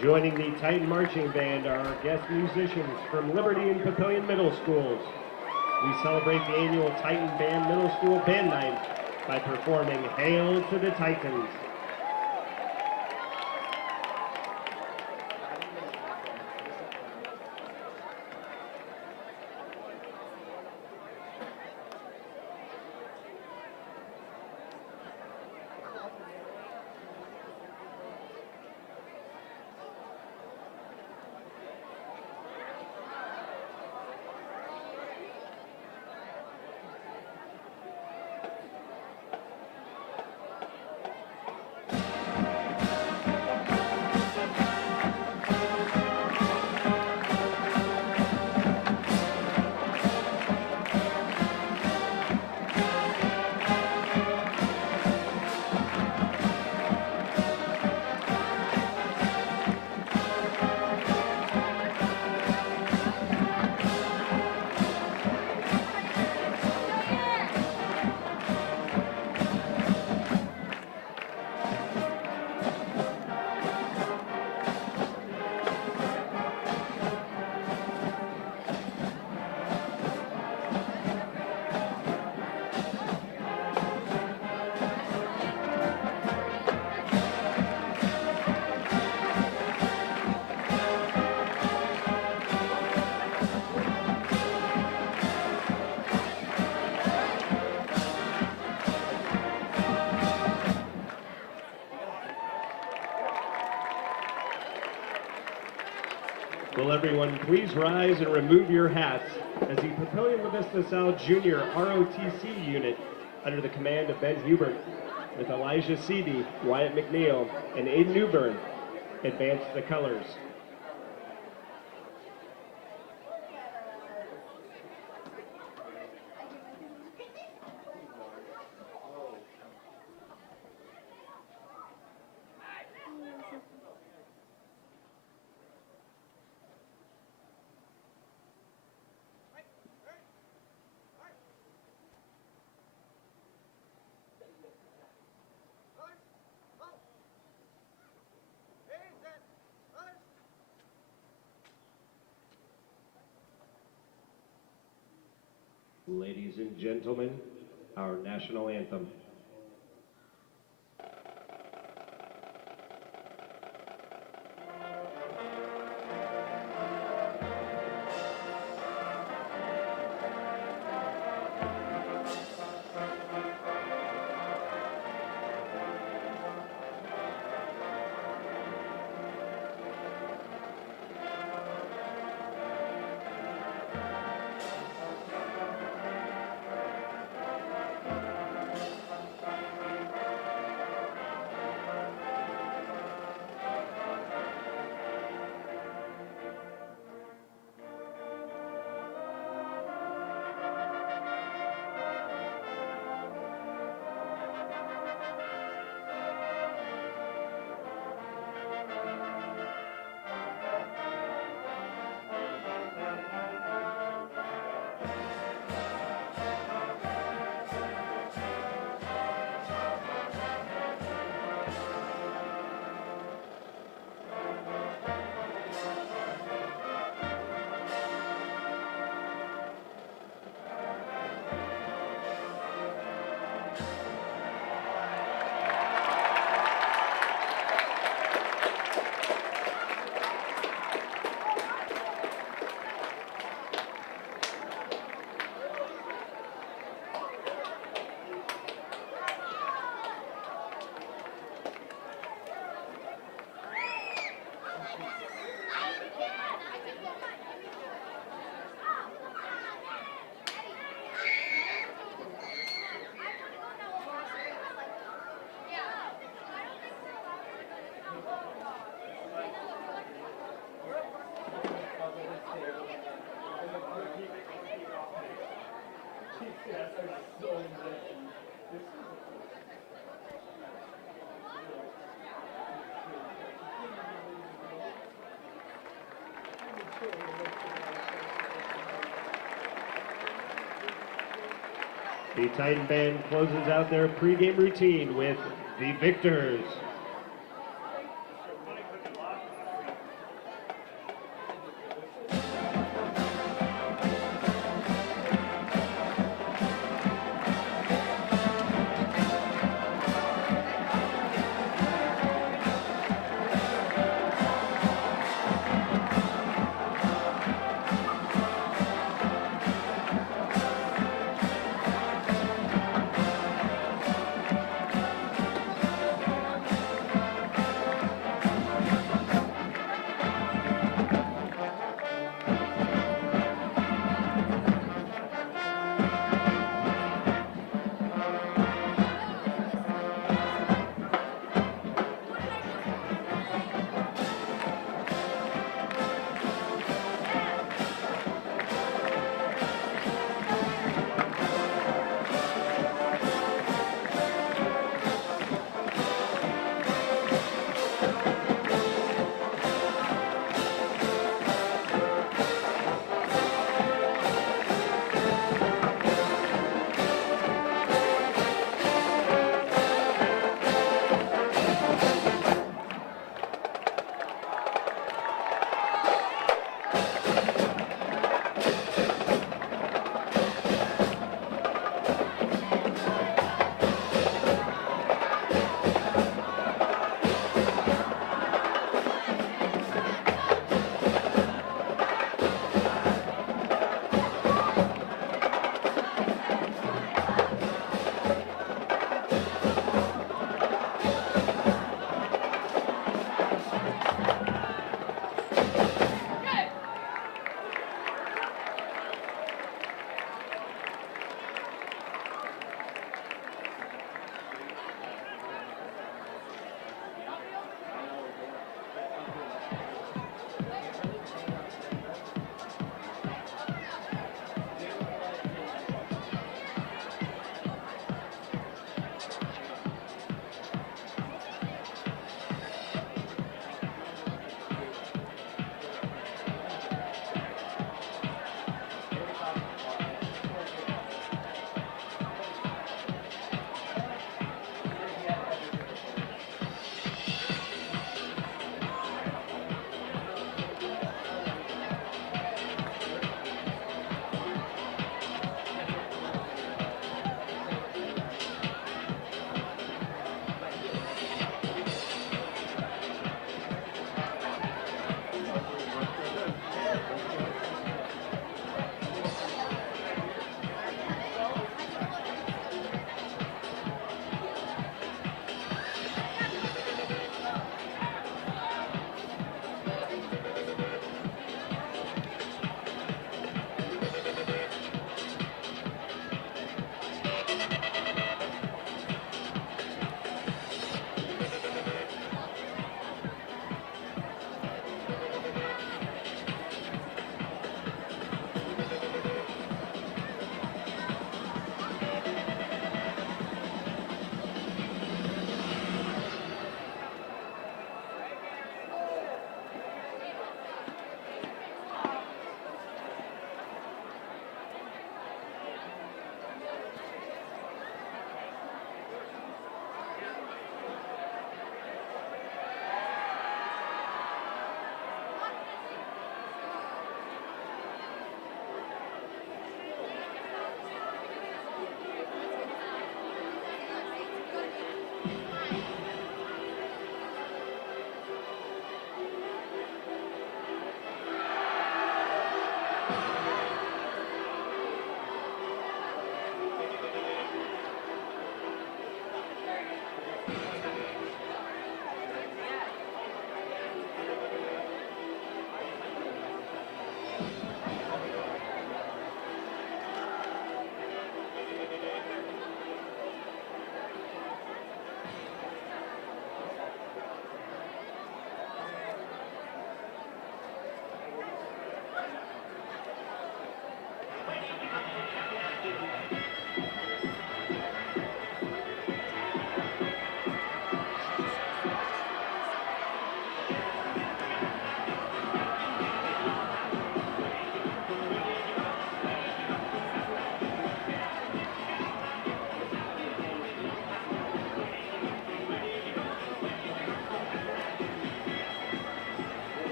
Joining the Titan Marching Band are our guest musicians from Liberty and Papillion Middle Schools. We celebrate the annual Titan Band Middle School Band Night by performing Hail to the Titans. Will everyone please rise and remove your hats as the Papillion Vista South Junior ROTC unit, under the command of Ben Hubert, with Elijah Seedy, Wyatt McNeil, and Aiden Newburn, advance the colors. Ladies and gentlemen, our national anthem. The Titan Band closes out their pregame routine with the Victors.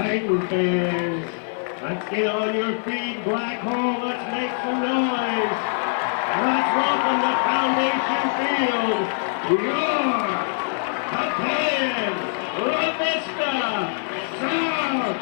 Titan fans, let's get on your feet, Black Hole, let's make some noise. And let's welcome to Foundation Field, your Papillion, Vista, South Titans!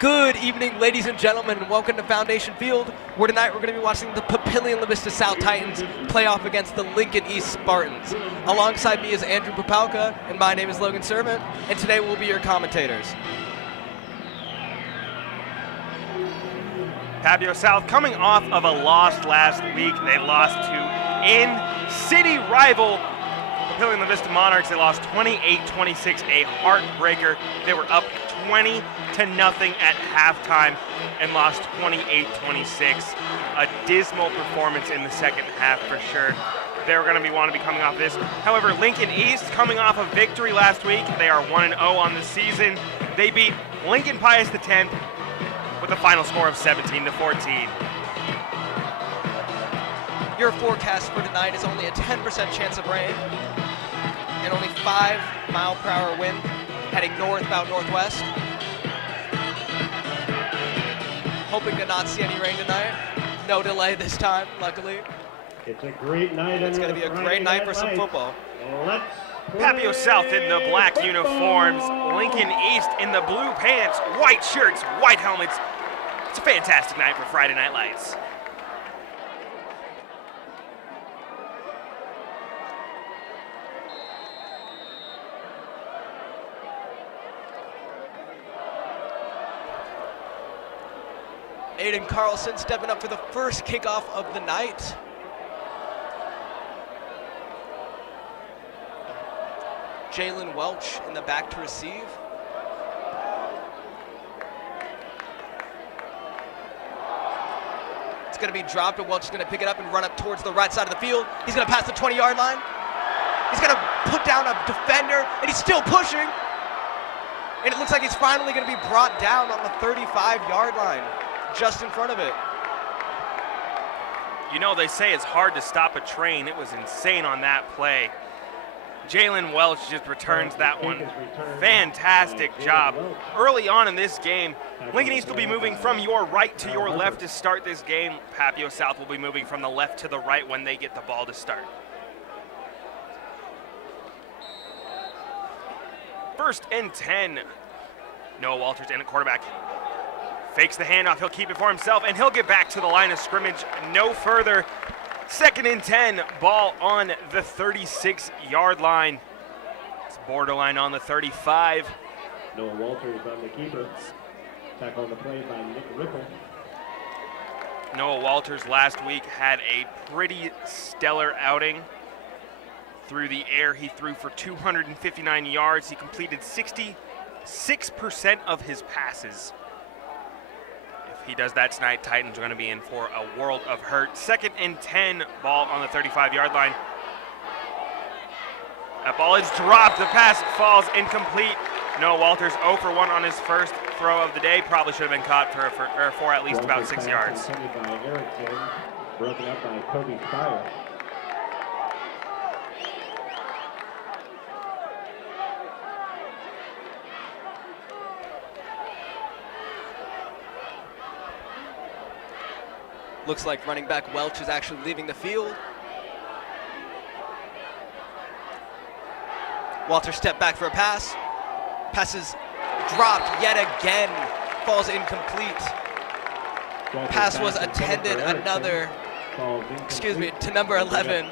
Good evening, ladies and gentlemen, and welcome to Foundation Field, where tonight we're going to be watching the Papillion Vista South Titans play off against the Lincoln East Spartans. Alongside me is Andrew Papalka, and my name is Logan Servant, and today we'll be your commentators. Papillion South coming off of a loss last week. They lost to in-city rival Papillion Vista Monarchs. They lost 28-26, a heartbreaker. They were up 20-0 at halftime and lost 28-26. A dismal performance in the second half for sure. They're going to want to be coming off this. However, Lincoln East coming off a victory last week. They are 1-0 on the season. They beat Lincoln Pius X with a final score of 17-14. Your forecast for tonight is only a 10% chance of rain and only 5-mile-per-hour wind heading north about northwest. Hoping to not see any rain tonight. No delay this time, luckily. It's a great night. It's going to be a great night for some football. Papillion South in the black uniforms, Lincoln East in the blue pants, white shirts, white helmets. It's a fantastic night for Friday Night Lights. Aiden Carlson stepping up for the first kickoff of the night. Jalen Welch in the back to receive. It's going to be dropped, and Welch is going to pick it up and run up towards the right side of the field. He's going to pass the 20-yard line. He's going to put down a defender, and he's still pushing. And it looks like he's finally going to be brought down on the 35-yard line, just in front of it. You know, they say it's hard to stop a train. It was insane on that play. Jalen Welch just returns that one. Fantastic job. Early on in this game, Lincoln East will be moving from your right to your left to start this game. Papillion South will be moving from the left to the right when they get the ball to start. First and 10. Noah Walters in at quarterback. Fakes the handoff, he'll keep it for himself, and he'll get back to the line of scrimmage no further. Second and 10, ball on the 36-yard line. It's borderline on the 35. Noah Walters on the keeper. Tackle on the play by Nick Ripple. Noah Walters last week had a pretty stellar outing. Through the air, he threw for 259 yards. He completed 66% of his passes. If he does that tonight, Titans are going to be in for a world of hurt. Second and 10, ball on the 35-yard line. That ball is dropped. The pass falls incomplete. Noah Walters 0 for 1 on his first throw of the day. Probably should have been caught for at least about 6 yards. Intended by Erickson, broken up by Kobe Spire. Looks like running back Welch is actually leaving the field. Walter stepped back for a pass. Pass is dropped yet again. Falls incomplete. Pass was attended to number 11,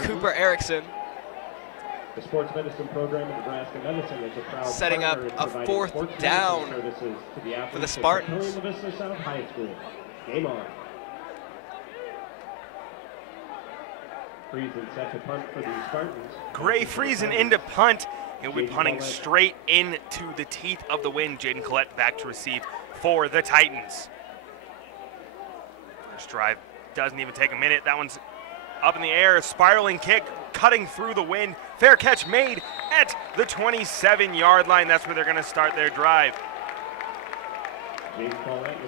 Cooper Erickson. The sports medicine program in Nebraska Medicine is a proud setting up a fourth down for the Spartans. Papillion Vista South High School. Game on. Friesen sets a punt for the Spartans. Gray Friesen into punt. He'll be punting straight into the teeth of the wind. Jaden Collette back to receive for the Titans. First drive doesn't even take a minute. That one's up in the air, spiraling kick, cutting through the wind. Fair catch made at the 27-yard line. That's where they're going to start their drive.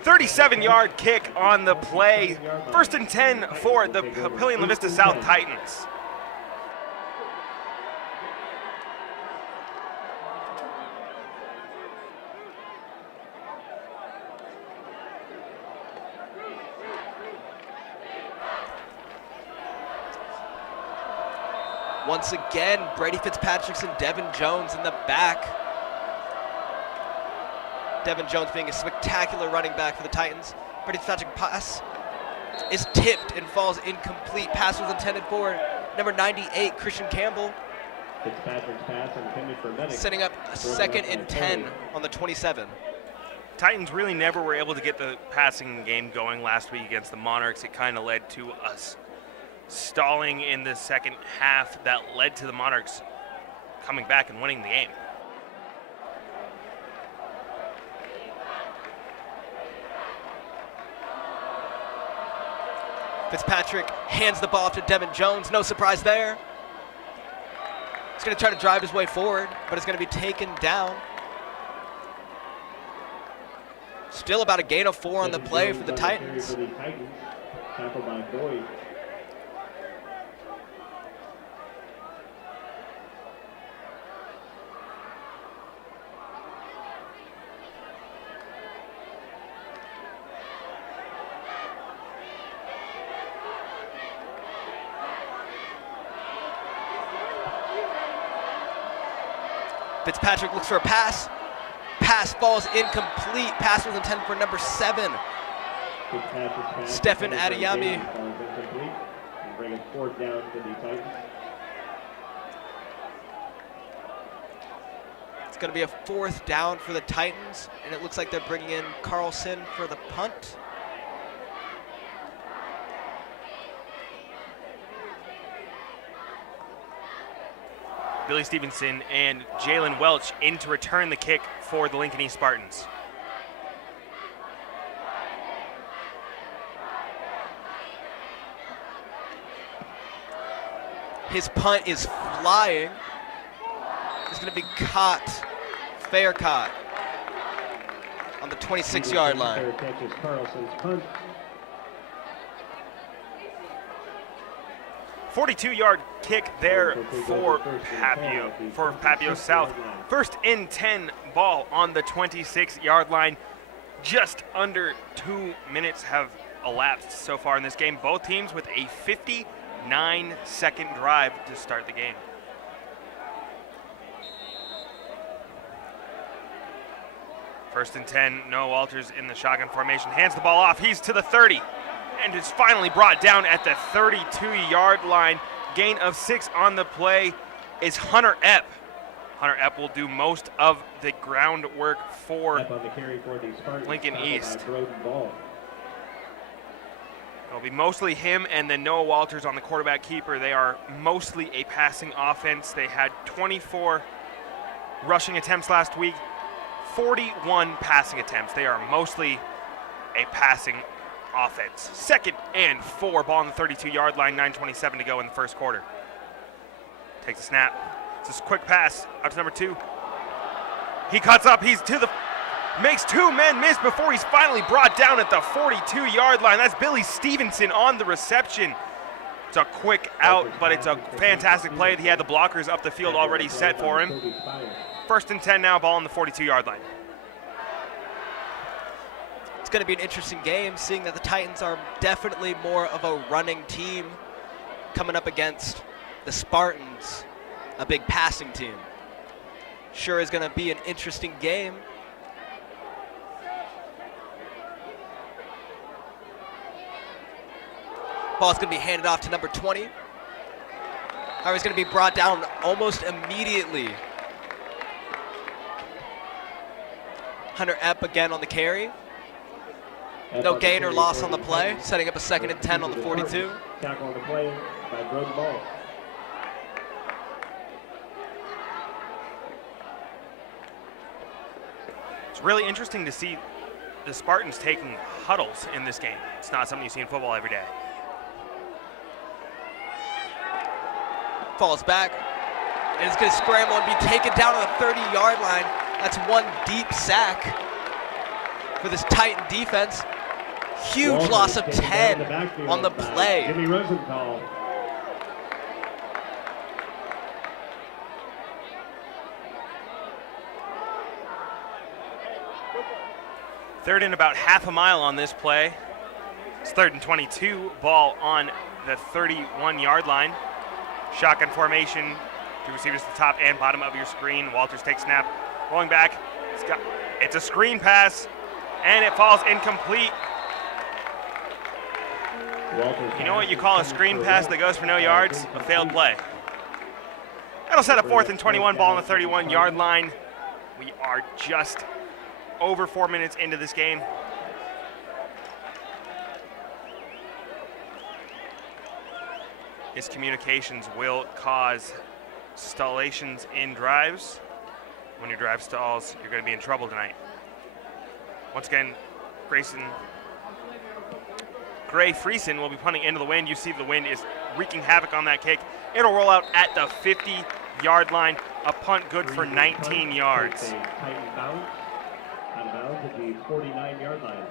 37-yard kick on the play. First and 10 for the Papillion Vista South Titans. Once again, Brady Fitzpatrick's and Devin Jones in the back. Devin Jones being a spectacular running back for the Titans. Brady Fitzpatrick's pass is tipped and falls incomplete. Pass was intended for number 98, Christian Campbell. Fitzpatrick's pass intended for Medic. Setting up a 2nd and 10 on the 27. Titans really never were able to get the passing game going last week against the Monarchs. It kind of led to us stalling in the second half that led to the Monarchs coming back and winning the game. Fitzpatrick hands the ball off to Devin Jones. No surprise there. He's going to try to drive his way forward, but it's going to be taken down. Still about a gain of 4 on the play for the Titans. Tackled by Boyd. Fitzpatrick looks for a pass. Pass falls incomplete. Pass was intended for number 7. Stephen Adeyemi. Bring it 4th down for the Titans. It's going to be a 4th down for the Titans, and it looks like they're bringing in Carlson for the punt. Billy Stevenson and Jalen Welch in to return the kick for the Lincoln East Spartans. His punt is flying. It's going to be caught, fair caught, on the 26-yard line. Fair catch is Carlson's punt. 42-yard kick there for Papio South. First and 10 ball on the 26-yard line. Just under 2 minutes have elapsed so far in this game. Both teams with a 59-second drive to start the game. First and 10, Noah Walters in the shotgun formation. Hands the ball off. He's to the 30. And is finally brought down at the 32-yard line. Gain of 6 on the play is Hunter Epp. Hunter Epp will do most of the groundwork for Lincoln East. It'll be mostly him and then Noah Walters on the quarterback keeper. They are mostly a passing offense. They had 24 rushing attempts last week, 41 passing attempts. They are mostly a passing offense. 2nd and 4, ball on the 32-yard line, 9:27 to go in the first quarter. Takes a snap. It's this quick pass out to number 2. He cuts up. He's to the, makes 2 men miss before he's finally brought down at the 42-yard line. That's Billy Stevenson on the reception. It's a quick out, but it's a fantastic play. He had the blockers up the field already set for him. First and 10 now, ball on the 42-yard line. It's going to be an interesting game, seeing that the Titans are definitely more of a running team coming up against the Spartans, a big passing team. Sure is going to be an interesting game. Ball's going to be handed off to number 20. However, he's going to be brought down almost immediately. Hunter Epp again on the carry. No gain or loss on the play, setting up a 2nd and 10 on the 42. Tackle on the play by Broden Ball. It's really interesting to see the Spartans taking huddles in this game. It's not something you see in football every day. Falls back, and it's going to scramble and be taken down on the 30-yard line. That's one deep sack for this Titan defense. Huge Walters loss of taken down 10 in the backfield on the by play. Jimmy Rosenthal. Third and about half a mile on this play. It's 3rd and 22, ball on the 31-yard line. Shotgun formation, two receivers at the top and bottom of your screen. Walters takes snap, rolling back. It's a screen pass, and it falls incomplete. You know what you call a screen pass that goes for no yards? A failed play. That'll set a 4th and 21, ball on the 31-yard line. We are just over 4 minutes into this game. Miscommunications will cause stallations in drives. When your drive stalls, you're going to be in trouble tonight. Once again, Gray Friesen will be punting into the wind. You see the wind is wreaking havoc on that kick. It'll roll out at the 50-yard line. A punt good for 19 yards. Titan bounce. Out of bounds at the 49-yard line.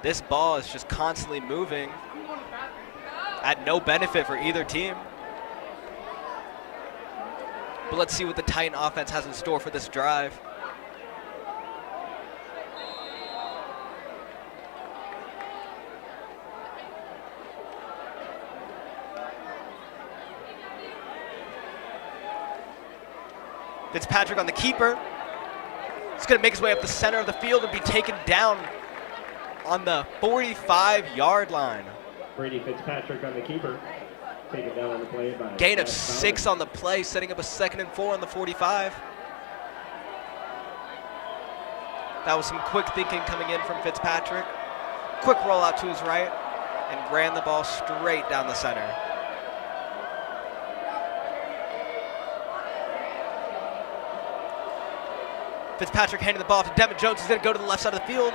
This ball is just constantly moving at no benefit for either team. But let's see what the Titan offense has in store for this drive. Fitzpatrick on the keeper. He's going to make his way up the center of the field and be taken down on the 45-yard line. Brady Fitzpatrick on the keeper. Taken down on the play by Gain of Jack 6 Fowler. on the play, setting up a 2nd and 4 on the 45. That was some quick thinking coming in from Fitzpatrick. Quick rollout to his right and ran the ball straight down the center. Fitzpatrick handing the ball to Devin Jones. He's going to go to the left side of the field.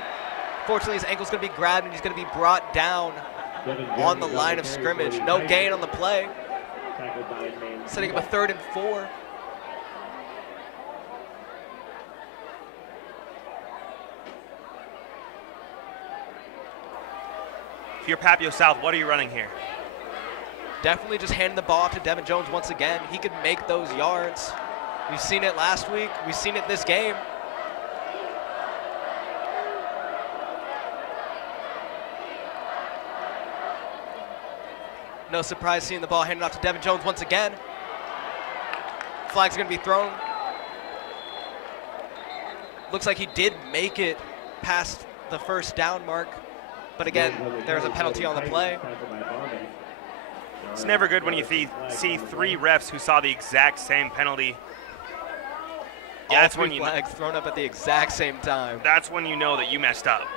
Fortunately, his ankle's going to be grabbed and he's going to be brought down Devin on the Jones line of carry scrimmage. for the No Titans. gain on the play. Tackled by Man Setting up a 3rd and 4. If you're Papillion South, what are you running here? Definitely just handing the ball to Devin Jones once again. He could make those yards. We've seen it last week. We've seen it this game. No surprise seeing the ball handed off to Devin Jones once again. Flag's going to be thrown. Looks like he did make it past the 1st down mark. But again, there's a penalty on the play. It's never good when you see 3 refs who saw the exact same penalty. All That's 3 when flags thrown up at the exact same time. That's when you know that you messed up.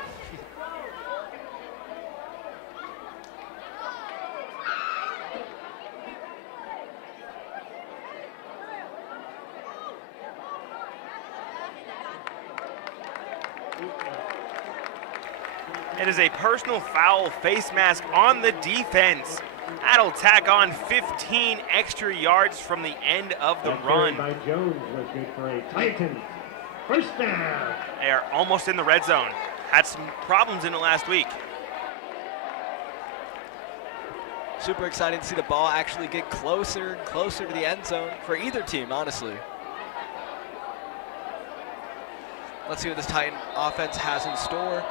It is a personal foul, face mask on the defense. That'll tack on 15 extra yards from the end of the That carry run. by Jones was good for a Titan. First down. They are almost in the red zone. Had some problems in it last week. Super exciting to see the ball actually get closer and closer to the end zone for either team, honestly. Let's see what this Titan offense has in store.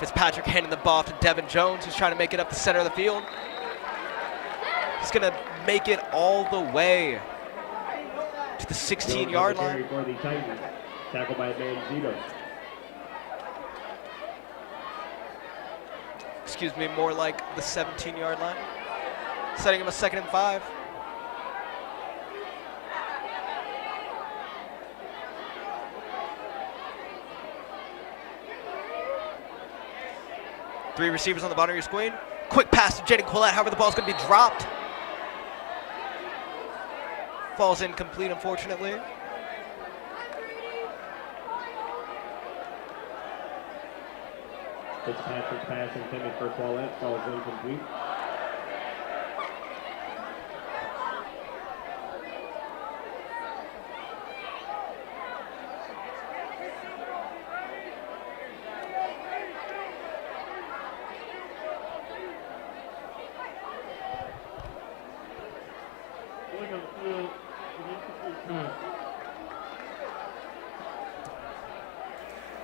Fitzpatrick handing the ball to Devin Jones, who's trying to make it up the center of the field. He's going to make it all the way to the 16-yard line. Carry for the Titans. Tackled by Manzito. Excuse me, more like the 17-yard line. Setting him a 2nd and 5. Three receivers on the bottom of your screen. Quick pass to Jaden Quillette, however the ball's going to be dropped. Falls incomplete, unfortunately. Fitzpatrick's pass intended for Quillette falls incomplete.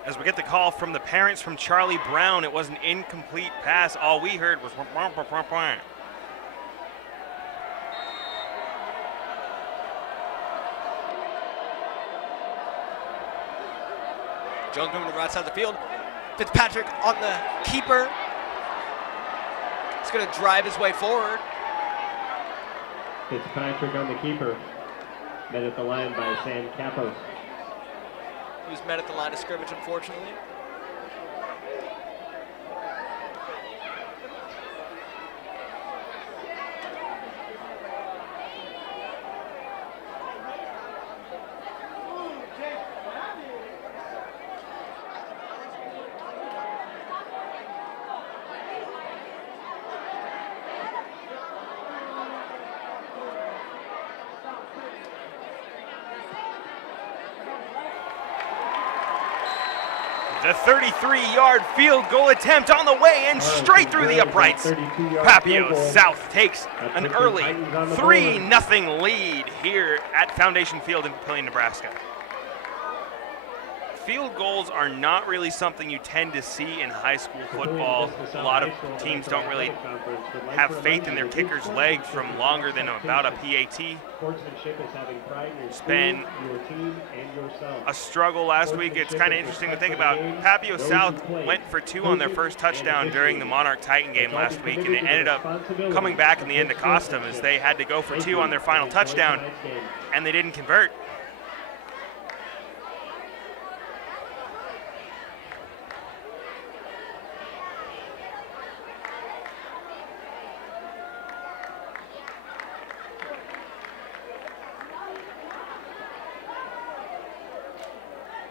As we get the call from the parents from Charlie Brown, it was an incomplete pass. All we heard was wah, wah, wah, wah. Jones moving to the right side of the field. Fitzpatrick on the keeper. He's going to drive his way forward. Fitzpatrick on the keeper. Met at the line by Sam Capos. He was met at the line of scrimmage, unfortunately. The 33-yard field goal attempt on the way and straight through the uprights. Papillion South takes an early 3-0 lead here at Foundation Field in Papillion, Nebraska. Field goals are not really something you tend to see in high school football. A lot of teams don't really have faith in their kicker's leg from longer than about a PAT. It's been a struggle last week. It's kind of interesting to think about. Papillion South went for 2 on their first touchdown during the Monarch Titan game last week, and it ended up coming back in the end to cost them as they had to go for 2 on their final touchdown, and they didn't convert.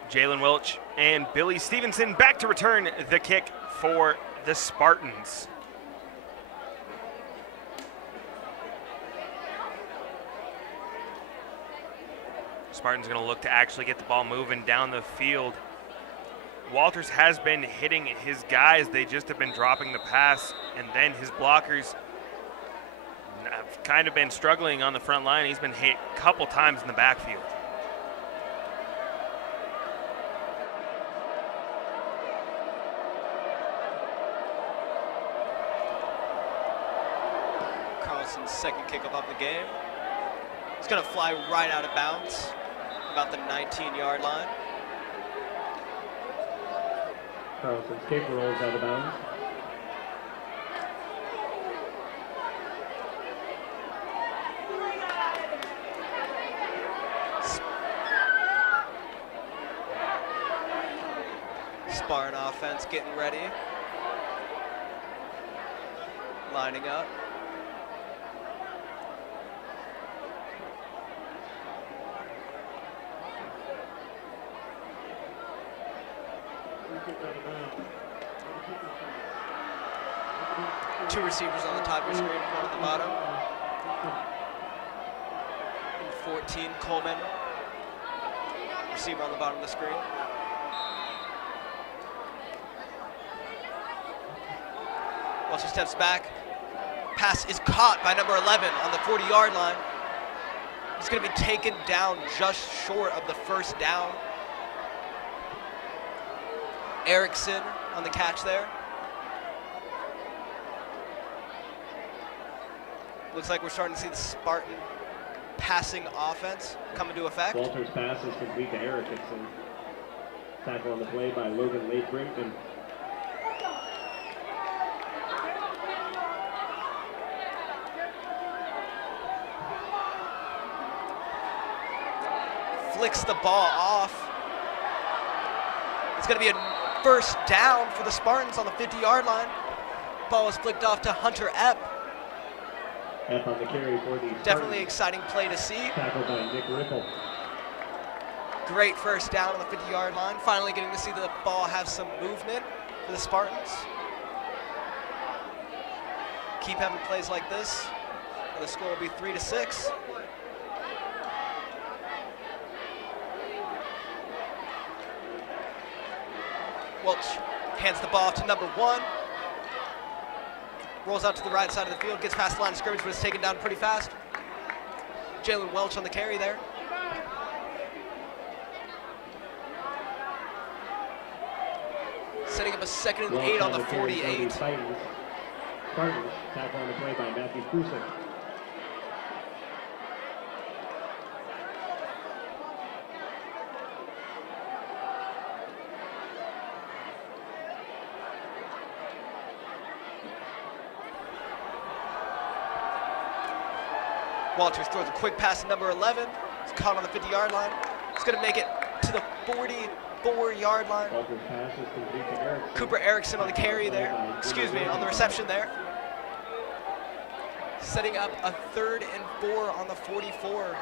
Jalen Welch and Billy Stevenson back to return the kick for the Spartans. Spartans going to look to actually get the ball moving down the field. Walters has been hitting his guys. They just have been dropping the pass, and then his blockers have kind of been struggling on the front line. He's been hit a couple times in the backfield. Second kickoff of the game. It's going to fly right out of bounds, about the 19-yard line. Carlson's kick rolls out of bounds. Spartan offense getting ready. Lining up. Two receivers on the top of your screen, one at the bottom. And 14, Coleman. Receiver on the bottom of the screen. Welcher steps back. Pass is caught by number 11 on the 40-yard line. He's going to be taken down just short of the first down. Erickson on the catch there. Looks like we're starting to see the Spartan passing offense come into effect. Walter's pass is complete to Erickson. Tackle on the play by Logan Late-Brinkman. Flicks the ball off. It's going to be a first down for the Spartans on the 50-yard line. Ball is flicked off to Hunter Epp. F on the carry for the Definitely exciting play to see. tackled by Nick Ripple. Great first down on the 50-yard line. Finally getting to see the ball have some movement for the Spartans. Keep having plays like this, and the score will be 3-6. Welch hands the ball off to number 1. Rolls out to the right side of the field, gets past the line of scrimmage, but is taken down pretty fast. Jalen Welch on the carry there. Setting up a 2nd and 8 on the 48. Spartans, tackle on the play by Matthew Krusek. Walters throws a quick pass to number 11. It's caught on the 50-yard line. It's going to make it to the 44-yard line. Walter's pass is complete to Erickson. Cooper Erickson on the carry there. Excuse me, on the reception there. Setting up a 3rd and 4 on the 44.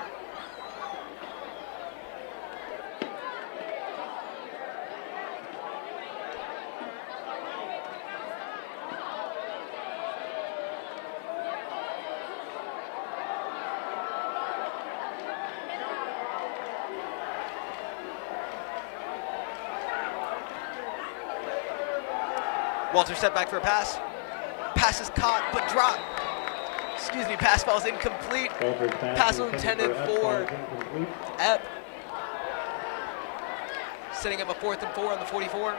Walter set back for a pass. Pass is caught, but dropped. Excuse me, pass ball is incomplete. Pass was intended for Epp. Setting up a 4th and 4 on the 44.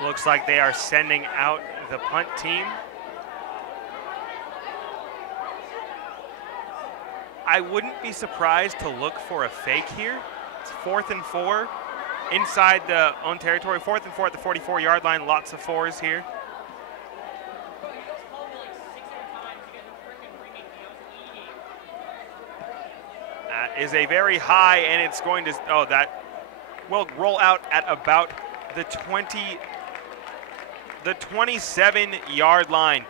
Looks like they are sending out the punt team. I wouldn't be surprised to look for a fake here. It's 4th and 4 inside the own territory. 4th and 4 at the 44-yard line. Lots of 4s here. That is a very high, and it's going to, that will roll out at about the 27-yard line.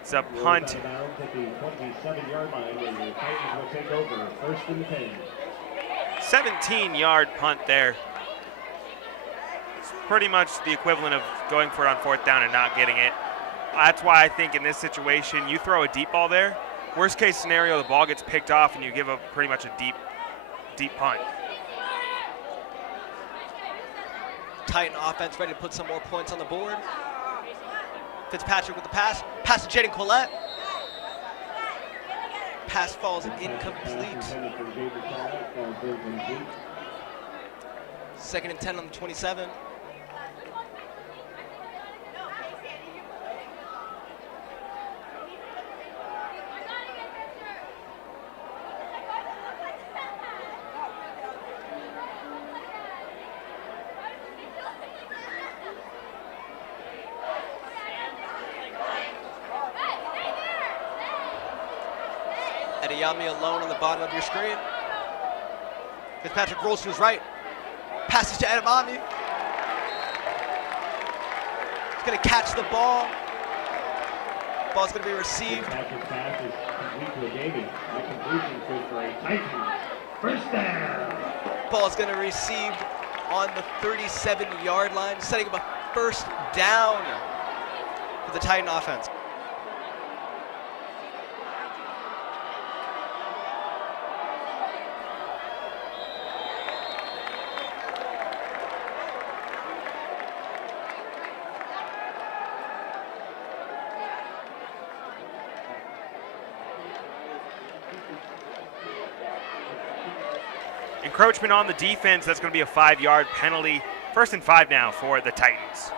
It's a punt. 27-yard line, and the Titans will take over 1st and 10. 17-yard punt there. It's pretty much the equivalent of going for it on 4th down and not getting it. That's why I think in this situation, you throw a deep ball there. Worst case scenario, the ball gets picked off and you give up pretty much a deep punt. Titan offense ready to put some more points on the board. Fitzpatrick with the pass. Pass to Jaden Collette. Pass falls incomplete. 2nd and 10 on the 27. Adeyemi alone on the bottom of your screen. Fitzpatrick rolls to his right. Passes to Adeyemi. He's going to catch the ball. Ball's going to be received. Fitzpatrick's pass is complete to Adeyemi. The completion good for a Titan. 1st down. Ball's going to be received on the 37-yard line, setting up a 1st down for the Titan offense. Encroachment on the defense, that's going to be a 5-yard penalty. 1st and 5 now for the Titans.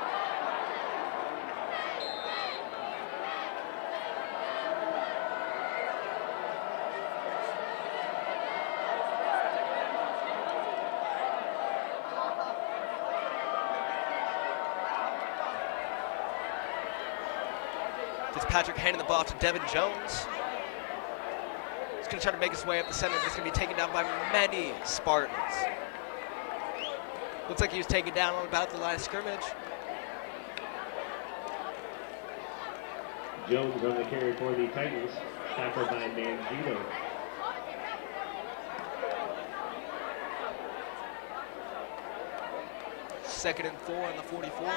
Fitzpatrick handing the ball to Devin Jones. He's going to try to make his way up the center. He's going to be taken down by many Spartans. Looks like he was taken down on about the line of scrimmage. Jones on the carry for the Titans, tackled by Mangino. Second and 4 on the 44.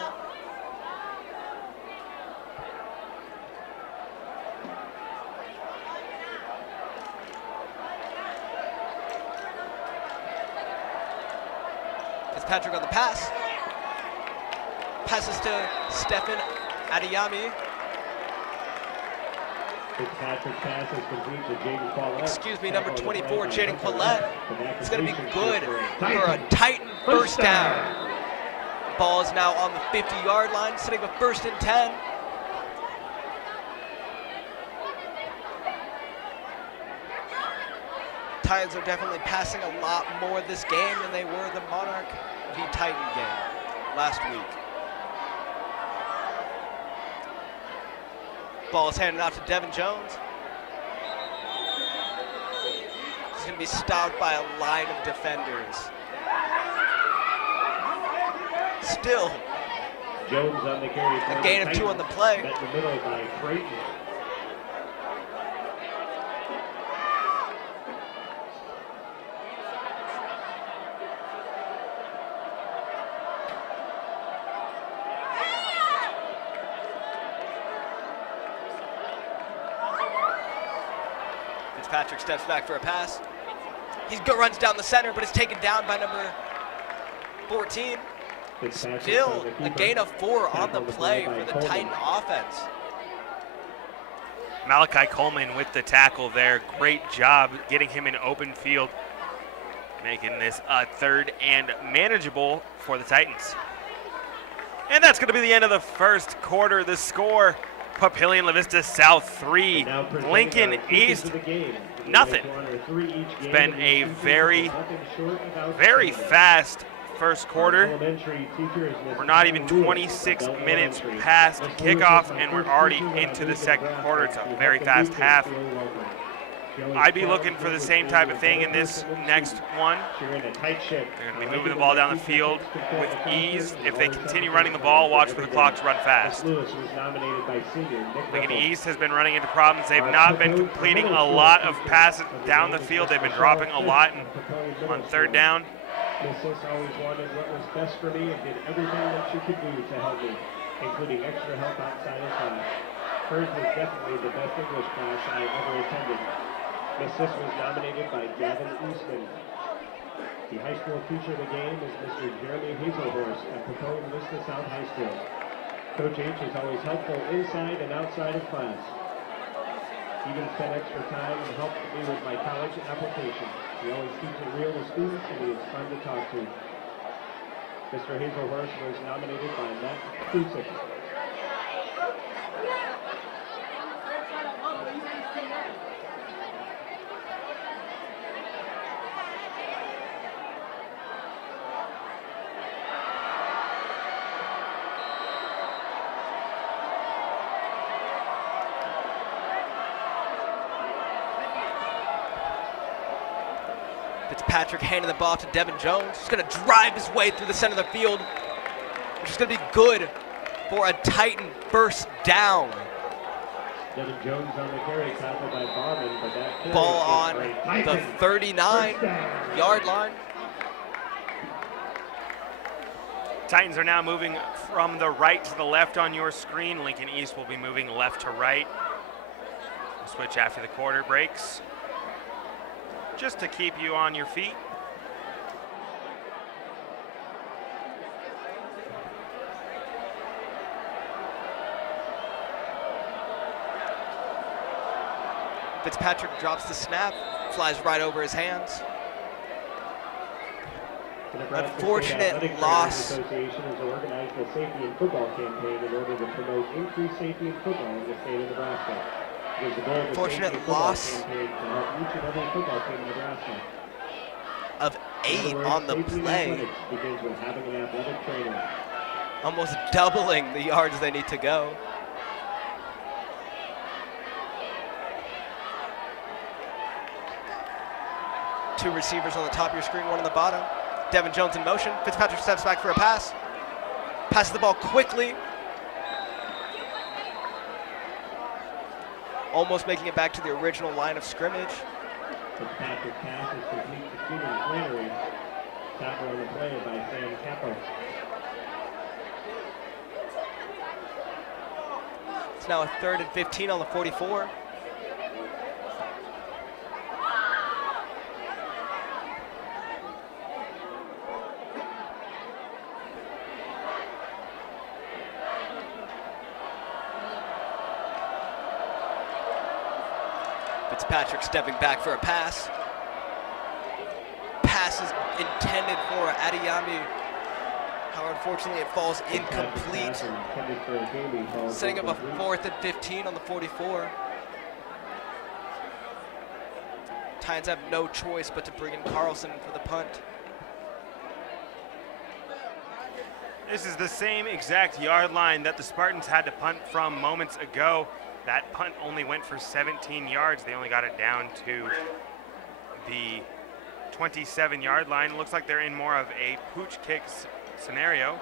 Fitzpatrick on the pass. Passes to Stephen Adeyemi. Fitzpatrick pass is complete to Jaden Paulette. Excuse me, number 24, Jaden Paulette. It's going to be good for a Titan first down. Ball is now on the 50-yard line, sitting a 1st and 10. Titans are definitely passing a lot more this game than they were the Monarch v Titan game last week. Ball is handed out to Devin Jones. He's going to be stopped by a line of defenders. Still, Jones on the carry for a gain of 2 on the play. Met in the middle by Creighton. Fitzpatrick steps back for a pass. He runs down the center, but is taken down by number 14. Still a gain of 4 on the play for the Titan offense. Malachi Coleman with the tackle there. Great job getting him in open field, making this a 3rd and manageable for the Titans. And that's going to be the end of the first quarter. The score, Papillion La Vista South 3, Lincoln East nothing. It's been a very, very fast first quarter. We're not even 26 minutes past kickoff, and we're already into the second quarter. It's a very fast half. I'd be looking for the same type of thing in this next one. They're going to be moving the ball down the field with ease. If they continue running the ball, watch for the clock to run fast. Lincoln East has been running into problems. They've not been completing a lot of passes down the field. They've been dropping a lot on 3rd down. Mrs. always wanted what was best for me and did everything that she could do to help me, including extra help outside of class. Hers was definitely the best English class I ever attended. Mrs. was nominated by Gavin Eastman. The high school teacher of the game is Mr. Jeremy Hazelhorse at Papillion Vista South High School. Coach H is always helpful inside and outside of class. He even spent extra time and helped me with my college application. He always keeps it real with students, and he is fun to talk to. Mr. Hazelhurst was nominated by Matt Kusick. Fitzpatrick handing the ball to Devin Jones. He's going to drive his way through the center of the field, which is going to be good for a Titan first down. Devin Jones on the carry, tackled by Barman, but that ball on the 39-yard line. Titans are now moving from the right to the left on your screen. Lincoln East will be moving left to right. We'll switch after the quarter breaks, just to keep you on your feet. Fitzpatrick drops the snap, flies right over his hands. Unfortunate loss. Association has organized a safety in football campaign in order to promote increased safety in football in the state of Nebraska. Unfortunate loss of 8 on the play. Almost doubling the yards they need to go. Two receivers on the top of your screen, one on the bottom. Devin Jones in motion. Fitzpatrick steps back for a pass. Passes the ball quickly. Almost making it back to the original line of scrimmage. Fitzpatrick pass is complete to Steven Flannery. Tackle on the play by Sam Capo. It's now a 3rd and 15 on the 44. Fitzpatrick stepping back for a pass. Pass is intended for Adeyemi. However, unfortunately, it falls incomplete. Setting up a 4th and 15 on the 44. Titans have no choice but to bring in Carlson for the punt. This is the same exact yard line that the Spartans had to punt from moments ago. That punt only went for 17 yards. They only got it down to the 27-yard line. Looks like they're in more of a pooch kick scenario.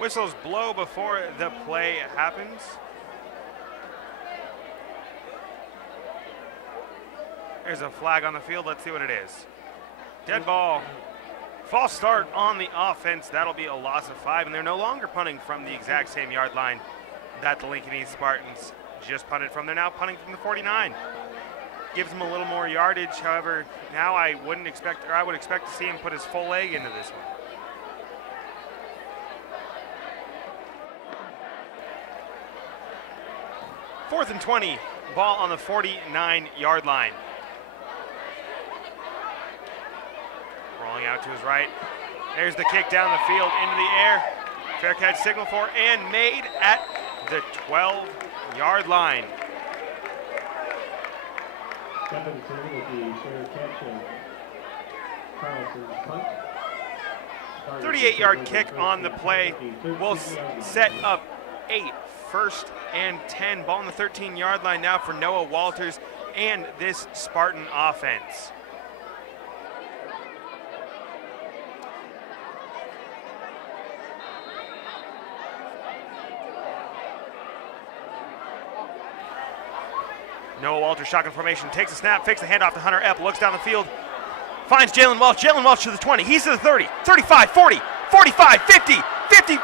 Whistles blow before the play happens. There's a flag on the field. Let's see what it is. Dead ball. False start on the offense. That'll be a loss of 5, and they're no longer punting from the exact same yard line that the Lincoln East Spartans just punted from. They're now punting from the 49. Gives them a little more yardage. However, now I would expect to see him put his full leg into this one. Fourth and 20, ball on the 49-yard line. Rolling out to his right. There's the kick down the field into the air. Fair catch signal for and made at the 12-yard line. Stepping through with the fair catch of Carlson's punt. 38-yard kick on the play will set up a 1st and 10. Ball on the 13-yard line now for Noah Walters and this Spartan offense. Noah Walters, shotgun formation, takes a snap, fakes the handoff to Hunter Epp, looks down the field, finds Jalen Welch. Jalen Welch to the 20. He's to the 30, 35, 40, 45, 50, 50,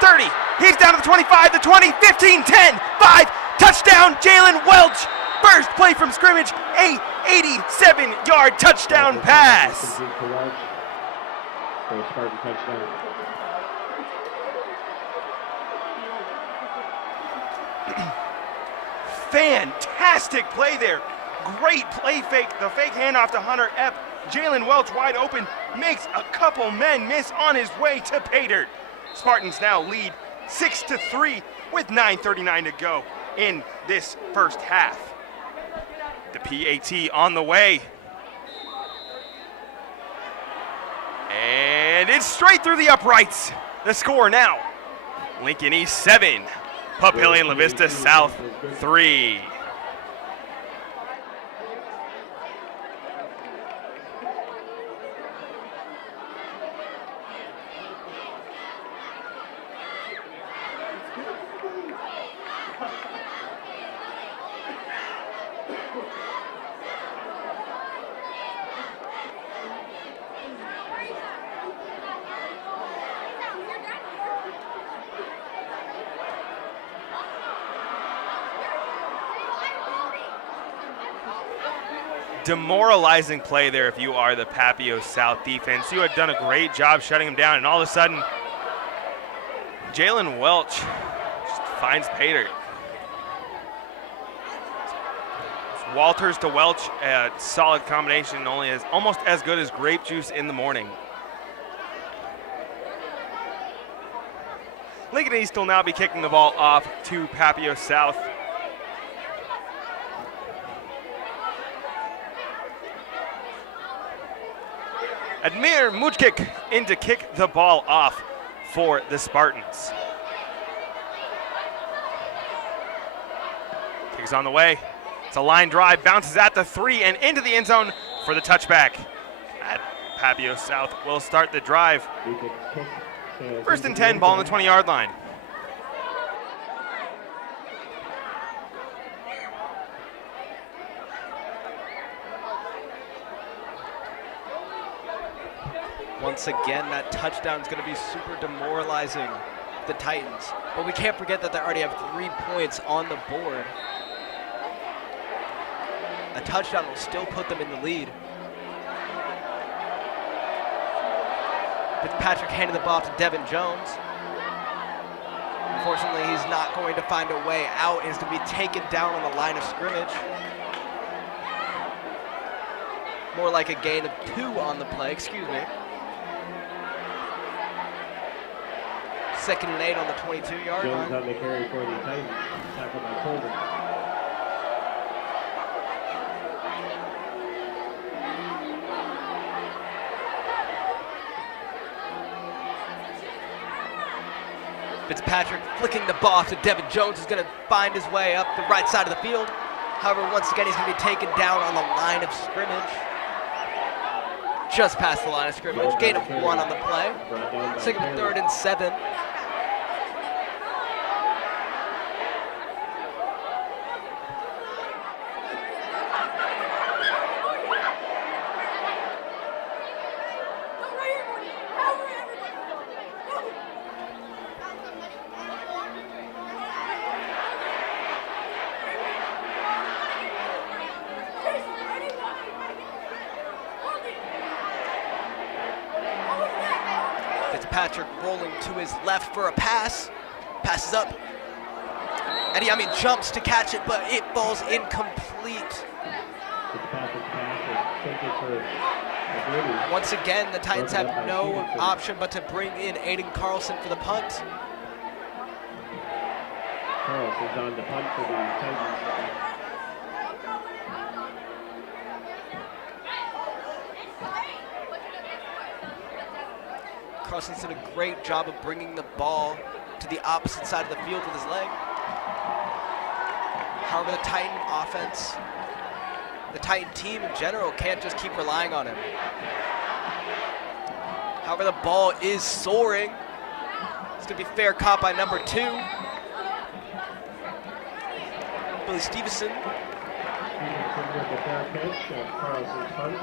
30. He's down to the 25, the 20, 15, 10, 5. Touchdown, Jalen Welch. First play from scrimmage, a 87-yard touchdown pass. Spartan touchdown. Fantastic play there. Great play fake. The fake handoff to Hunter Epp. Jalen Welch wide open. Makes a couple men miss on his way to pay dirt. Spartans now lead 6-3 with 9:39 to go in this first half. The PAT on the way. And it's straight through the uprights. The score now, Lincoln East 7, Papillion La Vista South 3. Demoralizing play there if you are the Papio South defense. You had done a great job shutting him down, and all of a sudden, Jalen Welch just finds pay dirt. Walters to Welch, a solid combination, only is almost as good as grape juice in the morning. Lincoln East will now be kicking the ball off to Papio South. Admir Mujkic in to kick the ball off for the Spartans. He's on the way. It's a line drive, bounces at the 3 and into the end zone for the touchback. At Papillion South will start the drive. First and 10, ball on the 20-yard line. Once again, that touchdown is going to be super demoralizing the Titans. But we can't forget that they already have 3 points on the board. A touchdown will still put them in the lead. Fitzpatrick handed the ball to Devin Jones. Unfortunately, he's not going to find a way out. He's going to be taken down on the line of scrimmage. More like a gain of 2 on the play, excuse me. 2nd and 8 on the 22-yard line. Jones on the carry for the Titans, tackled by Colvin. Fitzpatrick flicking the ball to Devin Jones, is going to find his way up the right side of the field. However, once again, he's going to be taken down on the line of scrimmage. Just past the line of scrimmage. Gain of 1 on the play. 2nd, 3rd, and 7. Fitzpatrick rolling to his left for a pass. Passes up. Adeyemi jumps to catch it, but it falls incomplete. Once again, the Titans have no option but to bring in Aiden Carlson for the punt. Carlson's on the punt for the Titans. Carson's did a great job of bringing the ball to the opposite side of the field with his leg. However, the Titan offense, the Titan team in general, can't just keep relying on him. However, the ball is soaring. It's going to be fair caught by number 2. Billy Stevenson. Stevenson with the fair catch of Carlson's punt.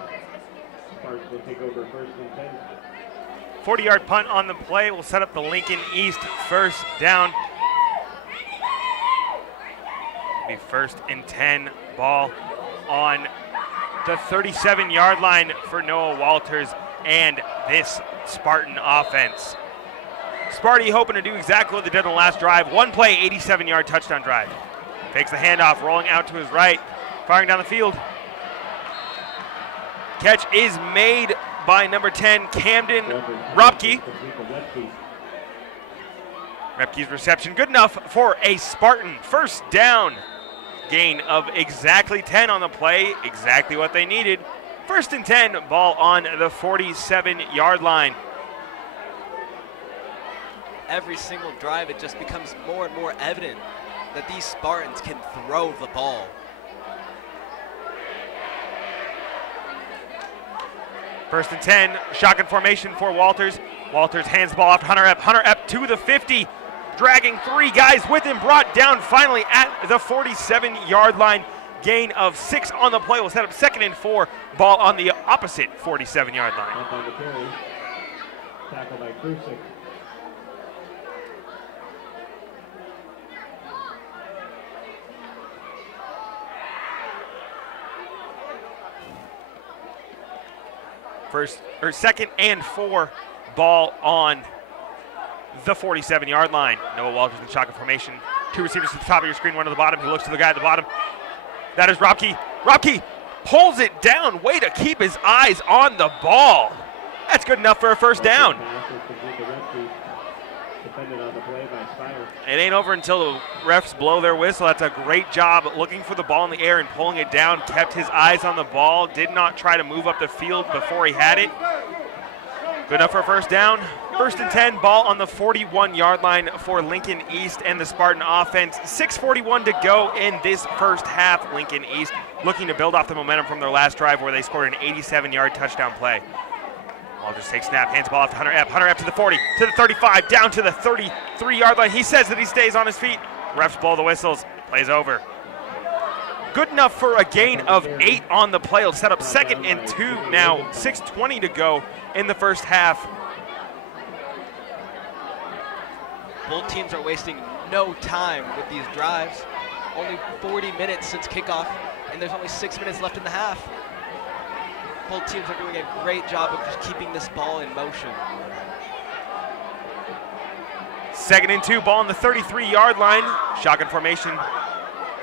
Sparks will take over 1st and 10. 40-yard punt on the play will set up the Lincoln East first down. Be 1st and 10, ball on the 37-yard line for Noah Walters and this Spartan offense. Sparty hoping to do exactly what they did on the last drive. 1 play, 87-yard touchdown drive. Takes the handoff, rolling out to his right, firing down the field. Catch is made by number 10, Camden Ropke. Repke's reception good enough for a Spartan first down. Gain of exactly 10 on the play, exactly what they needed. 1st and 10, ball on the 47-yard line. Every single drive, it just becomes more and more evident that these Spartans can throw the ball. First and 10, shotgun formation for Walters. Walters hands the ball off to Hunter Epp. Hunter Epp to the 50, dragging 3 guys with him, brought down finally at the 47-yard line. Gain of 6 on the play will set up 2nd and 4, ball on the opposite 47-yard line. Up on the carry, tackled by Krusik. Second and 4, ball on the 47-yard line. Noah Walters in shotgun formation. 2 receivers to the top of your screen, 1 to the bottom. He looks to the guy at the bottom. That is Ropke. Ropke pulls it down. Way to keep his eyes on the ball. That's good enough for a first down. It ain't over until the refs blow their whistle. That's a great job looking for the ball in the air and pulling it down. Kept his eyes on the ball. Did not try to move up the field before he had it. Good enough for a first down. First and 10, ball on the 41-yard line for Lincoln East and the Spartan offense. 6:41 to go in this first half. Lincoln East looking to build off the momentum from their last drive where they scored an 87-yard touchdown play. Walters takes snap, hands the ball off to Hunter Epp. Hunter Epp to the 40, to the 35, down to the 33-yard line. He says that he stays on his feet. Refs blow the whistles. Plays over. Good enough for a gain of 8 on the play. It'll set up 2nd and 2 now. 6:20 to go in the first half. Both teams are wasting no time with these drives. Only 40 minutes since kickoff, and there's only 6 minutes left in the half. Both teams are doing a great job of just keeping this ball in motion. 2nd and 2, ball on the 33-yard line. Shotgun formation.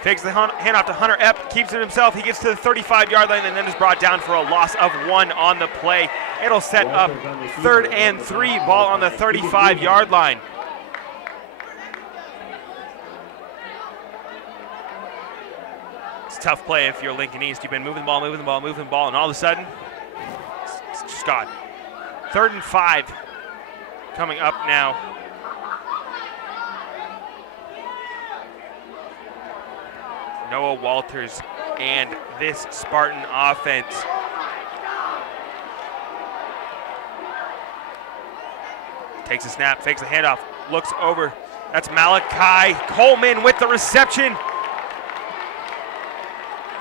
Fakes the handoff to Hunter Epp, keeps it himself. He gets to the 35-yard line and then is brought down for a loss of 1 on the play. It'll set up 3rd and 3, ball on the 35-yard line. It's a tough play if you're Lincoln East. You've been moving the ball, and all of a sudden, it's just gone. 3rd and 5 coming up now. Noah Walters and this Spartan offense. Takes a snap, fakes the handoff, looks over. That's Malachi Coleman with the reception.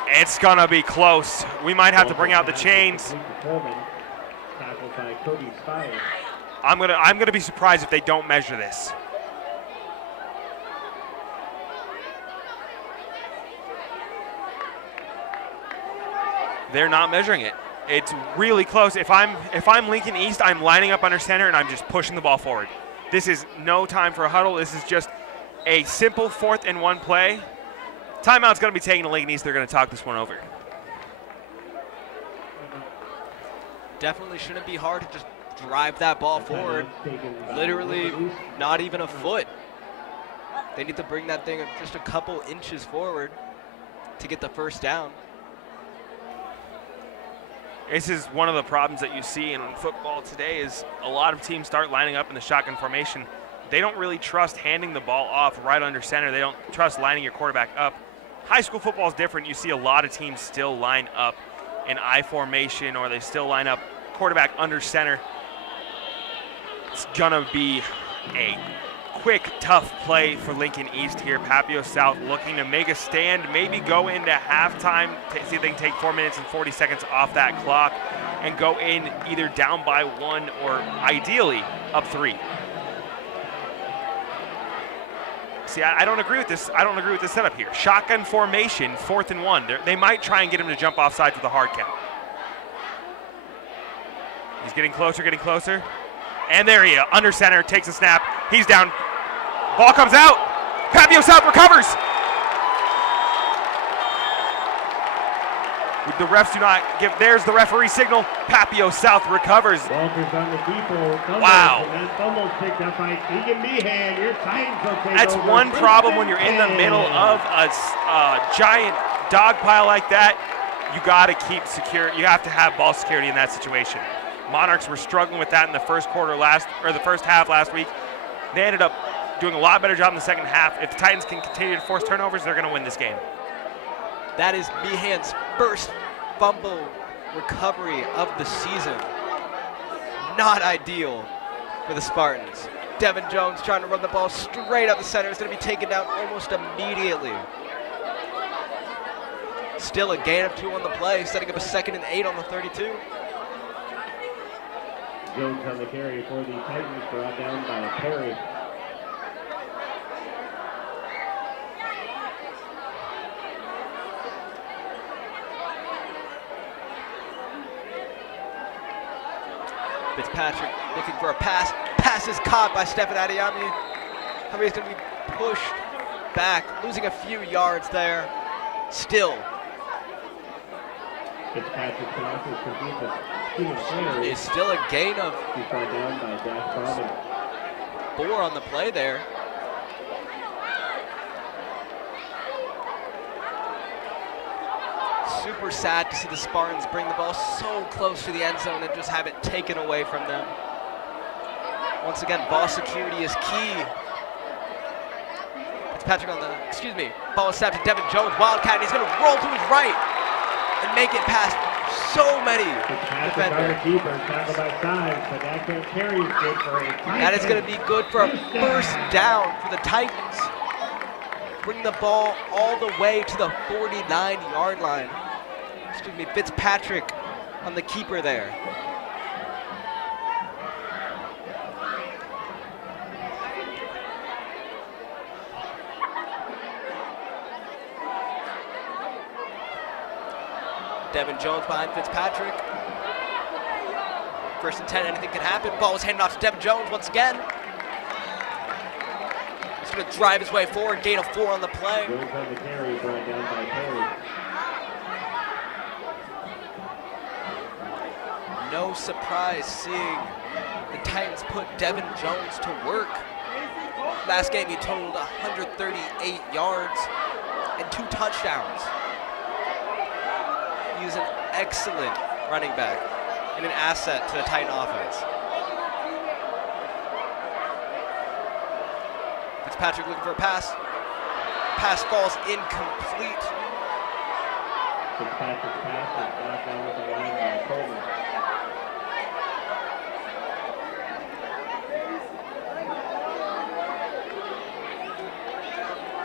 It's gonna be close. We might have to bring out the chains. I'm gonna be surprised if they don't measure this. They're not measuring it. It's really close. If I'm Lincoln East, I'm lining up under center and I'm just pushing the ball forward. This is no time for a huddle. This is just a simple 4th and 1 play. Timeout's going to be taken to Lincoln East. They're going to talk this one over. Definitely shouldn't be hard to just drive that ball forward. Literally not even a foot. They need to bring that thing just a couple inches forward to get the first down. This is one of the problems that you see in football today is a lot of teams start lining up in the shotgun formation. They don't really trust handing the ball off right under center. They don't trust lining your quarterback up. High school football is different. You see a lot of teams still line up in I formation, or they still line up quarterback under center. It's gonna be a quick, tough play for Lincoln East here. Papillion South looking to make a stand, maybe go into halftime, see if they can take 4 minutes and 40 seconds off that clock and go in either down by 1 or ideally up 3. See, I don't agree with this. I don't agree with this setup here. Shotgun formation, 4th and 1. They might try and get him to jump offside with a hard count. He's getting closer, And there he is, under center, takes a snap. He's down. Ball comes out. Papillion South recovers. The refs do not give. There's the referee signal. Papillion South recovers. Walters on the depot. Wow. And that's almost picked up by Egan Meehan. Your Titans will take That's over. one problem when you're in the middle of a giant dog pile like that. You got to keep secure. You have to have ball security in that situation. Monarchs were struggling with that in the first half last week. They ended up doing a lot better job in the second half. If the Titans can continue to force turnovers, they're going to win this game. That is Meehan's first fumble recovery of the season. Not ideal for the Spartans. Devin Jones trying to run the ball straight up the center. It's going to be taken down almost immediately. Still a gain of 2 on the play, setting up a 2nd and 8 on the 32. Jones on the carry for the Titans, brought down by Perry. Fitzpatrick looking for a pass. Pass is caught by Stefan Adiyami. Henry's going to be pushed back, losing a few yards there. Still. Fitzpatrick can also complete the Steven Slater. It's still a gain of He's brought down by Jack Brabham. 4 on the play there. Super super sad to see the Spartans bring the ball so close to the end zone and just have it taken away from them. Once again, ball security is key. Fitzpatrick ball is snapped to Devin Jones, Wildcat, and he's gonna roll to his right and make it past so many defenders. That is gonna be good for a first down for the Titans. Bring the ball all the way to the 49-yard line. Fitzpatrick on the keeper there. Devin Jones behind Fitzpatrick. First and 10, anything can happen. Ball was handed off to Devin Jones once again. He's going to drive his way forward, gain of 4 on the play. Jones on the carry, brought down by Perry. No surprise seeing the Titans put Devin Jones to work. Last game he totaled 138 yards and 2 touchdowns. He's an excellent running back and an asset to the Titan offense. Fitzpatrick looking for a pass. Pass falls incomplete. Fitzpatrick's pass is brought down with the line by Coleman.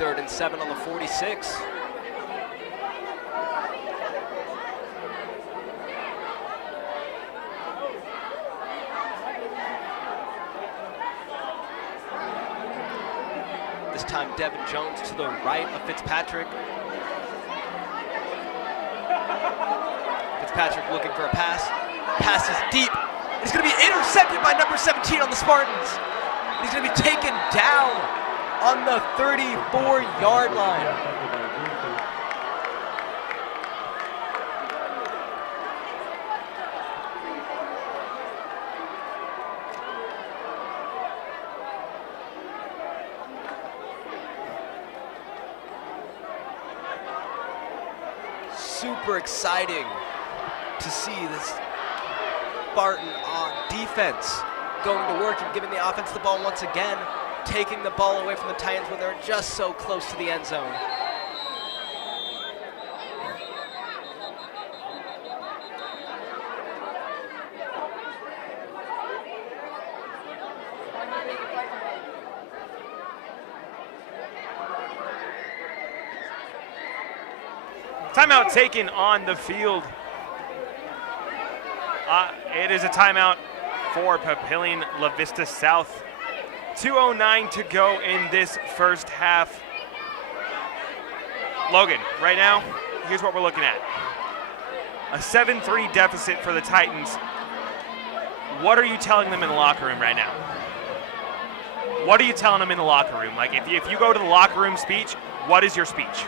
Third and 7 on the 46. This time Devin Jones to the right of Fitzpatrick. Fitzpatrick looking for a pass. Pass is deep. It's going to be intercepted by number 17 on the Spartans. He's going to be taken down on the 34-yard line. Super exciting to see this Spartan defense going to work and giving the offense the ball once again, taking the ball away from the Titans when they're just so close to the end zone. Timeout taken on the field. It is a timeout for Papillion La Vista South. 2:09 to go in this first half. Logan, right now, here's what we're looking at. A 7-3 deficit for the Titans. What are you telling them in the locker room right now? What are you telling them in the locker room? Like, if you go to the locker room speech, what is your speech?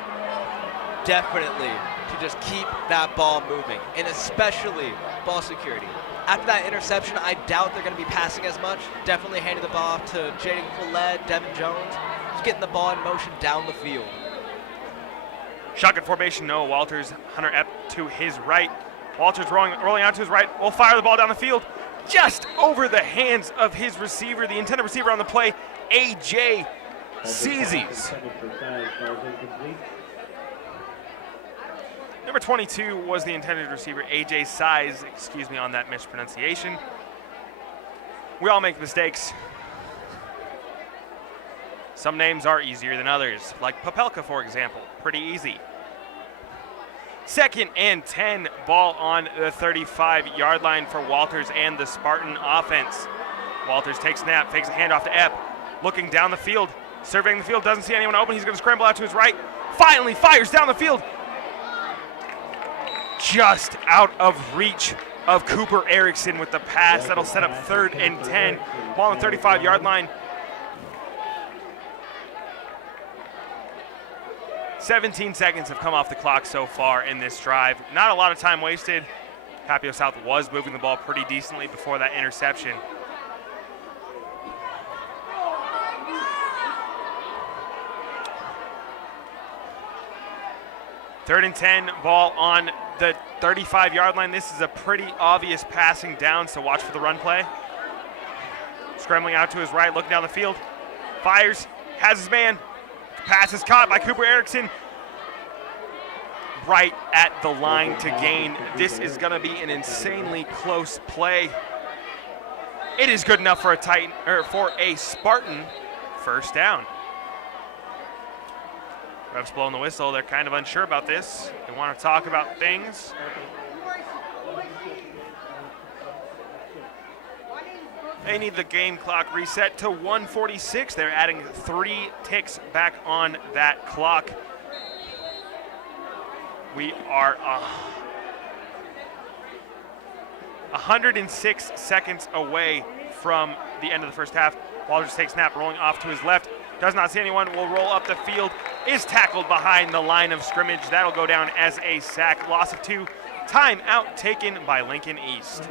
Definitely to just keep that ball moving, and especially ball security. After that interception, I doubt they're going to be passing as much. Definitely handing the ball off to Jaden Follett, Devin Jones, just getting the ball in motion down the field. Shotgun formation, Noah Walters, Hunter Epp to his right. Walters rolling out to his right, will fire the ball down the field, just over the hands of his receiver, the intended receiver on the play, A.J. Seasies. Number 22 was the intended receiver, A.J. Size, excuse me on that mispronunciation. We all make mistakes. Some names are easier than others, like Papelka, for example, pretty easy. Second and 10, ball on the 35-yard line for Walters and the Spartan offense. Walters takes snap, fakes a handoff to Epp, looking down the field, surveying the field, doesn't see anyone open, he's gonna scramble out to his right, finally fires down the field, just out of reach of Cooper Erickson with the pass. That'll set up 3rd and 10. Ball on the 35-yard line. 17 seconds have come off the clock so far in this drive. Not a lot of time wasted. Papillion South was moving the ball pretty decently before that interception. Third and 10, ball on the 35-yard line. This is a pretty obvious passing down, so watch for the run play. Scrambling out to his right, looking down the field. Fires, has his man. Pass is caught by Cooper Erickson. Right at the line to gain. This is going to be an insanely close play. It is good enough for a Titan, or for a Spartan first down. Refs blowing the whistle. They're kind of unsure about this. They want to talk about things. They need the game clock reset to 1:46. They're adding 3 ticks back on that clock. We are 106 seconds away from the end of the first half. Walters takes snap, rolling off to his left. Does not see anyone, will roll up the field. Is tackled behind the line of scrimmage. That'll go down as a sack. Loss of 2. Timeout taken by Lincoln East.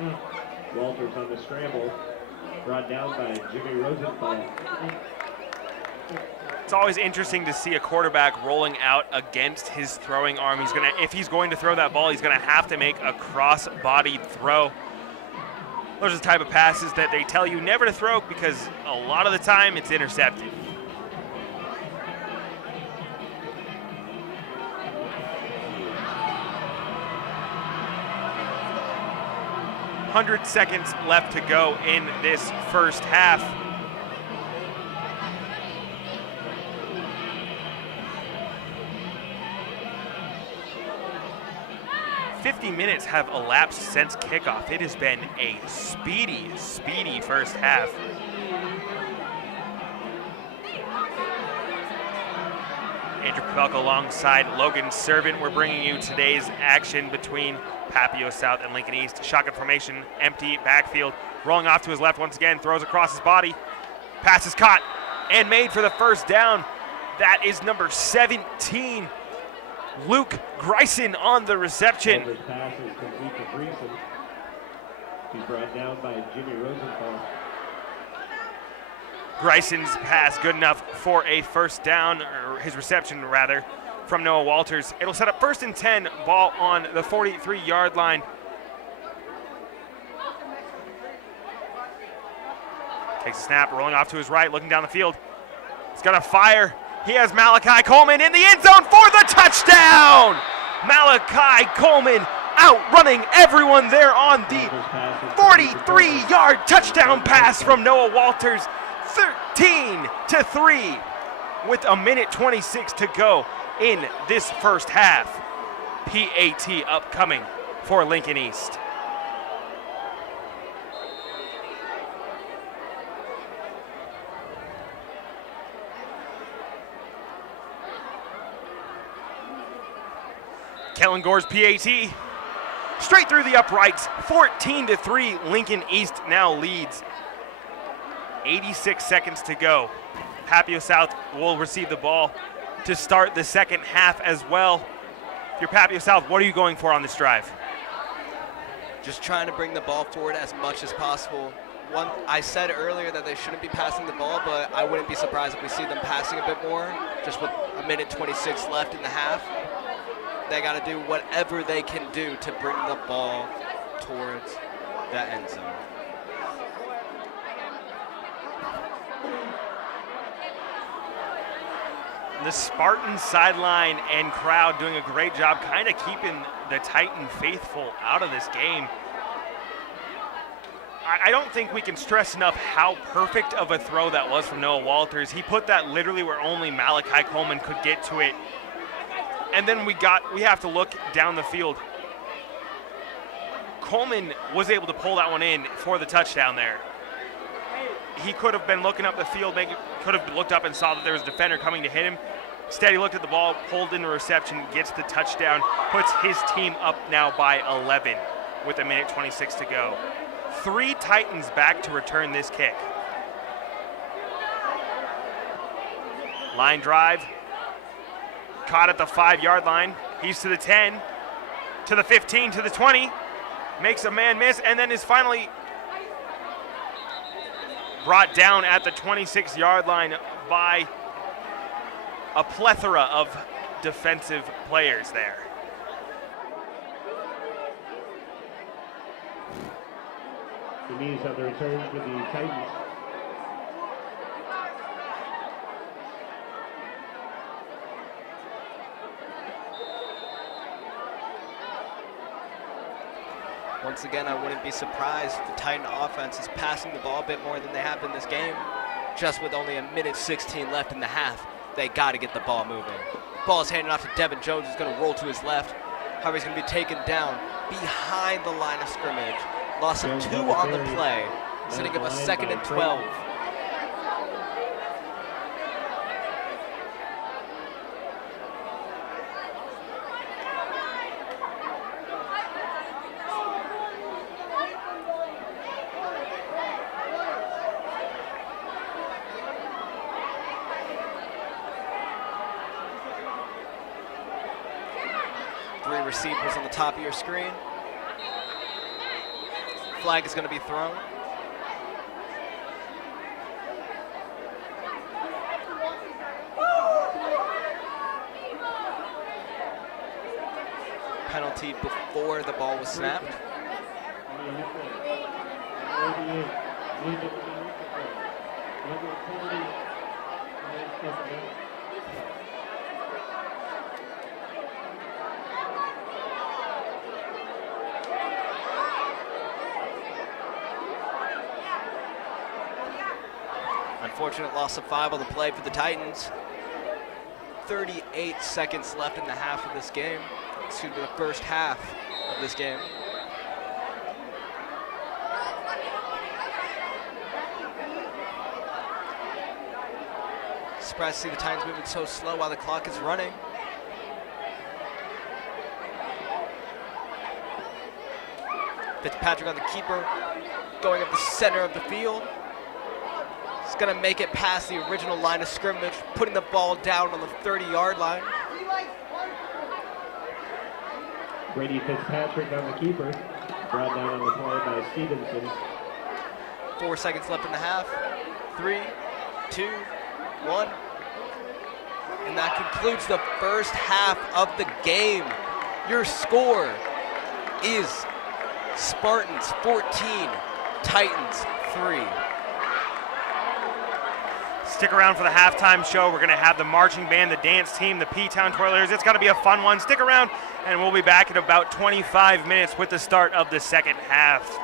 Walters on the scramble. Brought down by Jimmy Rosenthal. It's always interesting to see a quarterback rolling out against his throwing arm. If he's going to throw that ball, he's going to have to make a cross-bodied throw. Those are the type of passes that they tell you never to throw because a lot of the time it's intercepted. Seconds left to go in this first half. $50 minutes have elapsed since kickoff. It has been a speedy first half. Andrew Papelka alongside Logan Servant. We're bringing you today's action between Papio South and Lincoln East. Shotgun formation, empty backfield. Rolling off to his left once again, throws across his body. Pass is caught and made for the first down. That is number 17, Luke Greisen on the reception. Walters' pass is complete to Greisen. He's brought down by Jimmy Rosenthal. Greisen's pass good enough for a first down, or his reception rather, from Noah Walters. It'll set up 1st and 10, ball on the 43-yard line. Takes a snap, rolling off to his right, looking down the field. He's gonna fire. He has Malachi Coleman in the end zone for the touchdown! Malachi Coleman outrunning everyone there on the 43-yard touchdown pass from Noah Walters. 13-3 with 1:26 to go in this first half. PAT upcoming for Lincoln East. Kellen Gore's PAT straight through the uprights. 14-3. Lincoln East now leads. 86 seconds to go. Papio South will receive the ball to start the second half as well. If you're Papio South, what are you going for on this drive? Just trying to bring the ball forward as much as possible. I said earlier that they shouldn't be passing the ball, but I wouldn't be surprised if we see them passing a bit more, just with 1:26 left in the half. They got to do whatever they can do to bring the ball towards that end zone. The Spartan sideline and crowd doing a great job kind of keeping the Titan faithful out of this game. I don't think we can stress enough how perfect of a throw that was from Noah Walters. He put that literally where only Malachi Coleman could get to it. And then we have to look down the field. Coleman was able to pull that one in for the touchdown there. He could have been looking up the field, could have looked up and saw that there was a defender coming to hit him. Instead, he looked at the ball, pulled in the reception, gets the touchdown, puts his team up now by 11 with 1:26 to go. 3 Titans back to return this kick. Line drive, caught at the 5-yard line. He's to the 10, to the 15, to the 20, makes a man miss, and then is finally brought down at the 26-yard line by a plethora of defensive players there. The knees on the return for the Titans. Once again, I wouldn't be surprised if the Titan offense is passing the ball a bit more than they have in this game. Just with only 1:16 left in the half, they got to get the ball moving. Ball is handed off to Devin Jones, who's going to roll to his left. However, he's going to be taken down behind the line of scrimmage. Loss of 2 on the play, setting up a 2nd and 12. Three receivers on the top of your screen. Flag is going to be thrown. Penalty before the ball was snapped. Unfortunate loss of 5 on the play for the Titans. 38 seconds left in the half of this game. Excuse me, the first half of this game. Surprised to see the Titans moving so slow while the clock is running. Fitzpatrick on the keeper, going up the center of the field. He's gonna make it past the original line of scrimmage, putting the ball down on the 30-yard line. Brady Fitzpatrick on the keeper, brought down on the play by Stevenson. 4 seconds left in the half. 3, 2, 1. And that concludes the first half of the game. Your score is Spartans 14, Titans 3. Stick around for the halftime show. We're going to have the marching band, the dance team, the P-Town Twirlers. It's going to be a fun one. Stick around, and we'll be back in about 25 minutes with the start of the second half.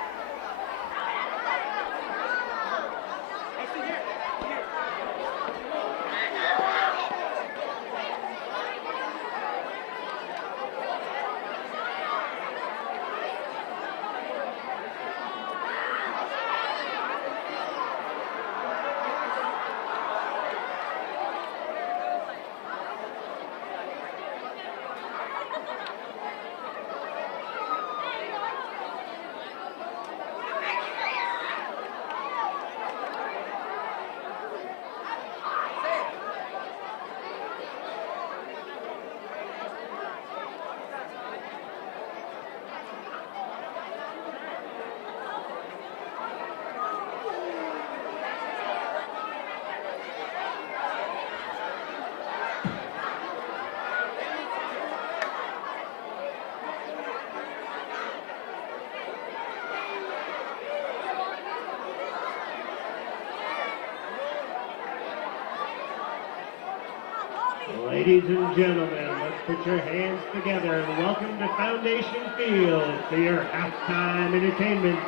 Ladies and gentlemen, let's put your hands together and welcome to Foundation Field for your halftime entertainment,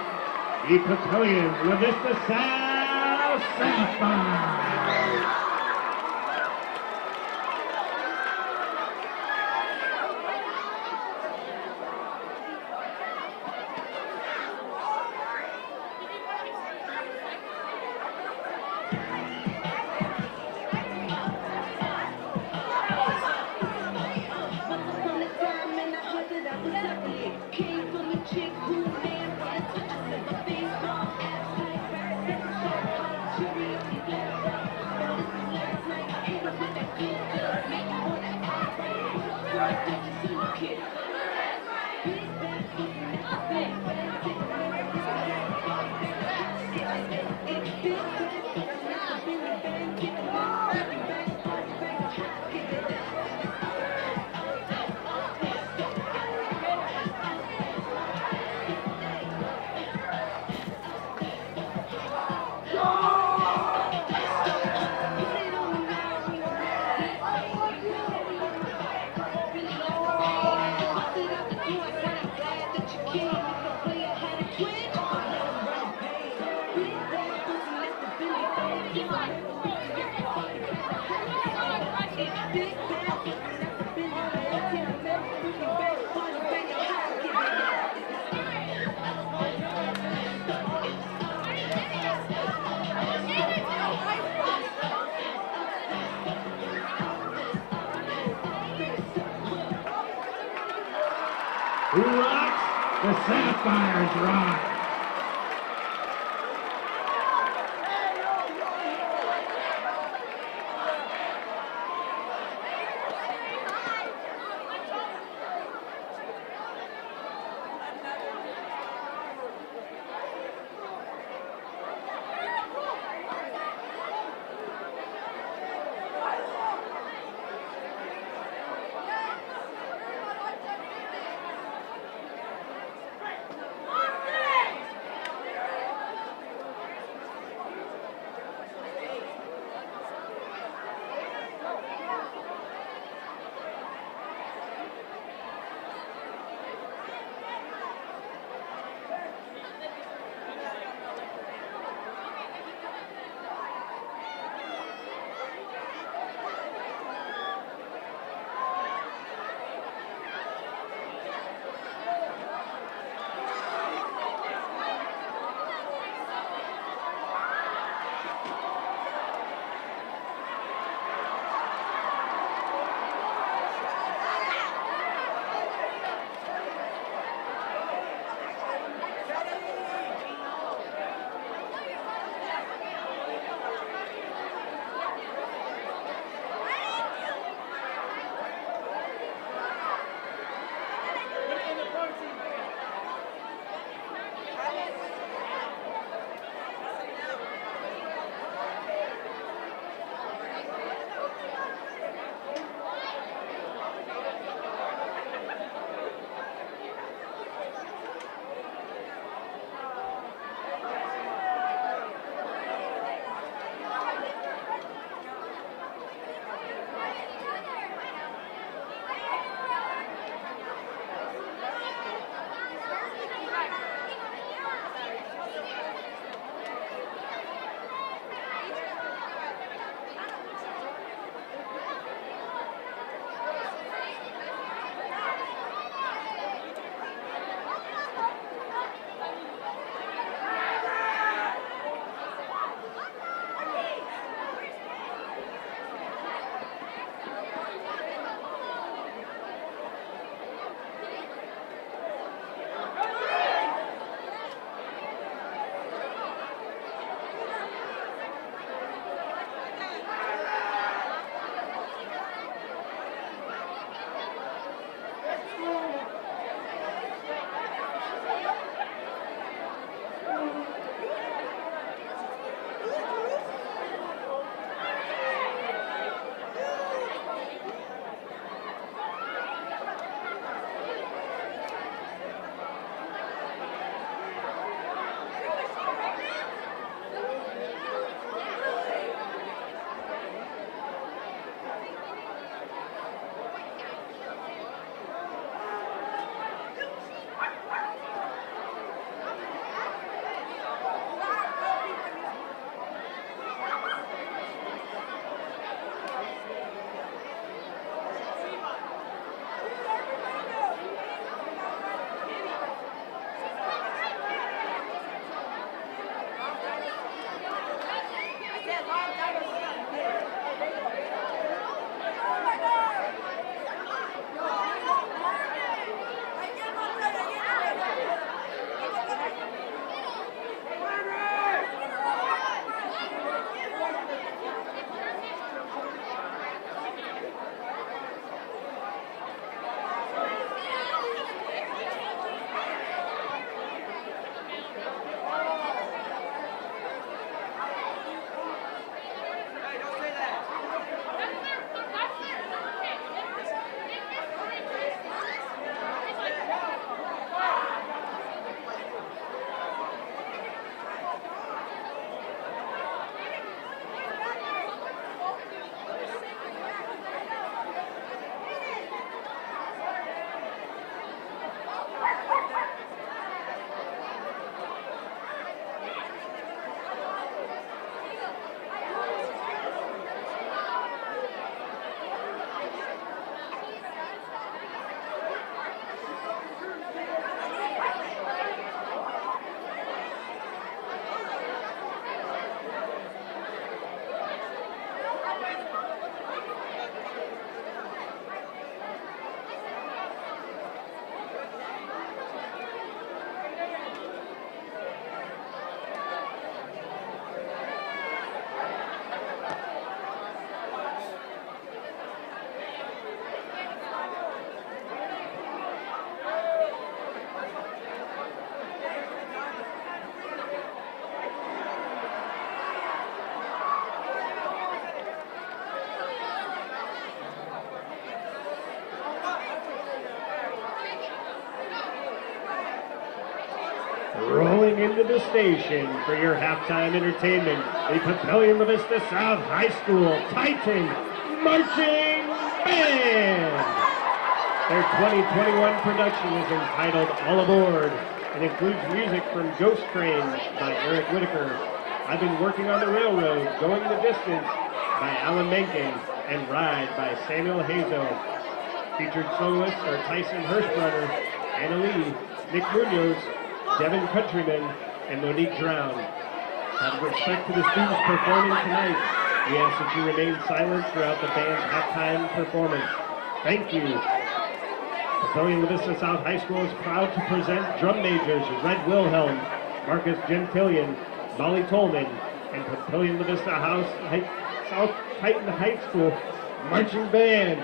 the Papillion, La Vista South Sapphires. Who rocks? The Sapphires rock. Rolling into the station for your halftime entertainment, the Papillion La Vista South High School Titan Marching Band. Their 2021 production is entitled All Aboard and includes music from Ghost Train by Eric Whitaker, I've Been Working on the Railroad, Going the Distance by Alan Menken, and Ride by Samuel Hazo. Featured soloists are Tyson Hirschbrunner, Anna Lee, Nick Munoz, Devin Countryman, and Monique Drown. Out of respect to the students performing tonight, we ask that you remain silent throughout the band's halftime performance. Thank you. Papillion La Vista South High School is proud to present drum majors Red Wilhelm, Marcus Gentilian, Molly Tolman, and Papillion La Vista South Titan High School Marching Band.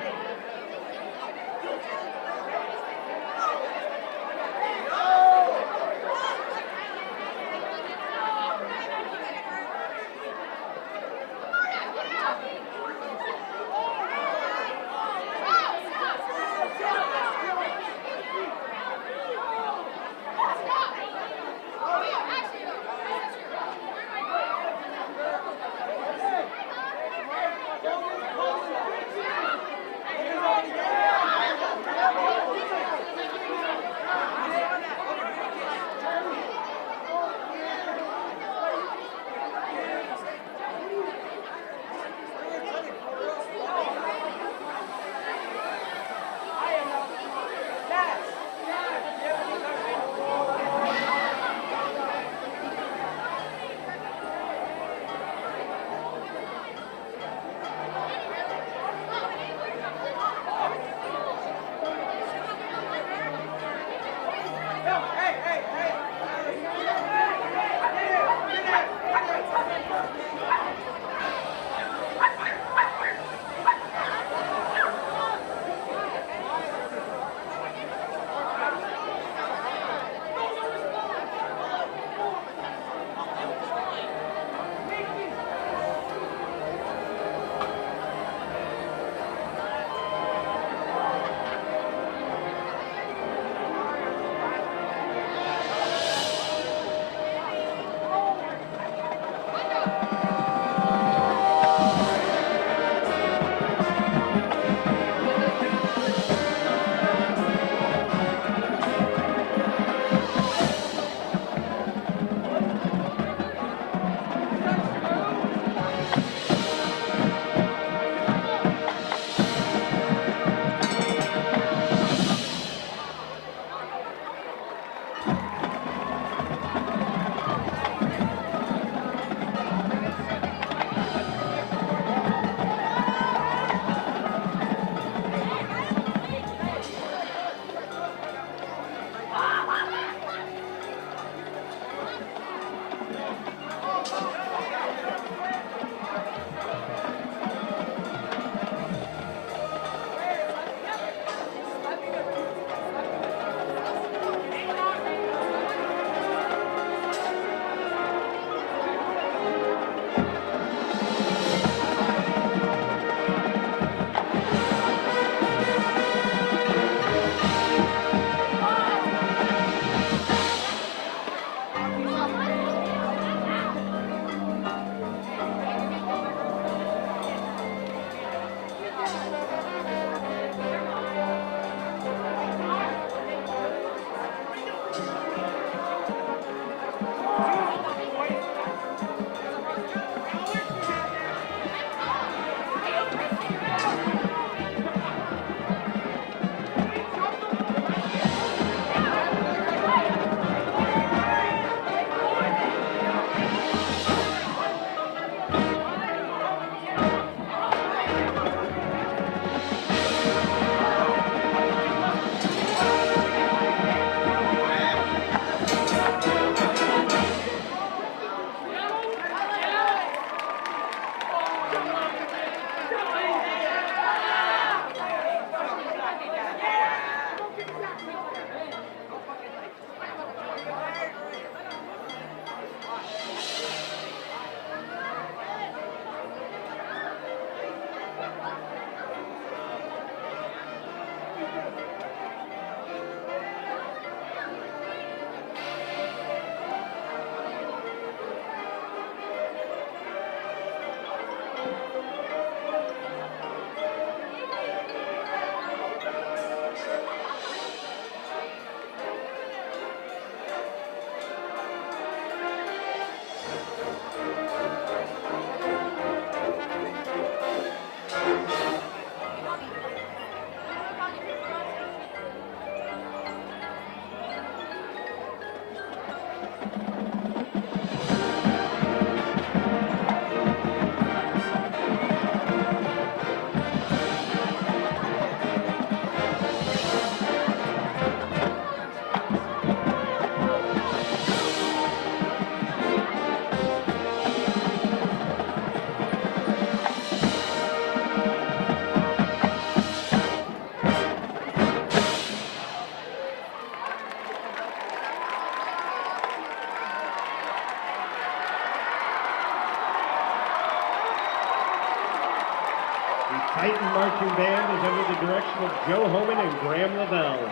Titan Marching Band is under the direction of Joe Homan and Graham Lavelle.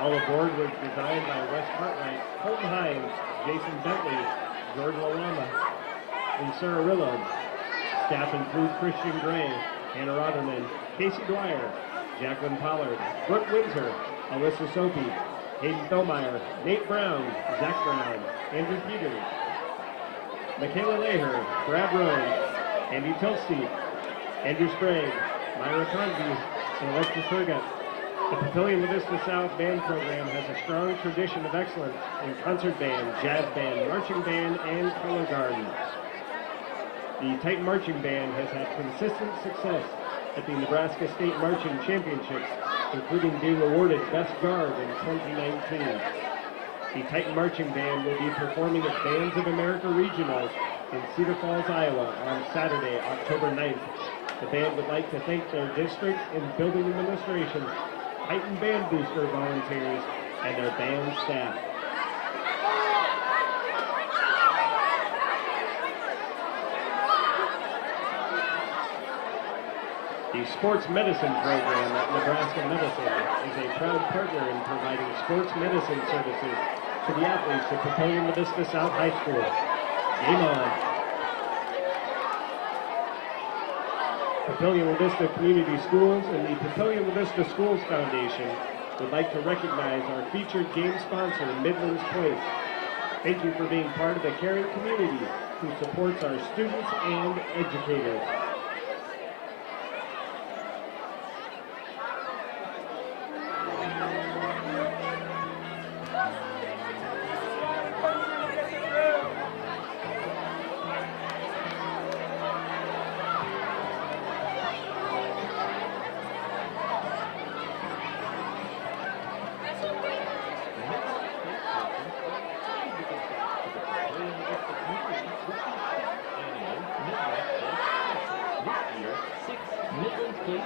All aboard was designed by Wes Cartwright, Colton Hines, Jason Bentley, George Lalama, and Sarah Rillo. Staff include Christian Gray, Hannah Rotterman, Casey Dwyer, Jacqueline Pollard, Brooke Windsor, Alyssa Sophie, Hayden Thommeyer, Nate Brown, Zach Brown, Andrew Peters, Michaela Leher, Brad Rose, Andy Tilstey, Andrew Sprague, Myra Convey, and Alexis Turgut. The Papillion La Vista South Band Program has a strong tradition of excellence in concert band, jazz band, marching band, and color guard. The Titan Marching Band has had consistent success at the Nebraska State Marching Championships, including being awarded Best Guard in 2019. The Titan Marching Band will be performing at Bands of America Regionals in Cedar Falls, Iowa on Saturday, October 9th. The band would like to thank their district and building administration, Titan Band Booster volunteers, and their band staff. The Sports Medicine Program at Nebraska Medicine is a proud partner in providing sports medicine services to the athletes at Papillion La Vista South High School. Game on. Papillion La Vista Community Schools and the Papillion La Vista Schools Foundation would like to recognize our featured game sponsor, Midlands Place. Thank you for being part of a caring community who supports our students and educators.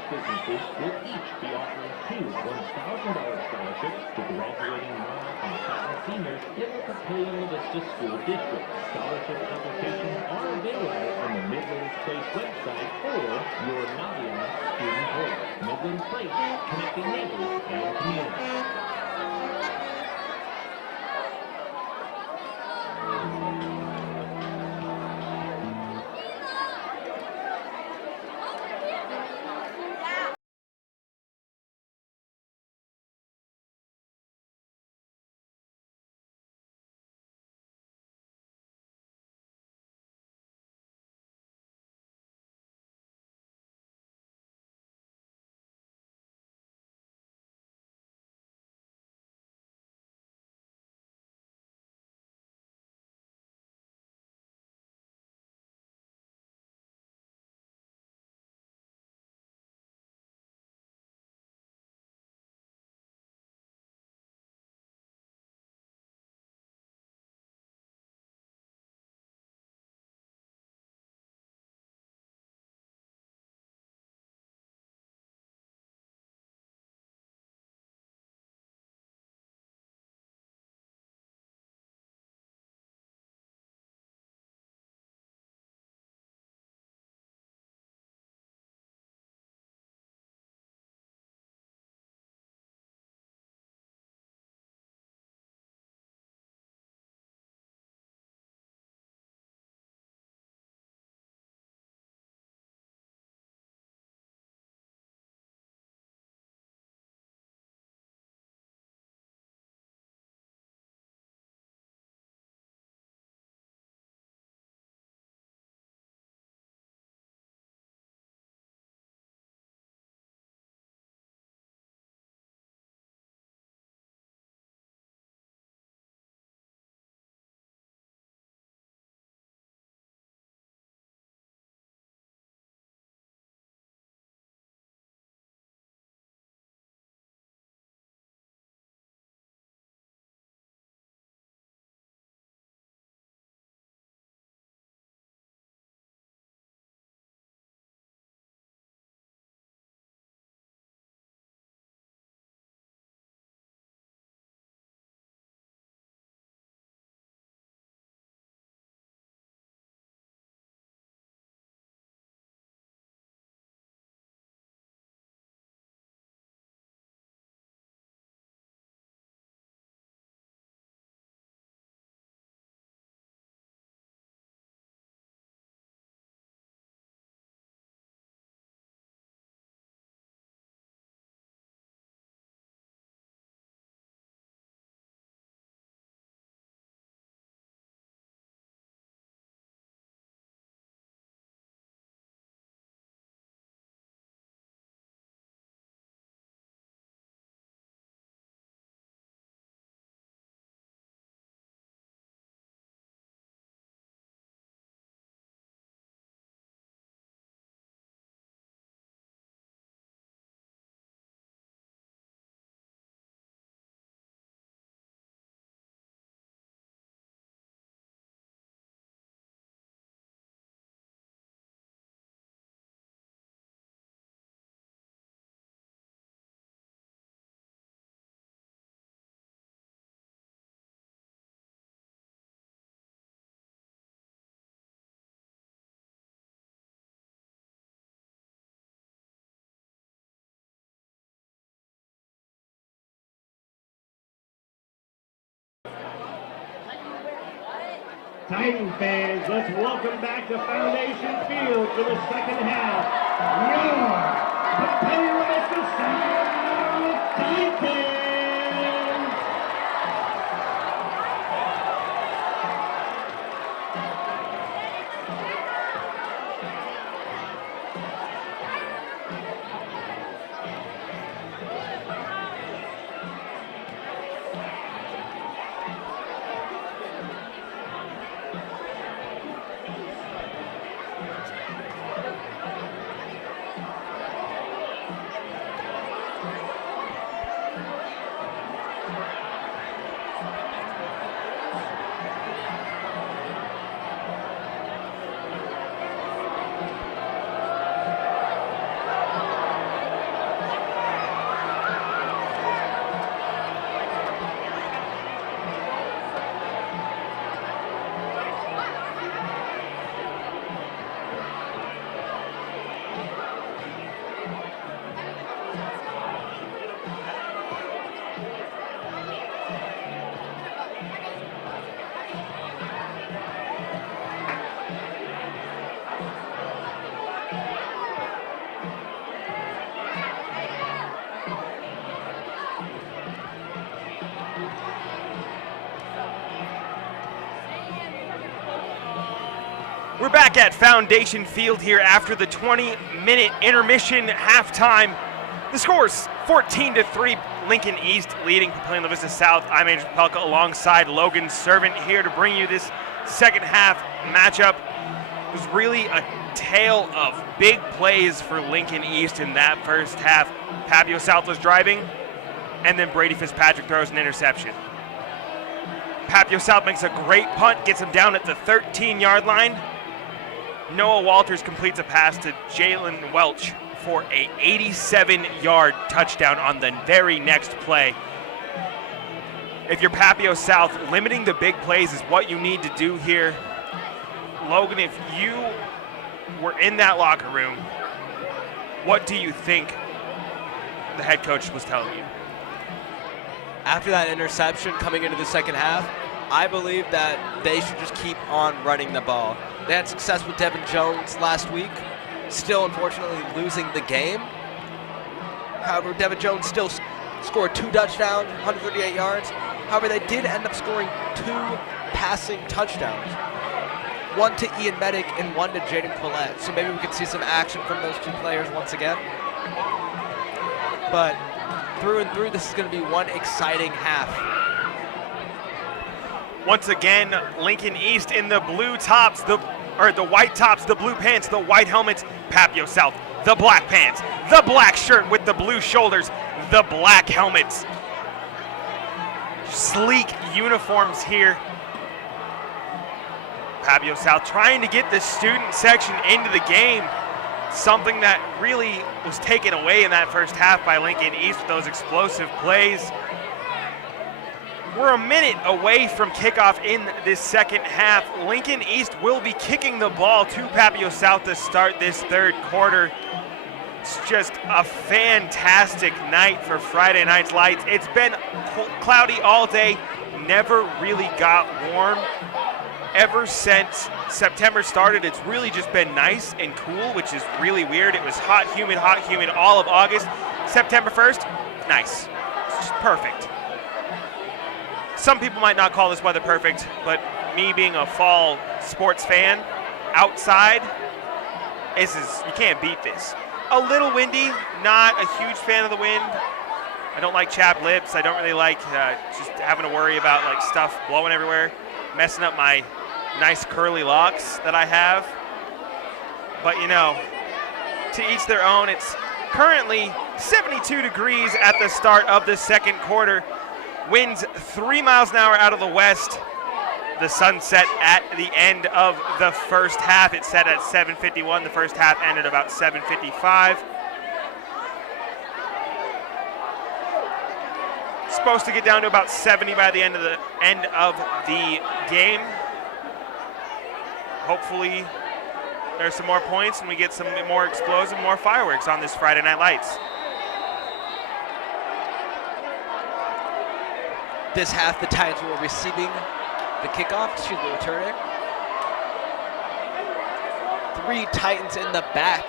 Businesses will each be offering two $1,000 scholarships to graduating monarch and Titan seniors in the Papillion La Vista School District. Scholarship applications are available on the Midlands Place website or your Navion student portal. Midlands Place, connecting neighbors and communities. Titan fans, let's welcome back to Foundation Field for the second half. Your Papillion Titans! We're back at Foundation Field here after the 20-minute intermission halftime. The score's 14-3, Lincoln East leading Papillion Vista South. I'm Andrew Pelka alongside Logan Servant here to bring you this second half matchup. It was really a tale of big plays for Lincoln East in that first half. Papillion South was driving, and then Brady Fitzpatrick throws an interception. Papillion South makes a great punt, gets him down at the 13-yard line. Noah Walters completes a pass to Jalen Welch for a 87-yard touchdown on the very next play. If you're Papillion South, limiting the big plays is what you need to do here. Logan, if you were in that locker room, what do you think the head coach was telling you? After that interception coming into the second half, I believe that they should just keep on running the ball. They had success with Devin Jones last week, still unfortunately losing the game. However, Devin Jones still scored 2 touchdowns, 138 yards. However, they did end up scoring 2 passing touchdowns. 1 to Ian Medic and 1 to Jaden Collette. So maybe we can see some action from those 2 players once again. But through and through, this is going to be one exciting half. Once again, Lincoln East in the blue tops, the white tops, the blue pants, the white helmets. Papillion South, the black pants, the black shirt with the blue shoulders, the black helmets. Sleek uniforms here. Papillion South trying to get the student section into the game. Something that really was taken away in that first half by Lincoln East with those explosive plays. We're a minute away from kickoff in this second half. Lincoln East will be kicking the ball to Papillion South to start this third quarter. It's just a fantastic night for Friday Night's Lights. It's been cloudy all day, never really got warm. Ever since September started, it's really just been nice and cool, which is really weird. It was hot, humid all of August. September 1st, nice. It's just perfect. Some people might not call this weather perfect, but me being a fall sports fan, outside, you can't beat this. A little windy, not a huge fan of the wind. I don't like chapped lips. I don't really like just having to worry about like stuff blowing everywhere, messing up my nice curly locks that I have. But you know, to each their own. It's currently 72 degrees at the start of the second quarter. Winds 3 miles an hour out of the west. The sun set at the end of the first half. It set at 7:51. The first half ended about 7:55. Supposed to get down to about 70 by the end of the game. Hopefully there's some more points and we get some more explosive, more fireworks on this Friday Night Lights. This half, the Titans were receiving the kickoff, returning. 3 Titans in the back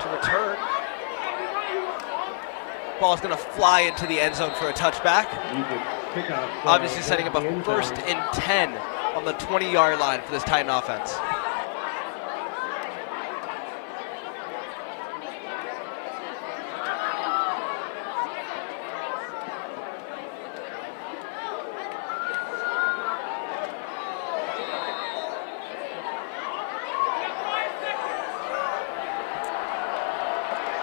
to return. Ball's going to fly into the end zone for a touchback. Obviously setting up a 1st and 10 on the 20-yard line for this Titan offense.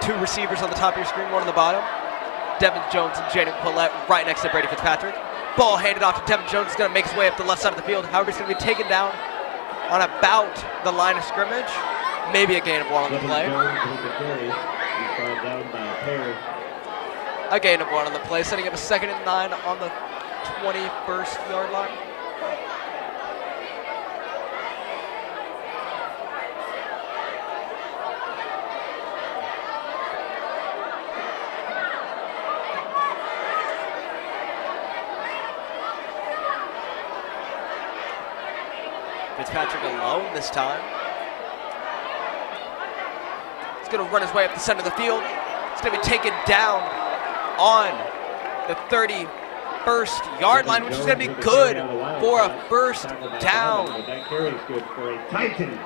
Two receivers on the top of your screen, one on the bottom. Devin Jones and Jaden Collette right next to Brady Fitzpatrick. Ball handed off to Devin Jones. He's going to make his way up the left side of the field. However, he's going to be taken down on about the line of scrimmage. Maybe a gain of 1 on the play. A gain of 1 on the play, setting up a 2nd and 9 on the 21st yard line. Fitzpatrick alone this time. He's going to run his way up the center of the field. He's going to be taken down on the 31st yard line, which is going to be good for a 1st down. That carry is good for a Titan.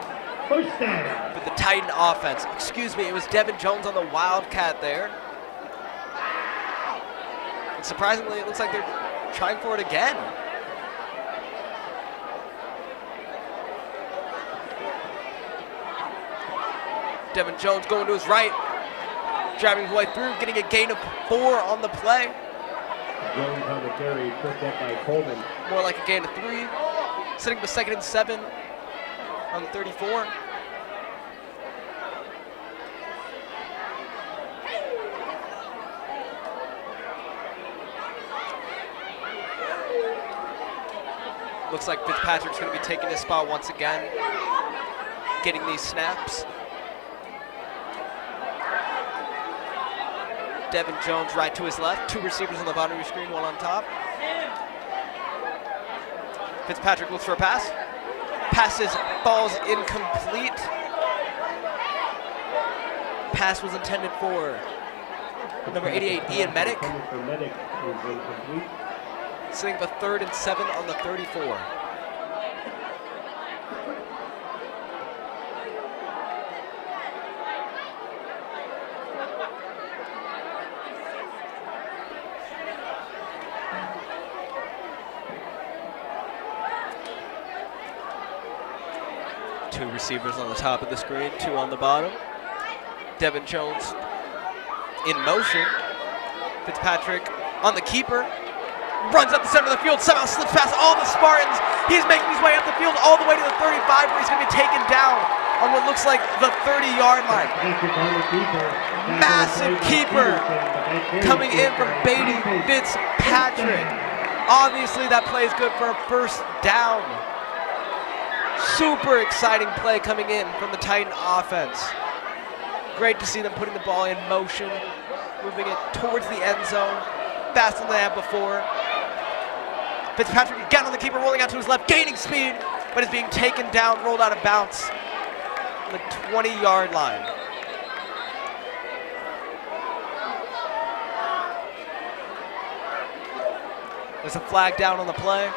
1st down. With the Titan offense. Excuse me, it was Devin Jones on the Wildcat there. And surprisingly, it looks like they're trying for it again. Devin Jones going to his right, driving his way through, getting a gain of 4 on the play. Jones on the carry, picked up by Coleman. More like a gain of 3. Setting up a 2nd and 7 on the 34. Looks like Fitzpatrick's going to be taking his spot once again, getting these snaps. Devin Jones right to his left. 2 receivers on the bottom of your screen, 1 on top. Fitzpatrick looks for a pass. Passes, falls incomplete. Pass was intended for number 88, Ian Medic. Setting up a 3rd and 7 on the 34. Two receivers on the top of the screen, 2 on the bottom. Devin Jones in motion. Fitzpatrick on the keeper. Runs up the center of the field, somehow slips past all the Spartans. He's making his way up the field all the way to the 35 where he's going to be taken down on what looks like the 30-yard line. Massive keeper coming in from Brady Fitzpatrick. Obviously that play is good for a 1st down. Super exciting play coming in from the Titan offense. Great to see them putting the ball in motion, moving it towards the end zone, faster than they have before. Fitzpatrick again on the keeper, rolling out to his left, gaining speed, but is being taken down, rolled out of bounds on the 20-yard line. There's a flag down on the play.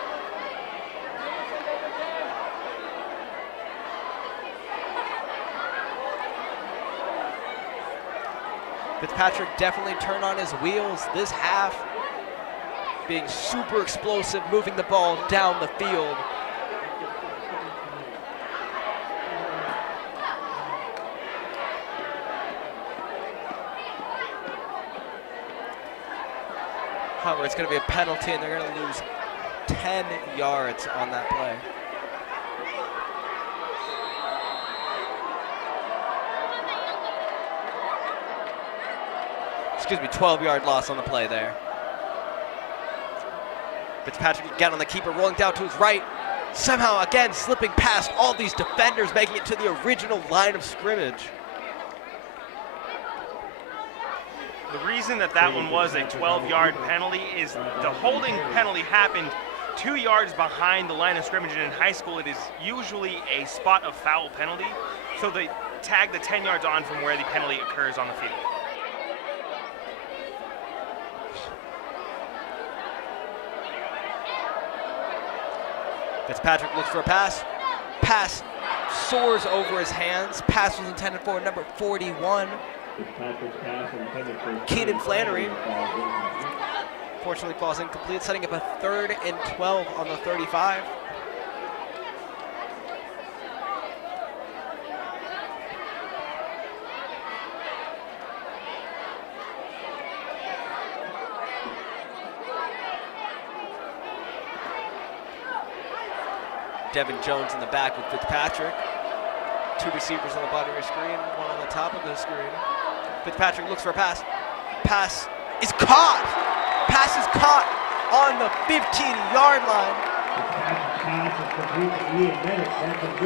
Fitzpatrick definitely turned on his wheels this half, being super explosive, moving the ball down the field. However, it's going to be a penalty, and they're going to lose 10 yards on that play. Excuse me, 12-yard loss on the play there. Fitzpatrick again on the keeper, rolling down to his right. Somehow, again, slipping past all these defenders, making it to the original line of scrimmage. The reason that one was a 12-yard penalty is the holding penalty happened 2 yards behind the line of scrimmage, and in high school it is usually a spot of foul penalty, so they tag the 10 yards on from where the penalty occurs on the field. Fitzpatrick looks for a pass. Pass soars over his hands. Pass was intended for number 41, Fitzpatrick's pass intended for Keenan Flannery. Fortunately falls incomplete, setting up a 3rd and 12 on the 35. Devin Jones in the back with Fitzpatrick. 2 receivers on the bottom of your screen, 1 on the top of the screen. Fitzpatrick looks for a pass. Pass is caught. Pass is caught on the 15-yard line.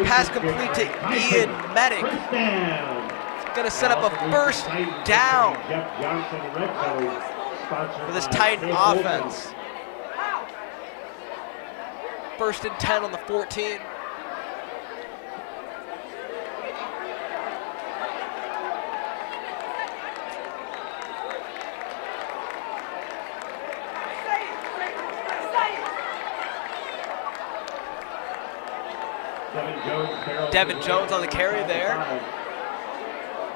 Pass complete to Ian Medic. Going to set up a 1st down for this Titan offense. 1st and 10 on the 14. Devin Jones on the carry there,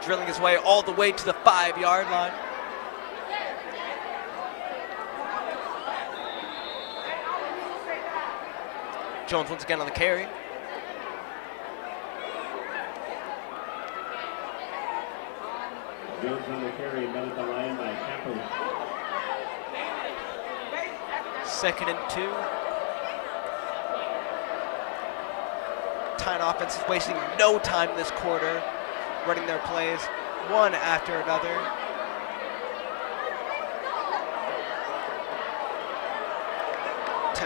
drilling his way all the way to the 5-yard line. Jones once again on the carry. Jones on the carry, met at the line by Campos. 2nd and 2. Titan offense is wasting no time this quarter, running their plays one after another.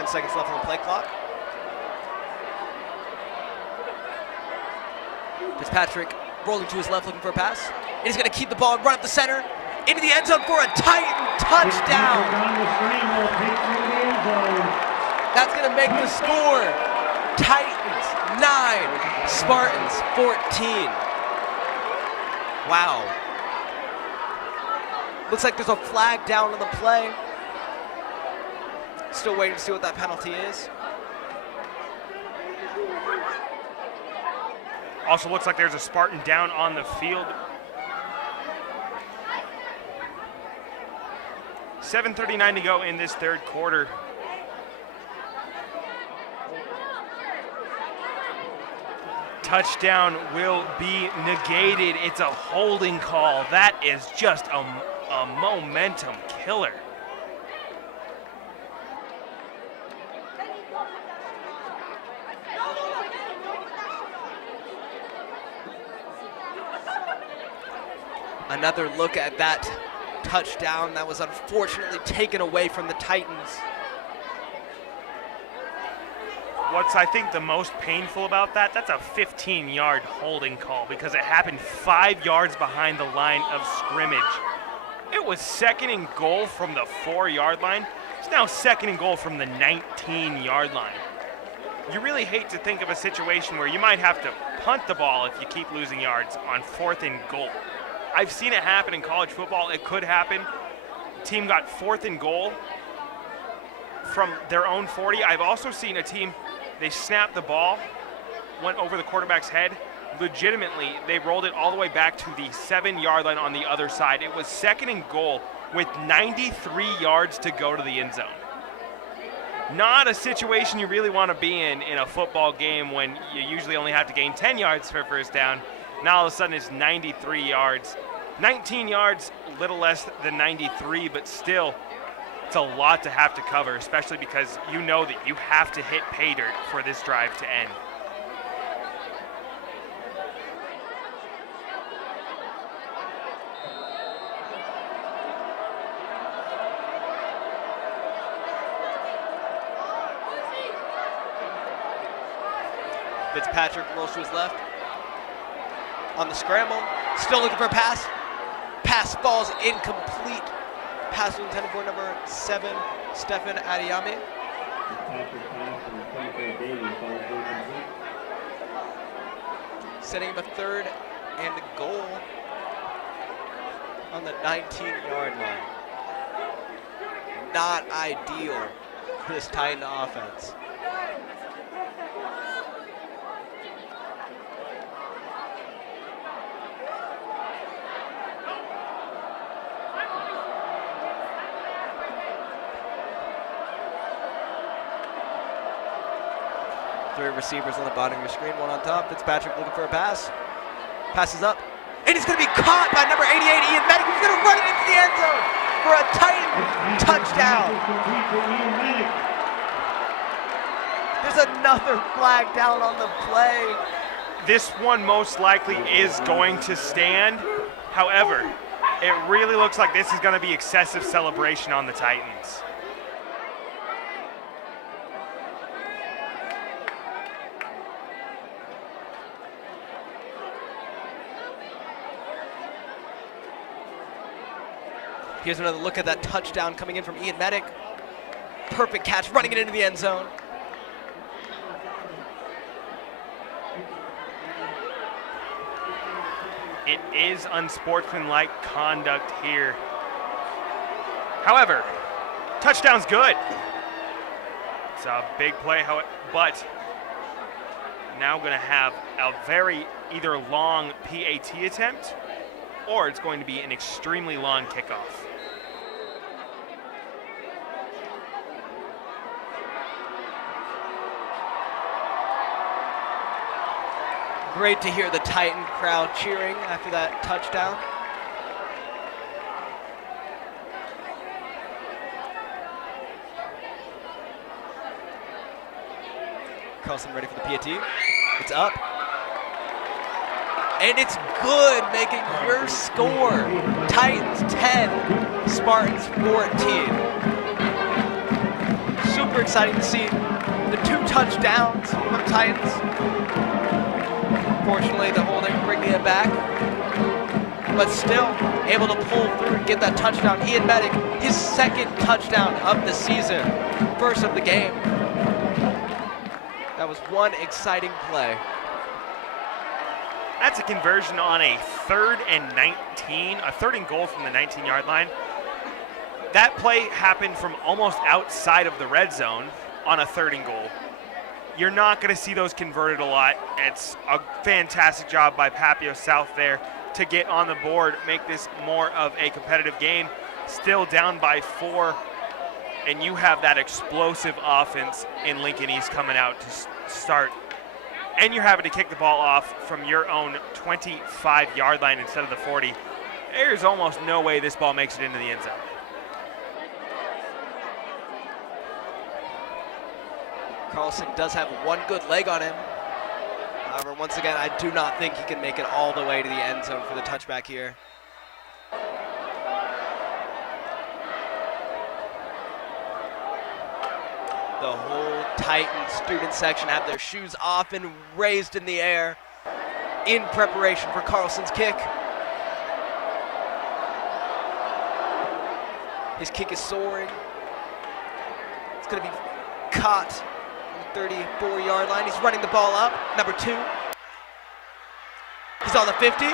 Seconds left on the play clock. Fitzpatrick rolling to his left looking for a pass. And he's going to keep the ball and run up the center into the end zone for a Titan touchdown. That's going to make the score. Titans 9, Spartans 14. Wow. Looks like there's a flag down on the play. Still waiting to see what that penalty is. Also looks like there's a Spartan down on the field. 7:39 to go in this 3rd quarter. Touchdown will be negated. It's a holding call. That is just a momentum killer. Another look at that touchdown that was unfortunately taken away from the Titans. What's I think the most painful about that's a 15-yard holding call because it happened 5 yards behind the line of scrimmage. It was 2nd and goal from the 4-yard line. It's now 2nd and goal from the 19-yard line. You really hate to think of a situation where you might have to punt the ball if you keep losing yards on 4th and goal. I've seen it happen in college football. It could happen. The team got 4th and goal from their own 40. I've also seen a team, they snapped the ball, went over the quarterback's head. Legitimately, they rolled it all the way back to the 7-yard line on the other side. It was 2nd and goal with 93 yards to go to the end zone. Not a situation you really want to be in a football game when you usually only have to gain 10 yards for a 1st down. Now all of a sudden it's 93 yards. 19 yards, a little less than 93, but still, it's a lot to have to cover, especially because you know that you have to hit pay dirt for this drive to end. Fitzpatrick rolls to his left. On the scramble, still looking for a pass. Pass falls incomplete. Pass was intended for number 7, Stefan Adiyami. Fitzpatrick Setting him a 3rd and a goal on the 19-yard line. Not ideal for this Titan offense. Three receivers on the bottom of your screen, one on top. Fitzpatrick looking for a pass. Passes up. And he's going to be caught by number 88, Ian Medic. He's going to run it into the end zone for a Titan touchdown. There's another flag down on the play. This one most likely is going to stand. However, it really looks like this is going to be excessive celebration on the Titans. Here's another look at that touchdown coming in from Ian Medic. Perfect catch, running it into the end zone. It is unsportsmanlike conduct here. However, touchdown's good. It's a big play, but now going to have a very either long PAT attempt or it's going to be an extremely long kickoff. Great to hear the Titan crowd cheering after that touchdown. Carlson ready for the PAT. It's up. And it's good, making your score. Titans 10, Spartans 14. Super exciting to see the 2 touchdowns from Titans. Unfortunately, the holding bringing it back, but still able to pull through and get that touchdown. Ian Medic, his 2nd touchdown of the season, 1st of the game. That was one exciting play. That's a conversion on a 3rd and 19, a 3rd and goal from the 19-yard line. That play happened from almost outside of the red zone on a 3rd and goal. You're not going to see those converted a lot. It's a fantastic job by Papillion South there to get on the board, make this more of a competitive game. Still down by 4, and you have that explosive offense in Lincoln East coming out to start. And you're having to kick the ball off from your own 25-yard line instead of the 40. There's almost no way this ball makes it into the end zone. Carlson does have one good leg on him. However, once again, I do not think he can make it all the way to the end zone for the touchback here. The whole Titan student section have their shoes off and raised in the air in preparation for Carlson's kick. His kick is soaring. It's going to be caught on the 34-yard line. He's running the ball up, number 2. He's on the 50,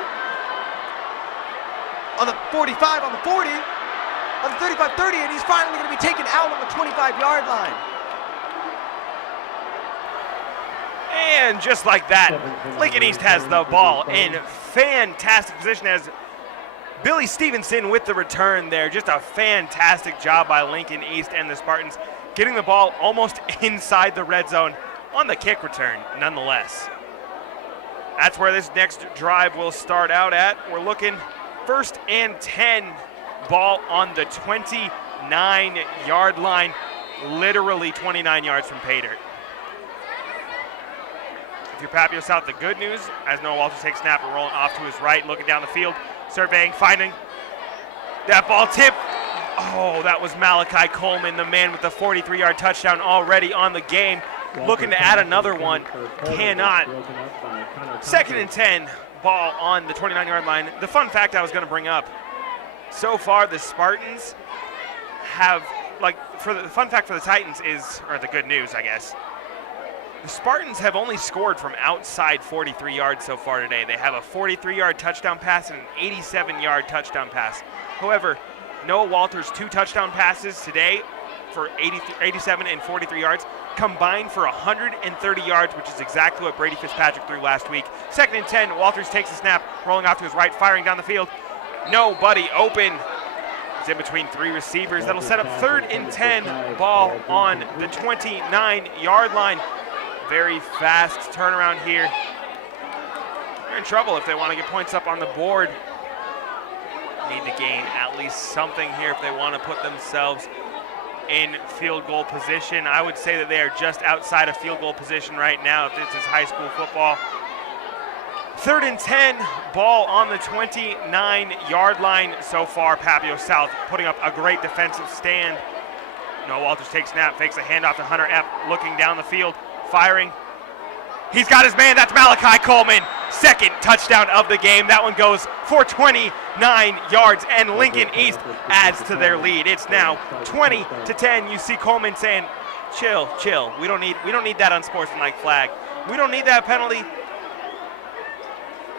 on the 45, on the 40, on the 35-30, and he's finally going to be taken out on the 25-yard line. And just like that, Lincoln East has the ball in fantastic position as Billy Stevenson with the return there. Just a fantastic job by Lincoln East and the Spartans, getting the ball almost inside the red zone on the kick return nonetheless. That's where this next drive will start out at. We're looking 1st and 10, ball on the 29-yard line, literally 29 yards from pay dirt. If you're Papillion South, the good news, as Noah Walters takes snap and rolling off to his right, looking down the field, surveying, finding that ball tip. Oh, that was Malachi Coleman, the man with the 43-yard touchdown already on the game. Looking to add another one, cannot. 2nd and 10, ball on the 29-yard line. The fun fact I was going to bring up, so far the Spartans have, the fun fact for the Titans is, or the good news, I guess, The Spartans have only scored from outside 43 yards so far today. They have a 43-yard touchdown pass and an 87-yard touchdown pass. However, Noah Walters' 2 touchdown passes today for 87 and 43 yards, combined for 130 yards, which is exactly what Brady Fitzpatrick threw last week. 2nd and 10, Walters takes the snap, rolling off to his right, firing down the field. Nobody open. He's in between 3 receivers. That'll set up 3rd and 10, ball on the 29-yard line. Very fast turnaround here. They're in trouble if they want to get points up on the board. Need to gain at least something here if they want to put themselves in field goal position. I would say that they are just outside of field goal position right now if this is high school football. 3rd and 10, ball on the 29-yard line so far. Papillion South putting up a great defensive stand. Noah Walters takes snap, fakes a handoff to Hunter Epp, looking down the field, firing. He's got his man, that's Malachi Coleman. 2nd touchdown of the game. That one goes for 29 yards, and Lincoln East adds to their lead. It's now 20-10. You see Coleman saying, chill. We don't need that unsportsmanlike flag. We don't need that penalty.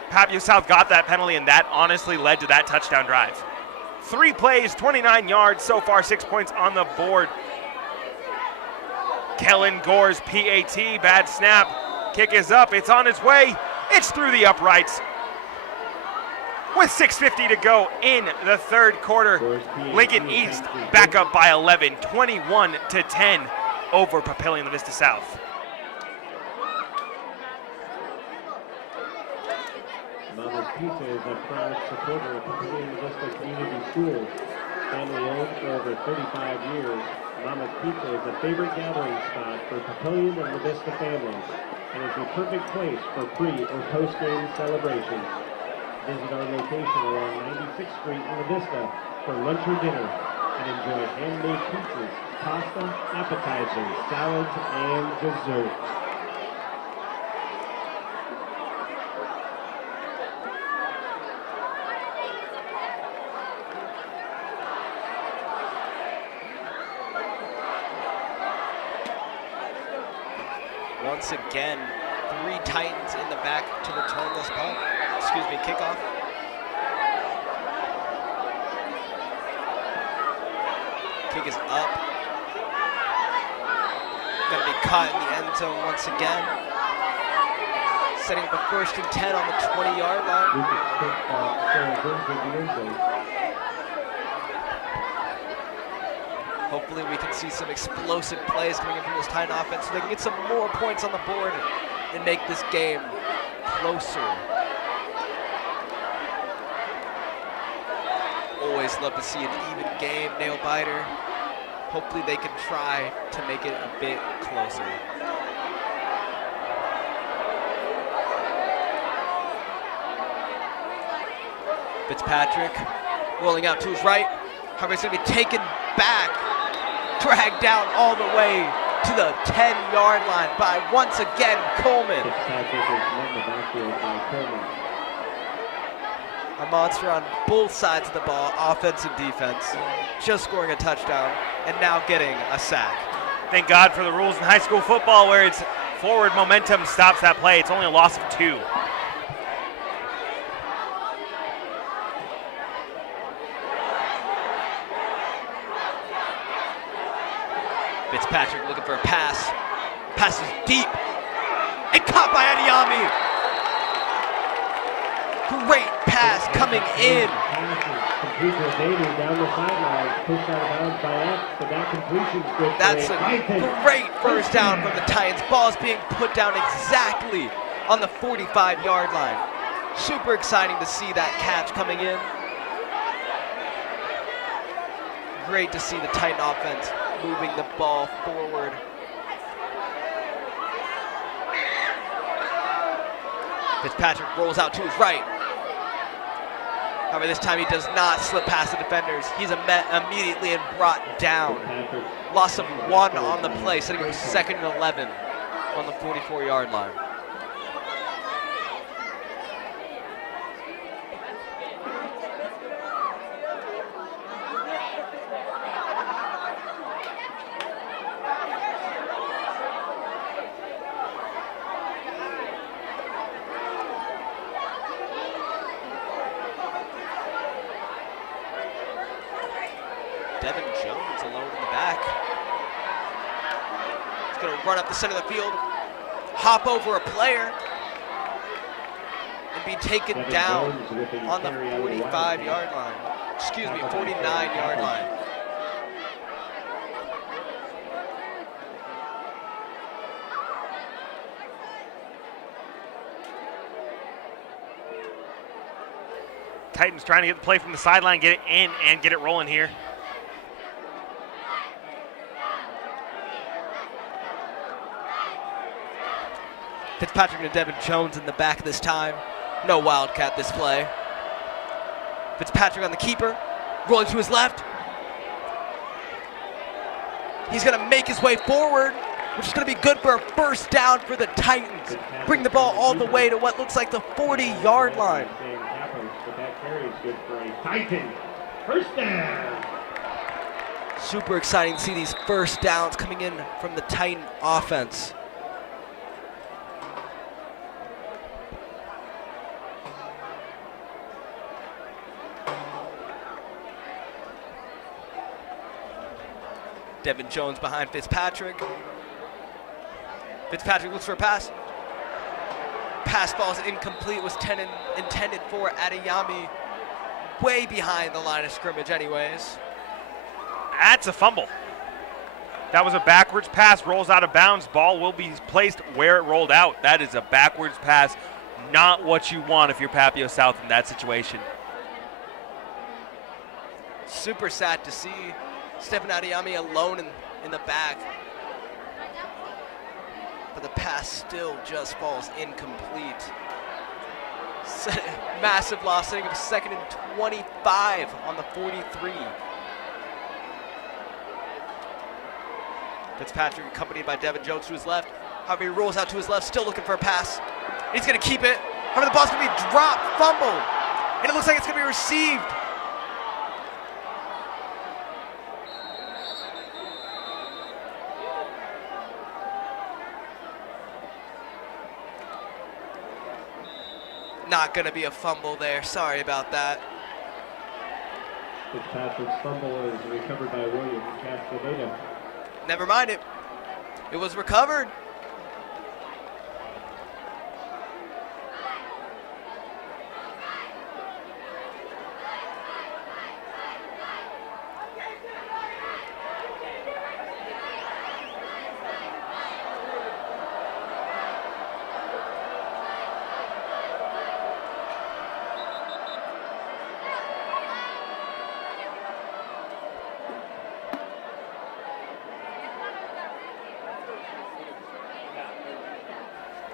Papillion South got that penalty, and that honestly led to that touchdown drive. 3 plays, 29 yards so far, 6 points on the board. Kellen Gore's PAT, bad snap. Kick is up, it's on its way. It's through the uprights. With 6:50 to go in the 3rd quarter, Lincoln East back up by 11, 21-10 over Papillion Vista South. Mama's Pizza is a proud supporter of Papillion Vista Community Schools. Family owned for over 35 years, Mama's Pizza is a favorite gathering spot for Papillion and La Vista families, and is the perfect place for pre- or post-game celebrations. Visit our location along 96th Street in La Vista for lunch or dinner, and enjoy handmade pizzas, pasta, appetizers, salads, and dessert. Once again, 3 Titans in the back to return this punt. Kickoff. Kick is up. Gonna be caught in the end zone once again. Setting up a 1st and 10 on the 20-yard line. Hopefully we can see some explosive plays coming in from this Titan offense so they can get some more points on the board and make this game closer. Always love to see an even game, nail biter. Hopefully they can try to make it a bit closer. Fitzpatrick rolling out to his right. However, it's going to be taken back, dragged down all the way to the 10-yard line by, once again, Coleman. Fitzpatrick is met in the backfield by Coleman. A monster on both sides of the ball, offense and defense, just scoring a touchdown and now getting a sack. Thank God for the rules in high school football where it's forward momentum stops that play. It's only a loss of 2. Fitzpatrick looking for a pass. Pass is deep and caught by Adiyami. Great pass coming in. Complete to David down the sideline, pushed out of bounds by X, but that completion's good. That's a great first down from the Titans. Ball's being put down exactly on the 45-yard line. Super exciting to see that catch coming in. Great to see the Titan offense moving the ball forward. Fitzpatrick rolls out to his right. However, this time he does not slip past the defenders. He's immediately and brought down. Loss of 1 on the play, setting up 2nd and 11 on the 44-yard line. Devin Jones alone in the back. He's going to run up the center of the field, hop over a player, and be taken Devin down Jones with a on the carry out of the 45-yard line. Excuse me, 49-yard line. Titans trying to get the play from the sideline, get it in, and get it rolling here. Fitzpatrick and Devin Jones in the back this time. No Wildcat this play. Fitzpatrick on the keeper, rolling to his left. He's going to make his way forward, which is going to be good for a first down for the Titans. Bring the ball all the way to what looks like the 40-yard line. But that carry is good for a Titan first down. Super exciting to see these first downs coming in from the Titan offense. Devin Jones behind Fitzpatrick. Fitzpatrick looks for a pass. Pass ball is incomplete, was intended for Adeyemi. Way behind the line of scrimmage anyways. That's a fumble. That was a backwards pass, rolls out of bounds. Ball will be placed where it rolled out. That is a backwards pass, not what you want if you're Papio South in that situation. Super sad to see Stephen Adeyemi alone in the back. But the pass still just falls incomplete. Massive loss, setting up 2nd and 25 on the 43. Fitzpatrick accompanied by Devin Jones to his left. However, he rolls out to his left, still looking for a pass. He's going to keep it. However, the ball's going to be dropped, fumbled, and it looks like it's going to be received. Not going to be a fumble there. Sorry about that. Fitzpatrick's fumble is recovered by William Castaneda. Never mind it. It was recovered.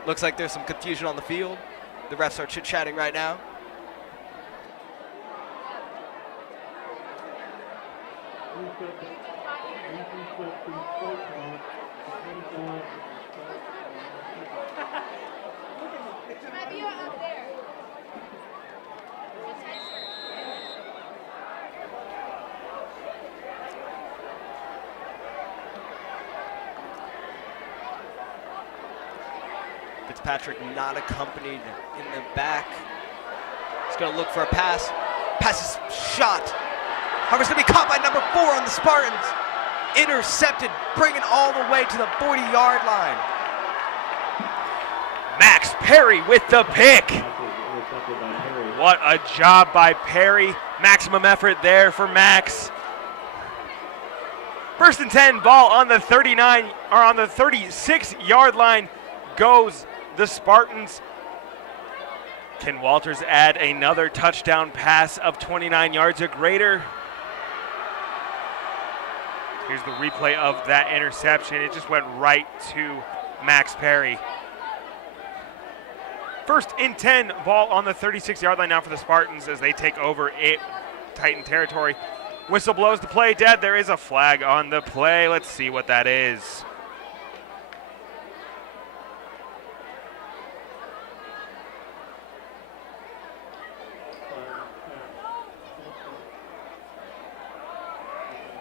Looks like there's some confusion on the field. The refs are chit-chatting right now. Fitzpatrick not accompanied in the back. He's going to look for a pass. Pass is shot. However, it's going to be caught by number 4 on the Spartans. Intercepted, bringing all the way to the 40-yard line. Max Perry with the pick. What a job by Perry. Maximum effort there for Max. 1st and 10, ball on the 39 or on the 36-yard line goes the Spartans. Can Walters add another touchdown pass of 29 yards or greater? Here's the replay of that interception. It just went right to Max Perry. 1st and 10, ball on the 36-yard line now for the Spartans as they take over Titan territory. Whistle blows the play dead. There is a flag on the play. Let's see what that is.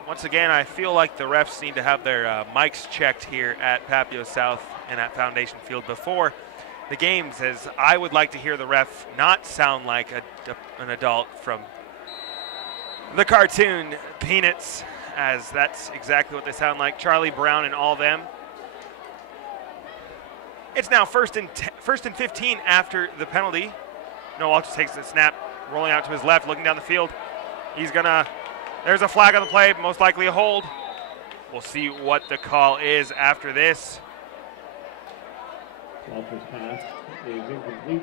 Once again, I feel like the refs need to have their mics checked here at Papio South and at Foundation Field before the games, as I would like to hear the ref not sound like an adult from the cartoon Peanuts as that's exactly what they sound like. Charlie Brown and all them. It's now first and 15 after the penalty. No, Walters takes the snap, rolling out to his left, looking down the field. There's a flag on the play, most likely a hold. We'll see what the call is after this. Walters' pass is incomplete.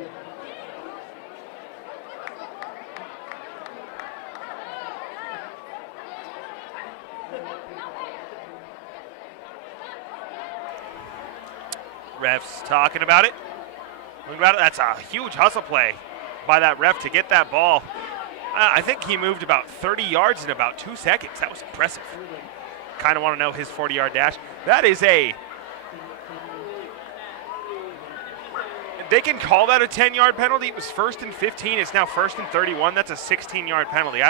Refs talking about it. That's a huge hustle play by that ref to get that ball. I think he moved about 30 yards in about 2 seconds. That was impressive. Kind of want to know his 40-yard dash. That is they can call that a 10-yard penalty. It was first and 15. It's now first and 31. That's a 16-yard penalty.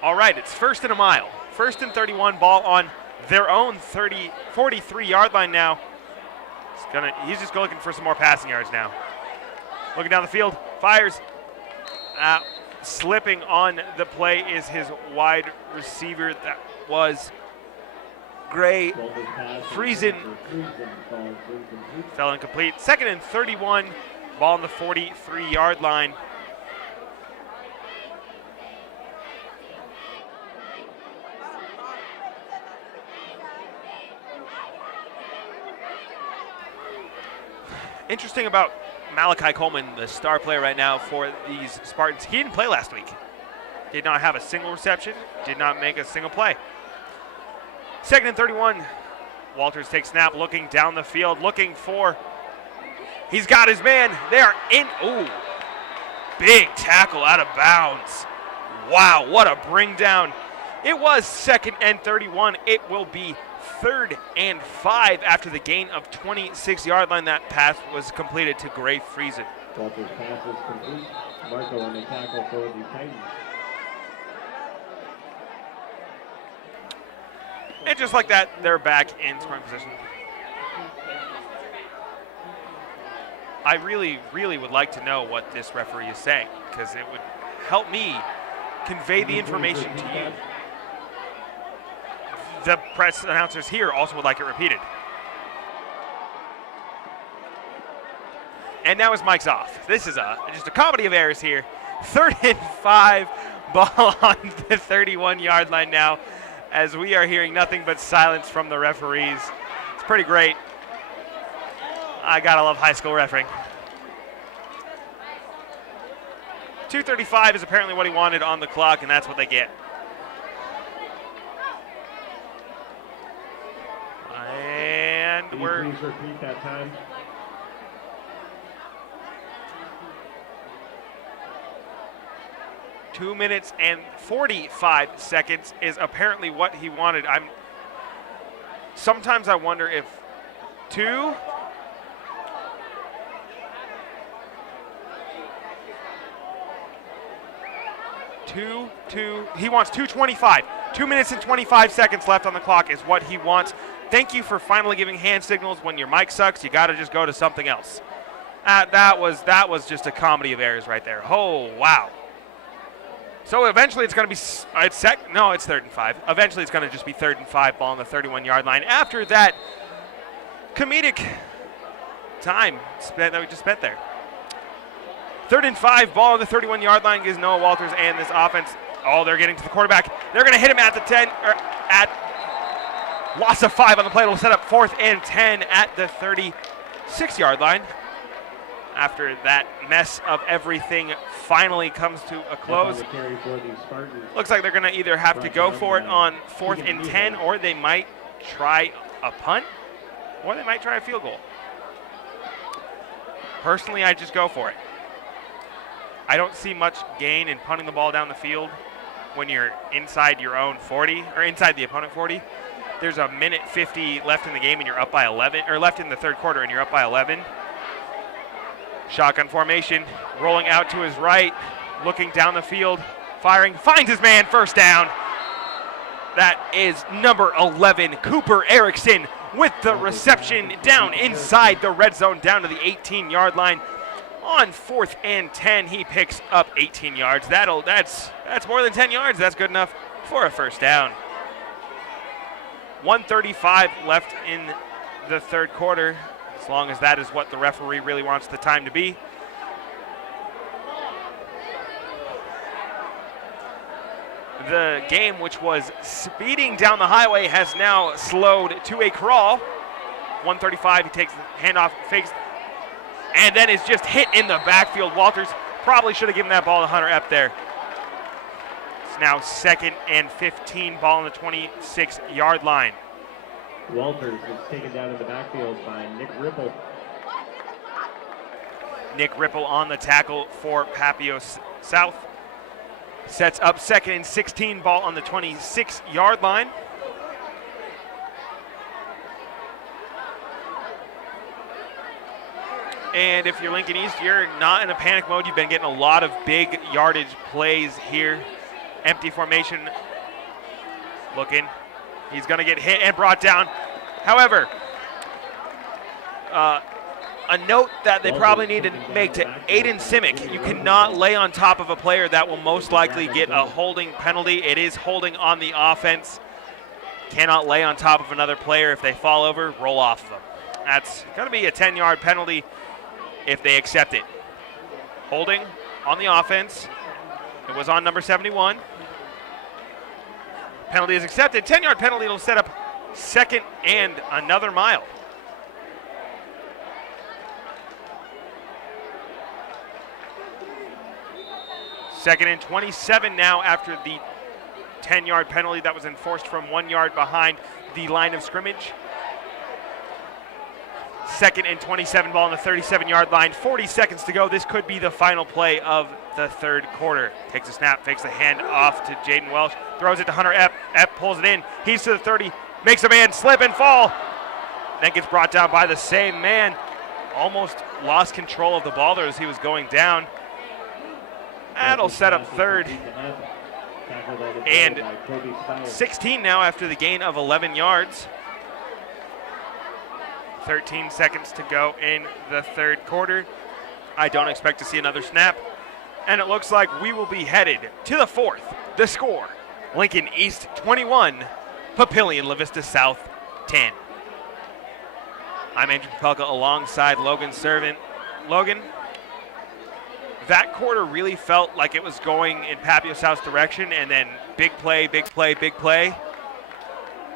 All right, it's first and a mile. First and 31, ball on their own 43-yard line now. He's just looking for some more passing yards now. Looking down the field, fires. Slipping on the play is his wide receiver. That was Gray. Friesen fell incomplete. Second and 31, ball on the 43-yard line. Interesting about Malachi Coleman, the star player right now for these Spartans. He didn't play last week. Did not have a single reception, did not make a single play. Second and 31. Walters takes snap, looking down the field, he's got his man. They are in. Ooh, big tackle out of bounds. Wow, what a bring down. It was second and 31. It will be 3rd and 5 after the gain of 26-yard line. That pass was completed to Gray Friesen. Walters' pass is complete. Marco on the tackle for the Titans. And just like that, they're back in scoring position. I really, really would like to know what this referee is saying, because it would help me convey the information to you. The press announcers here also would like it repeated. And now his mic's off. This is just a comedy of errors here. 3rd and 5, ball on the 31-yard line now, as we are hearing nothing but silence from the referees. It's pretty great. I gotta love high school refereeing. 2:35 is apparently what he wanted on the clock, and that's what they get. And Can you please repeat that time? Two minutes and 45 seconds is apparently what he wanted. Sometimes I wonder if he wants 2:25. 2 minutes and 25 seconds left on the clock is what he wants. Thank you for finally giving hand signals. When your mic sucks, you got to just go to something else. That was just a comedy of errors right there. Oh, wow. So eventually it's going to be, it's 3rd and 5. Eventually it's going to just be 3rd and 5, ball on the 31-yard line. After that comedic time that we just spent there. 3rd and 5, ball on the 31-yard line gives Noah Walters and this offense. Oh, they're getting to the quarterback. They're going to hit him at the 10, or at loss of 5 on the play. It'll set up 4th and 10 at the 36-yard line. After that mess of everything finally comes to a close. Looks like they're going to either have to go for it on 4th and 10, or they might try a punt, or they might try a field goal. Personally, I just go for it. I don't see much gain in punting the ball down the field when you're inside your own 40, or inside the opponent 40. There's a minute 50 left in the game and you're up by 11, or left in the 3rd quarter and you're up by 11. Shotgun formation, rolling out to his right, looking down the field, firing, finds his man, 1st down. That is number 11, Cooper Erickson, with the reception down inside the red zone, down to the 18-yard line. On 4th and 10, he picks up 18 yards. That's more than 10 yards. That's good enough for a first down. 1:35 left in the third quarter, as long as that is what the referee really wants the time to be. The game, which was speeding down the highway, has now slowed to a crawl. 1:35, he takes the handoff, fakes, and then is just hit in the backfield. Walters probably should have given that ball to Hunter Epp there. It's now 2nd and 15, ball on the 26-yard line. Walters is taken down in the backfield by Nick Ripple. Nick Ripple on the tackle for Papillion South. Sets up 2nd and 16, ball on the 26-yard line. And if you're Lincoln East, you're not in a panic mode. You've been getting a lot of big yardage plays here. Empty formation. Looking. He's going to get hit and brought down. However, a note that they probably need to make to Aiden Simic: you cannot lay on top of a player that will most likely get a holding penalty. It is holding on the offense. Cannot lay on top of another player. If they fall over, roll off of them. That's going to be a 10-yard penalty if they accept it. Holding on the offense. It was on number 71. Penalty is accepted. 10-yard penalty will set up 2nd and another mile. Second and 27 now after the 10-yard penalty that was enforced from 1 yard behind the line of scrimmage. 2nd and 27, ball on the 37-yard line. 40 seconds to go. This could be the final play of the third quarter. Takes a snap, fakes the hand off to Jaden Welsh, throws it to Hunter Epp. Epp pulls it in. He's to the 30, makes a man slip and fall. Then gets brought down by the same man. Almost lost control of the ball there as he was going down. That'll set up 3rd and 16 now after the gain of 11 yards. 13 seconds to go in the third quarter. I don't expect to see another snap. And it looks like we will be headed to the 4th. The score, Lincoln East 21, Papillion La Vista South 10. I'm Andrew Papelka alongside Logan Servant. Logan, that quarter really felt like it was going in Papillion South's direction, and then big play, big play, big play,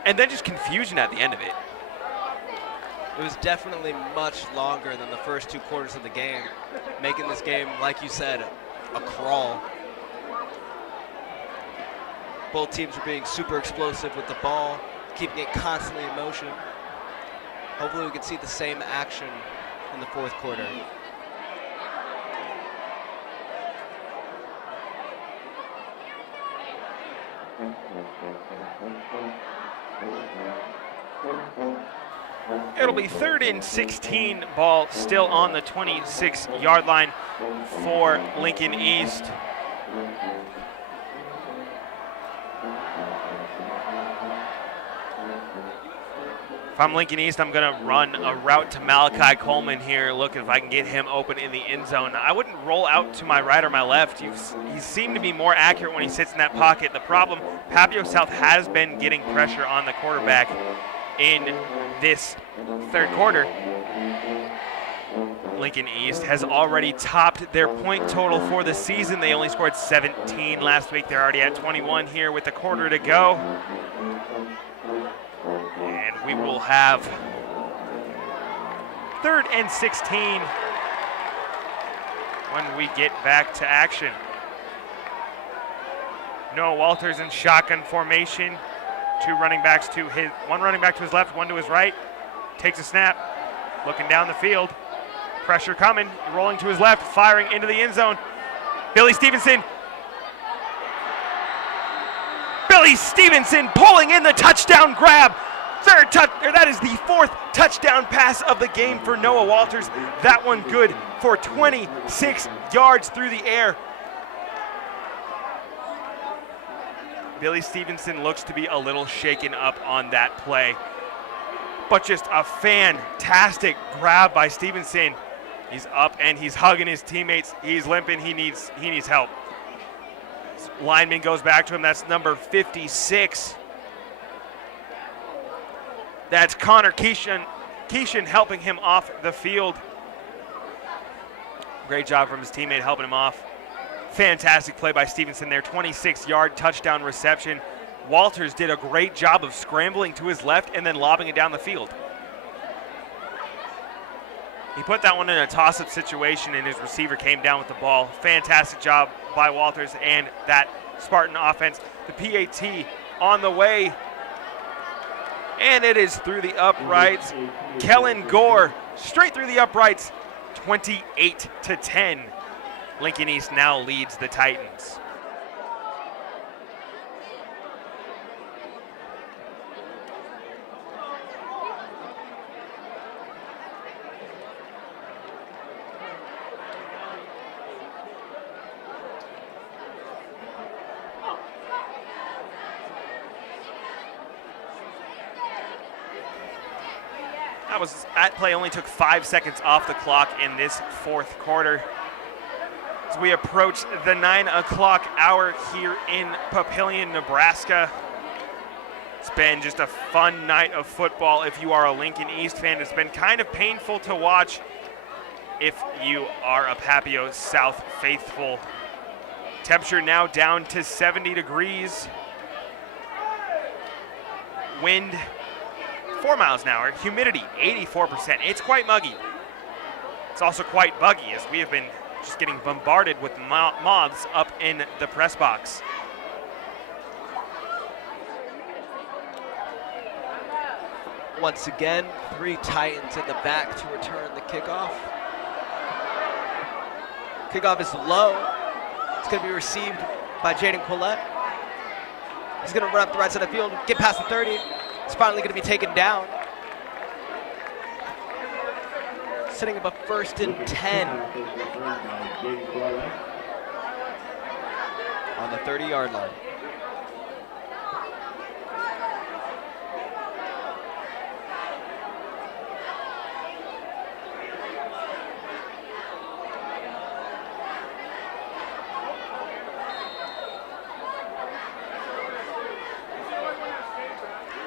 and then just confusion at the end of it. It was definitely much longer than the first 2 quarters of the game, making this game, like you said, a crawl. Both teams are being super explosive with the ball, keeping it constantly in motion. Hopefully we can see the same action in the fourth quarter. It'll be 3rd and 16, ball still on the 26-yard line for Lincoln East. If I'm Lincoln East, I'm going to run a route to Malachi Coleman here, look if I can get him open in the end zone. I wouldn't roll out to my right or my left. He seemed to be more accurate when he sits in that pocket. The problem, Papillion South has been getting pressure on the quarterback in this third quarter. Lincoln East has already topped their point total for the season. They only scored 17 last week. They're already at 21 here with a quarter to go. And we will have 3rd and 16 when we get back to action. Noah Walters in shotgun formation. One running back to his left, one to his right. Takes a snap, looking down the field. Pressure coming, rolling to his left, firing into the end zone. Billy Stevenson pulling in the touchdown grab. That is the 4th touchdown pass of the game for Noah Walters. That one good for 26 yards through the air. Billy Stevenson looks to be a little shaken up on that play, but just a fantastic grab by Stevenson. He's up and he's hugging his teammates. He's limping. He needs help. Lineman goes back to him. That's number 56. That's Connor Keishan helping him off the field. Great job from his teammate helping him off. Fantastic play by Stevenson there. 26-yard touchdown reception. Walters did a great job of scrambling to his left and then lobbing it down the field. He put that one in a toss-up situation and his receiver came down with the ball. Fantastic job by Walters and that Spartan offense. The PAT on the way. And it is through the uprights. Kellen Gore straight through the uprights. 28-10. Lincoln East now leads the Titans. That play only took 5 seconds off the clock in this fourth quarter. As we approach the 9 o'clock hour here in Papillion, Nebraska. It's been just a fun night of football if you are a Lincoln East fan. It's been kind of painful to watch if you are a Papio South faithful. Temperature now down to 70 degrees. Wind 4 miles an hour, humidity 84%. It's quite muggy. It's also quite buggy as we have been just getting bombarded with moths up in the press box. Once again, 3 Titans in the back to return the kickoff. Kickoff is low. It's going to be received by Jaden Quillette. He's going to run up the right side of the field, get past the 30. It's finally going to be taken down. Setting up a 1st and 10 on the 30-yard line.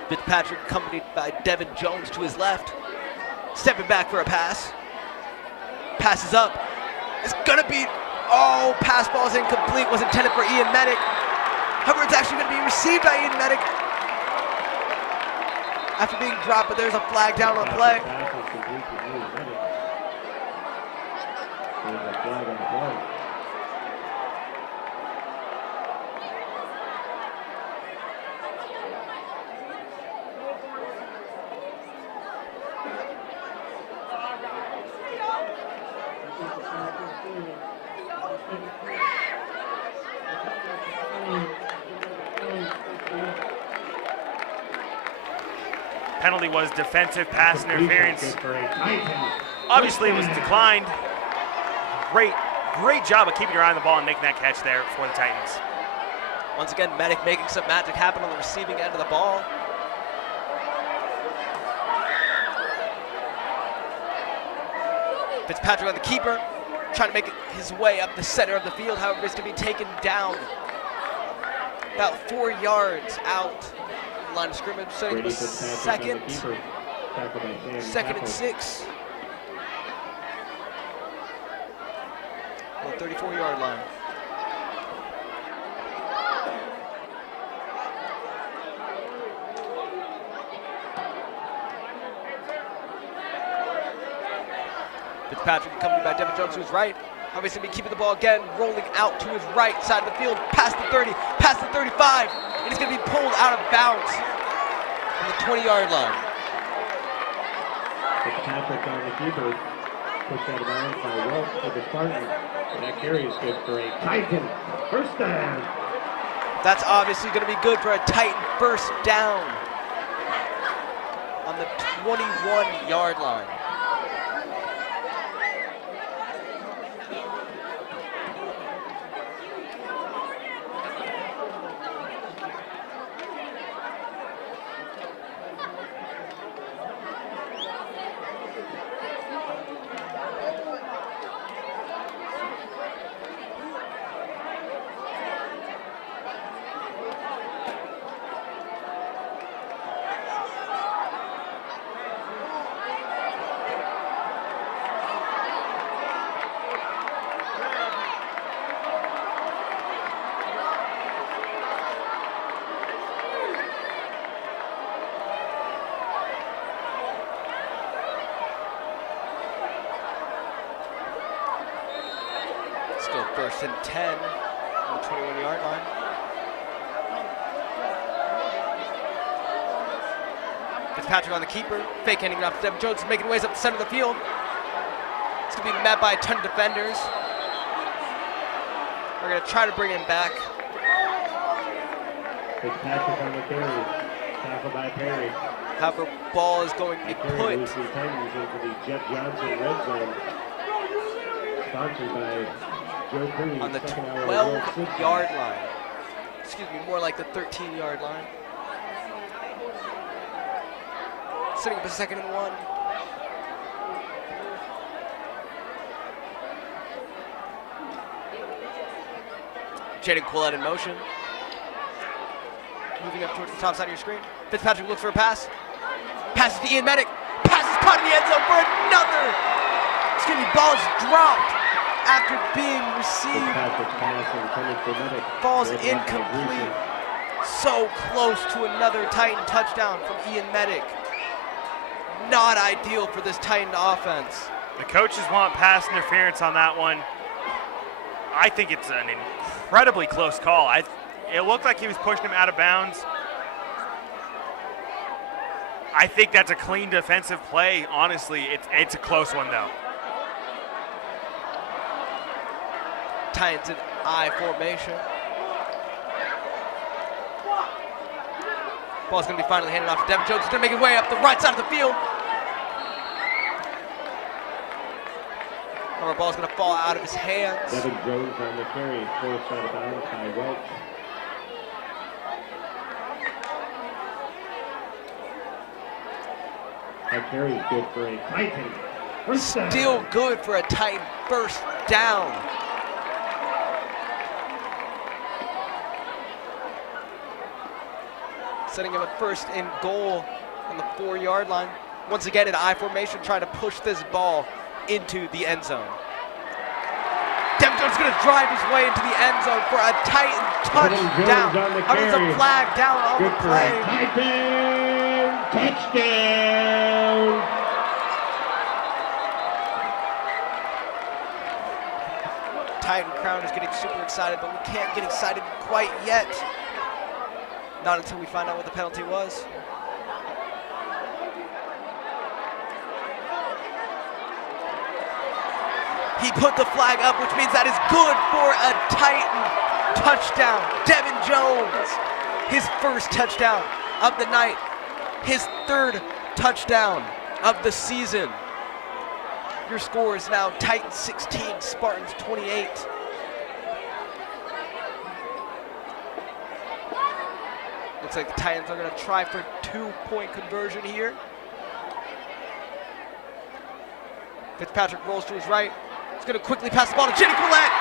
Fitzpatrick accompanied by Devin Jones to his left. Stepping back for a pass. Passes up. It's gonna be, pass ball is incomplete. Was intended for Ian Medic. However, it's actually gonna be received by Ian Medic after being dropped, but there's a flag down on play. Penalty was defensive pass interference. Obviously it was declined. Great job of keeping your eye on the ball and making that catch there for the Titans. Once again, Medic making some magic happen on the receiving end of the ball. Fitzpatrick on the keeper, trying to make his way up the center of the field. However, it's going to be taken down about 4 yards out. Line of scrimmage, setting up a second and 6 on the 34-yard line. Fitzpatrick accompanied by Devin Jones to his right. Obviously be keeping the ball again, rolling out to his right side of the field, past the 30, past the 35, and he's going to be pulled out of bounds on the 20-yard line. Fitzpatrick on the keeper, pushed out of bounds by Wolf for the Spartan, and that carry is good for a Titan first down. That's obviously going to be good for a Titan first down on the 21-yard line. Still 1st and 10 on the 21-yard line. Fitzpatrick on the keeper, fake handing it off to Devin Jones, making ways up the center of the field. It's going to be met by a ton of defenders. We're going to try to bring him back. Fitzpatrick on the carry. Tackled by Perry. However, ball is going to be Perry put loosely Titans into the Jeff Johnson red zone. Sponsored by Joe Cruz. on the second hour 12-yard line. Excuse me, more like the 13-yard line. Setting up a 2nd and 1. Jaden Quillette in motion. Moving up towards the top side of your screen. Fitzpatrick looks for a pass. Passes to Ian Medic. Pass is caught in the end zone for another. Excuse me, ball is dropped after being received. Fitzpatrick's pass intended for Medic. Ball's Good luck by incomplete. Greasy. So close to another Titan touchdown from Ian Medic. Not ideal for this Titan offense. The coaches want pass interference on that one. I think it's an incredibly close call. It looked like he was pushing him out of bounds. I think that's a clean defensive play. Honestly, it's a close one though. Titans in I formation. Ball's going to be finally handed off to Devin Jones. He's going to make his way up the right side of the field. Our ball's going to fall out of his hands. Devin Jones on the carry. Forced out of bounds by Welch. That carry is good for a Titan. First down. Still good for a Titan first down. Setting him at 1st and goal on the 4-yard line. Once again in I formation, trying to push this ball into the end zone. Devin Jones is going to drive his way into the end zone for a Titan touchdown. There's a flag down on Good the for play. a Titan touchdown. Titan crowd is getting super excited, but we can't get excited quite yet. Not until we find out what the penalty was. He put the flag up, which means that is good for a Titan touchdown. Devin Jones, his 1st touchdown of the night, his 3rd touchdown of the season. Your score is now Titans 16, Spartans 28. Looks like the Titans are going to try for 2-point conversion here. Fitzpatrick rolls to his right. He's going to quickly pass the ball to Jenny Quillette,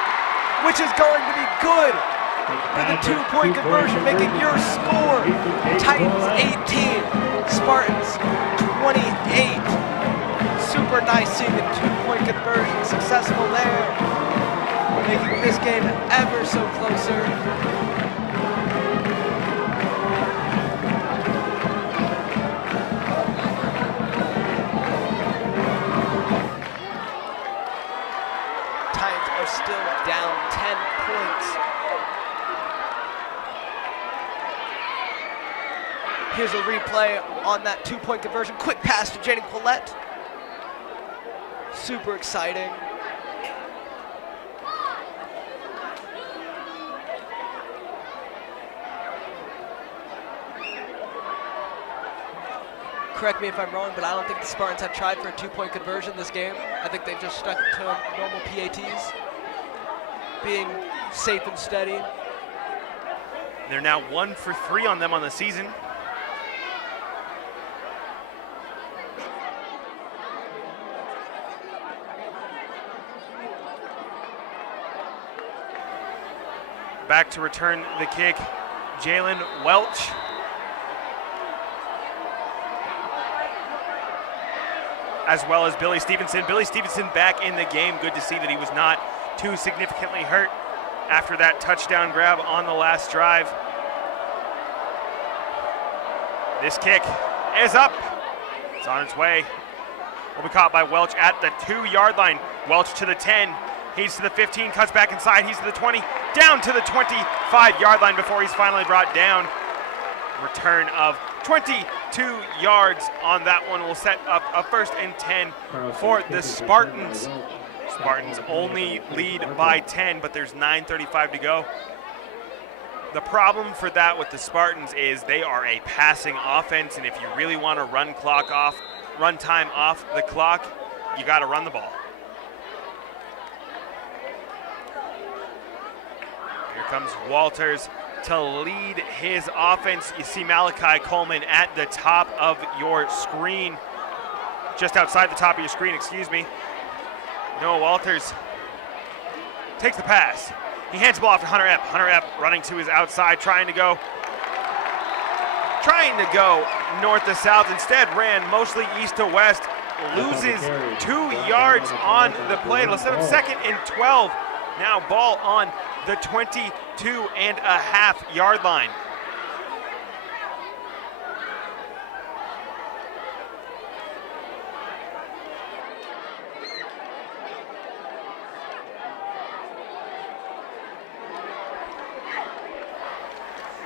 which is going to be good for the 2-point conversion, making your score Titans 18, Spartans 28. Super nice seeing the 2-point conversion successful there, making this game ever so closer. Still down 10 points. Here's a replay on that 2-point conversion. Quick pass to Jaden Quillette. Super exciting. Correct me if I'm wrong, but I don't think the Spartans have tried for a 2-point conversion this game. I think they've just stuck to normal PATs, being safe and steady. They're now 1 for 3 on them on the season. Back to return the kick, Jalen Welch. As well as Billy Stevenson. Billy Stevenson back in the game. Good to see that he was not too significantly hurt after that touchdown grab on the last drive. This kick is up. It's on its way. Will be caught by Welch at the 2-yard line. Welch to the 10. He's to the 15, cuts back inside. He's to the 20, down to the 25-yard line before he's finally brought down. Return of 22 yards on that one will set up a 1st and 10 for the Spartans. Spartans only lead by 10, but there's 9:35 to go. The problem for that with the Spartans is they are a passing offense, and if you really want to run time off the clock, you got to run the ball. Here comes Walters to lead his offense. You see Malachi Coleman at the top of your screen, just outside the top of your screen, excuse me. Noah Walters takes the pass. He hands the ball off to Hunter Epp. Hunter Epp running to his outside, trying to go north to south. Instead ran mostly east to west. Loses 2 yards on the play. It'll set up 2nd and 12. Now ball on the 22.5-yard line.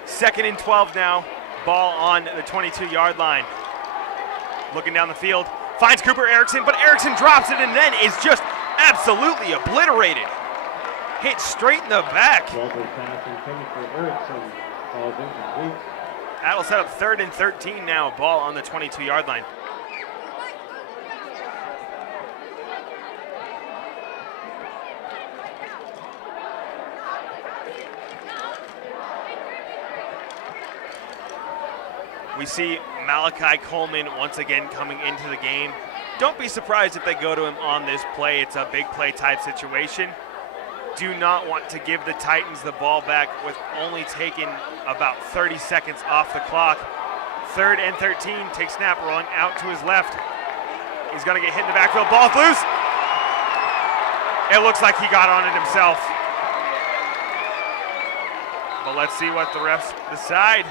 Second and 12 now. Ball on the 22-yard line. Looking down the field. Finds Cooper Erickson, but Erickson drops it and then is just absolutely obliterated. Hit straight in the back. That'll set up 3rd and 13 now. Ball on the 22-yard line. We see Malachi Coleman once again coming into the game. Don't be surprised if they go to him on this play. It's a big play type situation. Do not want to give the Titans the ball back with only taking about 30 seconds off the clock. 3rd and 13, takes snap, rolling out to his left. He's gonna get hit in the backfield, ball's loose. It looks like he got on it himself. But let's see what the refs decide.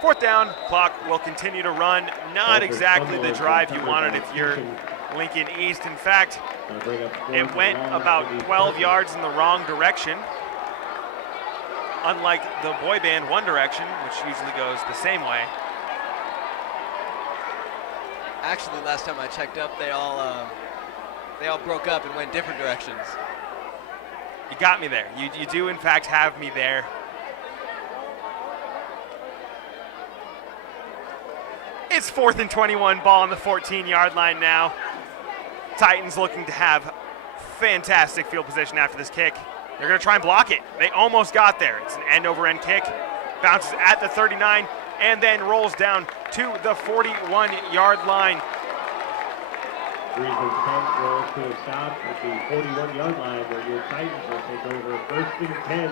4th down, clock will continue to run. Not exactly the drive you wanted if you're Lincoln East. In fact, it went about 12 yards in the wrong direction. Unlike the boy band One Direction, which usually goes the same way. Actually, last time I checked up, they all broke up and went different directions. You got me there. You do, in fact, have me there. It's 4th and 21, ball on the 14-yard line now. Titans looking to have fantastic field position after this kick. They're going to try and block it. They almost got there. It's an end-over-end kick. Bounces at the 39 and then rolls down to the 41-yard line. Reasons punt rolls to a stop at the 41-yard line where your Titans will take over 1st and 10.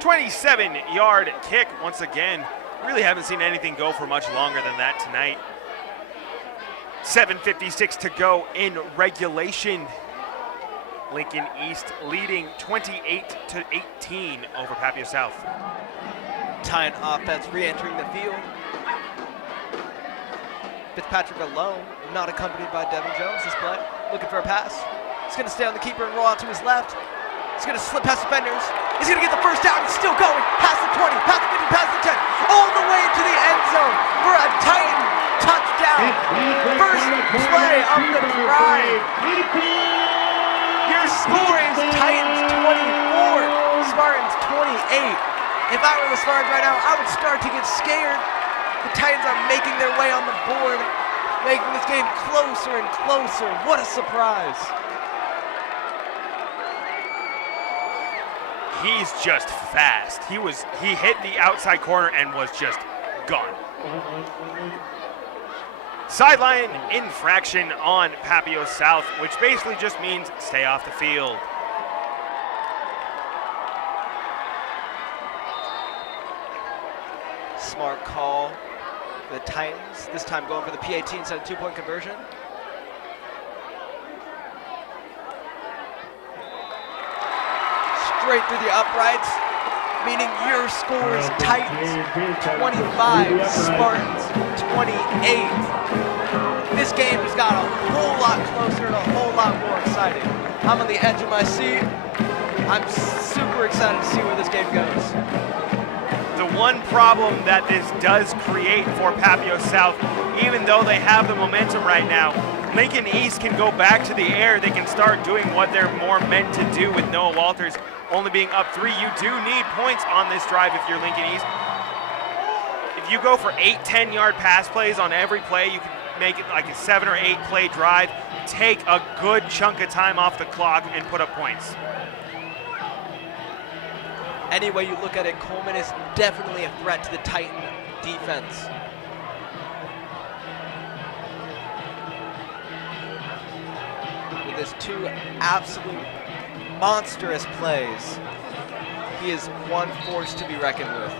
27-yard kick once again. Really haven't seen anything go for much longer than that tonight. 7:56 to go in regulation. Lincoln East leading 28-18 over Papillion South. Titan offense re-entering the field. Fitzpatrick alone, not accompanied by Devin Jones this play. Looking for a pass. He's going to stay on the keeper and roll out to his left. He's going to slip past defenders. He's going to get the 1st down. He's still going. Past the 20, past the 50, past the 10. All the way to the end zone for a Titan touchdown. First play of the drive. Your score is Titans 24, Spartans 28. If I were the Spartans right now, I would start to get scared. The Titans are making their way on the board, making this game closer and closer. What a surprise. He's just fast. He hit the outside corner and was just gone. Sideline infraction on Papillion South, which basically just means stay off the field. Smart call. The Titans, this time going for the PAT instead of 2-point conversion. Straight through the uprights. meaning your score is Titans 25, Spartans 28. This game has got a whole lot closer and a whole lot more exciting. I'm on the edge of my seat. I'm super excited to see where this game goes. The one problem that this does create for Papio South, even though they have the momentum right now, Lincoln East can go back to the air. They can start doing what they're more meant to do with Noah Walters only being up 3. You do need points on this drive if you're Lincoln East. If you go for 8, 10-yard pass plays on every play, you can make it like a 7 or 8 play drive, take a good chunk of time off the clock and put up points. Any way you look at it, Coleman is definitely a threat to the Titan defense. With his 2 absolute monstrous plays, he is one force to be reckoned with.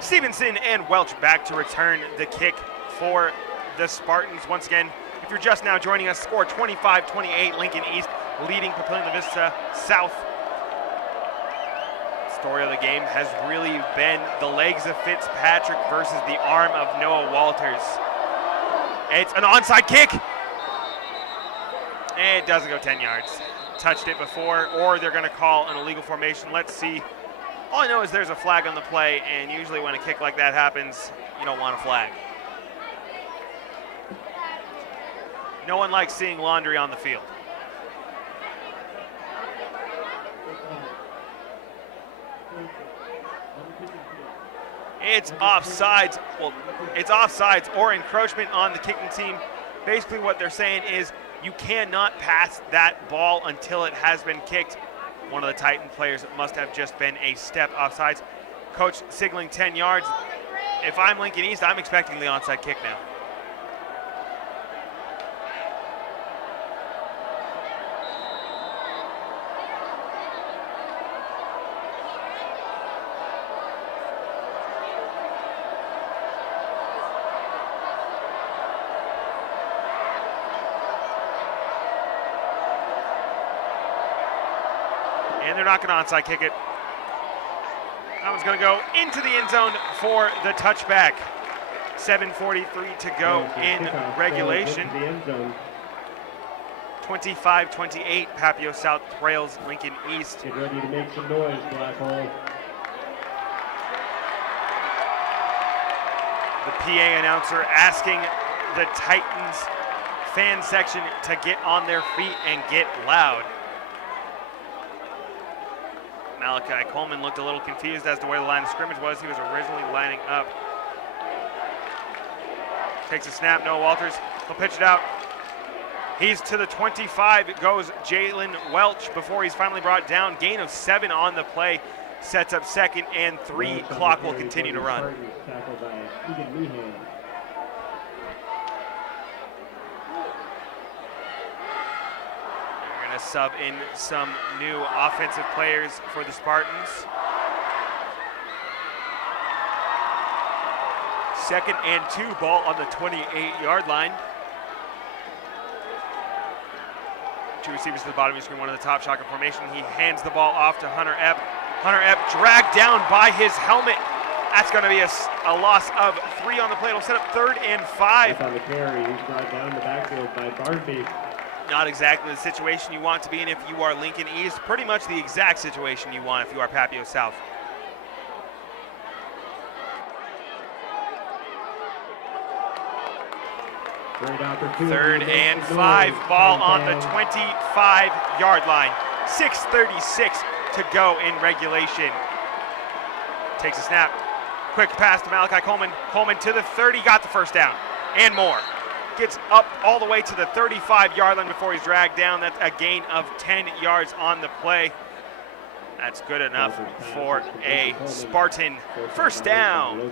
Stevenson and Welch back to return the kick for the Spartans. Once again, if you're just now joining us, score 25-28, Lincoln East leading Papillion Vista South. Story of the game has really been the legs of Fitzpatrick versus the arm of Noah Walters. It's an onside kick. It doesn't go 10 yards. Touched it before, or they're going to call an illegal formation. Let's see. All I know is there's a flag on the play, and usually when a kick like that happens, you don't want a flag. No one likes seeing laundry on the field. It's offsides. Well, it's offsides or encroachment on the kicking team. Basically what they're saying is you cannot pass that ball until it has been kicked. One of the Titan players must have just been a step offsides. Coach signaling 10 yards. If I'm Lincoln East, I'm expecting the onside kick now. And they're not going to onside kick it. That one's going to go into the end zone for the touchback. 7:43 to go in regulation. 25-28, Papio South trails Lincoln East. Get ready to make some noise, Black Hole. The PA announcer asking the Titans fan section to get on their feet and get loud. Malachi Coleman looked a little confused as to where the line of scrimmage was. He was originally lining up. Takes a snap, Noah Walters. He'll pitch it out. He's to the 25. It goes Jalen Welch before he's finally brought down. Gain of 7 on the play. Sets up 2nd and 3. Clock will continue to run. Tackled by Egan Meehan. Sub in some new offensive players for the Spartans. 2nd and 2, ball on the 28-yard line. 2 receivers to the bottom of the screen, one in the top shotgun formation. He hands the ball off to Hunter Epp. Hunter Epp dragged down by his helmet. That's going to be a loss of 3 on the play. It'll set up 3rd and 5. On the carry, he's brought down the backfield by Barnaby. Not exactly the situation you want to be in if you are Lincoln East. Pretty much the exact situation you want if you are Papio South. Great opportunity. 3rd and 5, ball on the 25-yard line. 6:36 to go in regulation. Takes a snap. Quick pass to Malachi Coleman. Coleman to the 30, got the first down and more. Gets up all the way to the 35-yard line before he's dragged down. That's a gain of 10 yards on the play. That's good enough for a Spartan first down.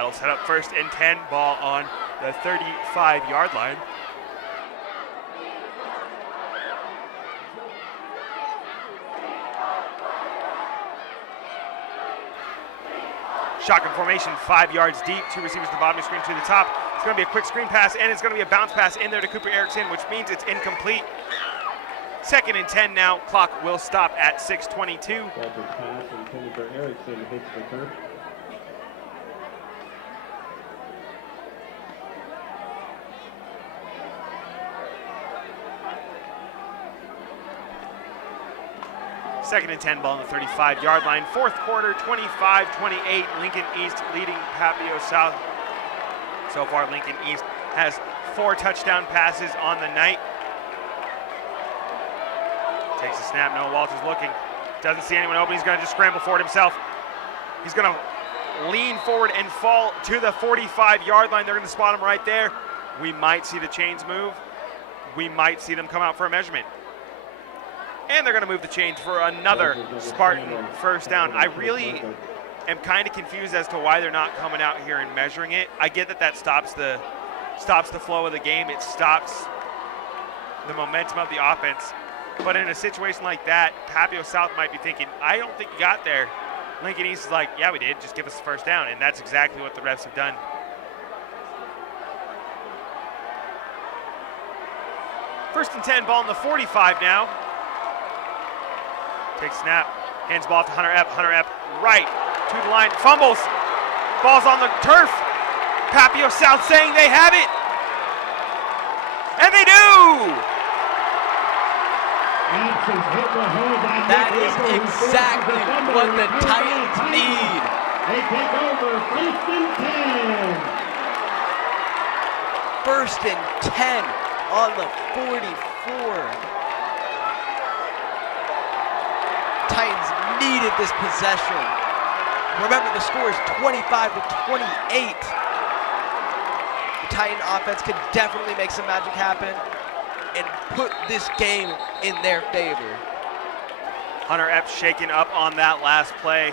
That'll set up 1st and 10, ball on the 35-yard line. Shotgun formation, 5 yards deep, 2 receivers to the bottom of the screen, 2 to the top. It's going to be a quick screen pass, and it's going to be a bounce pass in there to Cooper Erickson, which means it's incomplete. 2nd and 10 now. Clock will stop at 6:22. Walter's pass intended for Erickson hits the turf. Second and 10, ball on the 35-yard line. 4th quarter, 25-28. Lincoln East leading Papillion South. So far, Lincoln East has 4 touchdown passes on the night. Takes a snap. Noah Walters looking. Doesn't see anyone open. He's going to just scramble for it himself. He's going to lean forward and fall to the 45-yard line. They're going to spot him right there. We might see the chains move. We might see them come out for a measurement. And they're going to move the chains for another Spartan 1st down. I really am kind of confused as to why they're not coming out here and measuring it. I get that stops the flow of the game. It stops the momentum of the offense. But in a situation like that, Papillion South might be thinking, I don't think you got there. Lincoln East is like, yeah, we did. Just give us the 1st down. And that's exactly what the refs have done. First and 10, ball on the 45 now. Takes snap, hands ball off to Hunter Epp. Hunter Epp right to the line, fumbles. Ball's on the turf. Papillion South saying they have it. And they do! That is exactly what the Titans need. They take over 1st and 10. 1st and 10 on the 44. Titans needed this possession. Remember, the score is 25-28. The Titan offense could definitely make some magic happen and put this game in their favor. Hunter Epp shaken up on that last play.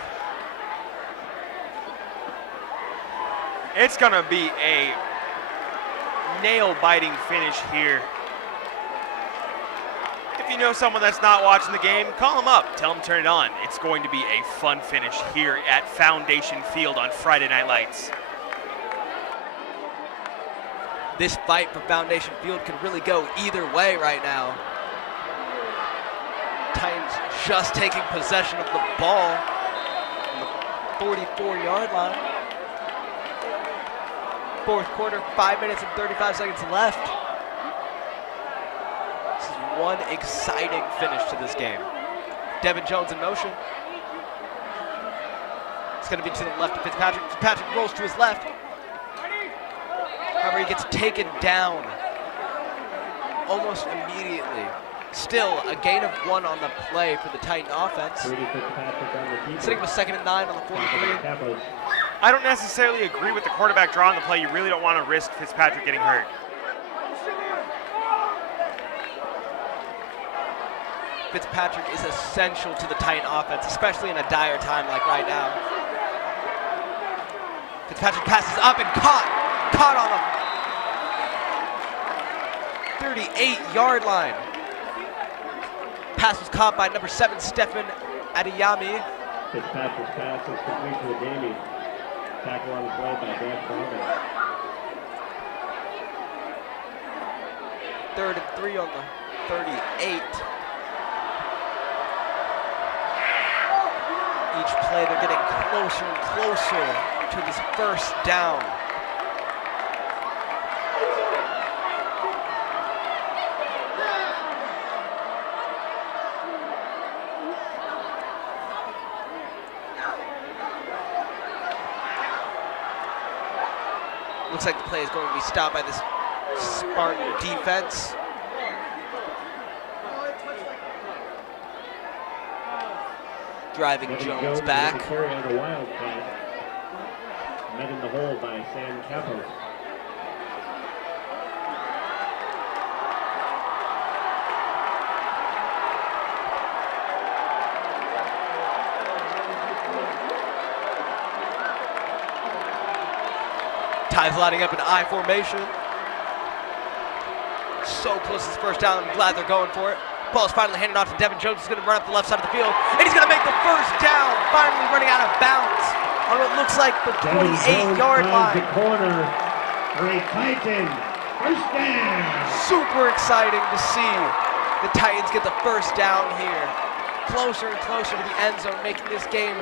It's gonna be a nail-biting finish here. If you know someone that's not watching the game, call them up, tell them to turn it on. It's going to be a fun finish here at Foundation Field on Friday Night Lights. This fight for Foundation Field could really go either way right now. Titans just taking possession of the ball on the 44-yard line. 4th quarter, 5 minutes and 35 seconds left. This is one exciting finish to this game. Devin Jones in motion. It's going to be to the left of Fitzpatrick. Fitzpatrick rolls to his left. However, he gets taken down almost immediately. Still, a gain of 1 on the play for the Titan offense. Sitting with 2nd and 9 on the 43. I don't necessarily agree with the quarterback drawing the play. You really don't want to risk Fitzpatrick getting hurt. Fitzpatrick is essential to the Titan offense, especially in a dire time like right now. Fitzpatrick passes up and caught on the 38-yard line. Pass was caught by number 7, Stephen Adiyami. Fitzpatrick's pass is complete to Adiyami. Tackle on the play by Dan Farmer. 3rd and 3 on the 38. Each play they're getting closer and closer to this 1st down. Looks like the play is going to be stopped by this Spartan defense. Driving Jones back. Carry on the Wildcat. Met in the hole by Sam Capos. Titans lining up in I formation. So close to the first down. I'm glad they're going for it. Ball's finally handed off to Devin Jones. He's going to run up the left side of the field, and he's going to make the first down. Finally running out of bounds on what looks like the 28-yard line. The corner for a Titan first down. Super exciting to see the Titans get the first down here. Closer and closer to the end zone, making this game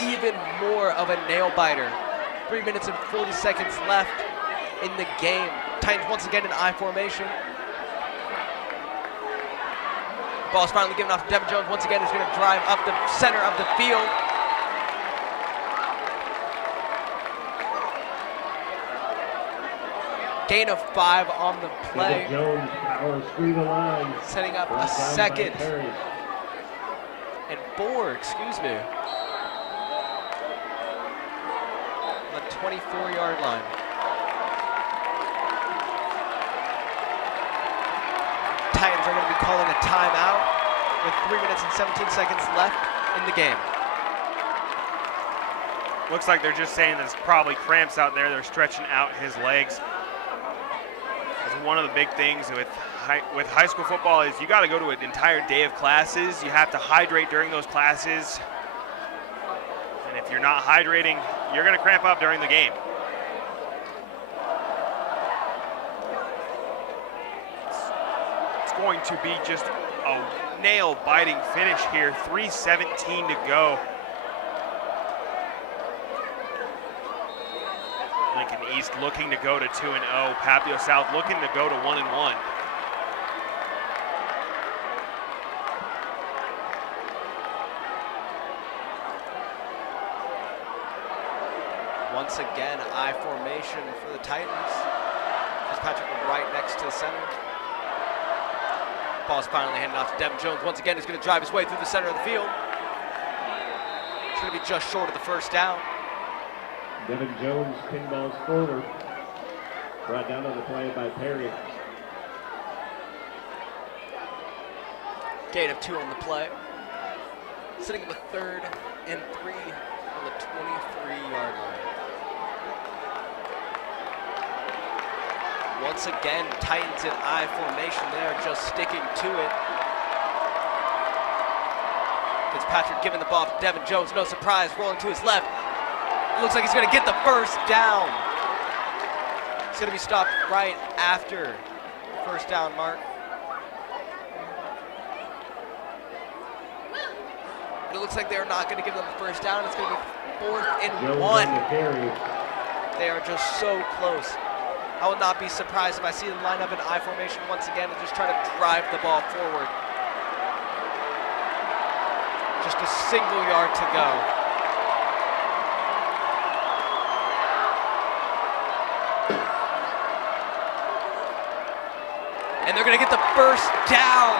even more of a nail-biter. 3 minutes and 40 seconds left in the game. Titans once again in I formation. Ball's finally given off to Devin Jones. Once again, he's going to drive up the center of the field. Gain of 5 on the play. Devin Jones powers through the line. Setting up a First down by second Perry. and 4, excuse me. On the 24-yard line. Titans are going to be calling a timeout with 3 minutes and 17 seconds left in the game. Looks like they're just saying there's probably cramps out there. They're stretching out his legs. Because one of the big things with high school football is you got to go to an entire day of classes. You have to hydrate during those classes. And if you're not hydrating, you're going to cramp up during the game. It's going to be just a nail-biting finish here. 3:17 to go. Lincoln East looking to go to 2-0. Papillion South looking to go to 1-1. Once again, I formation for the Titans. Fitzpatrick right next to the center. Ball's finally handed off to Devin Jones. Once again, he's going to drive his way through the center of the field. It's going to be just short of the first down. Devin Jones pinballs forward. Brought down on the play by Perry. Gain of 2 on the play. Sitting up a 3rd and 3 on the 23-yard line. Once again, Titans in I formation there, just sticking to it. Fitzpatrick giving the ball to Devin Jones, no surprise, rolling to his left. It looks like he's gonna get the first down. It's gonna be stopped right after the first down mark. It looks like they're not gonna give them the first down. It's gonna be 4th and Jones 1. on the carry. They are just so close. I will not be surprised if I see them line up in I formation once again and just try to drive the ball forward. Just a single yard to go. And they're going to get the first down.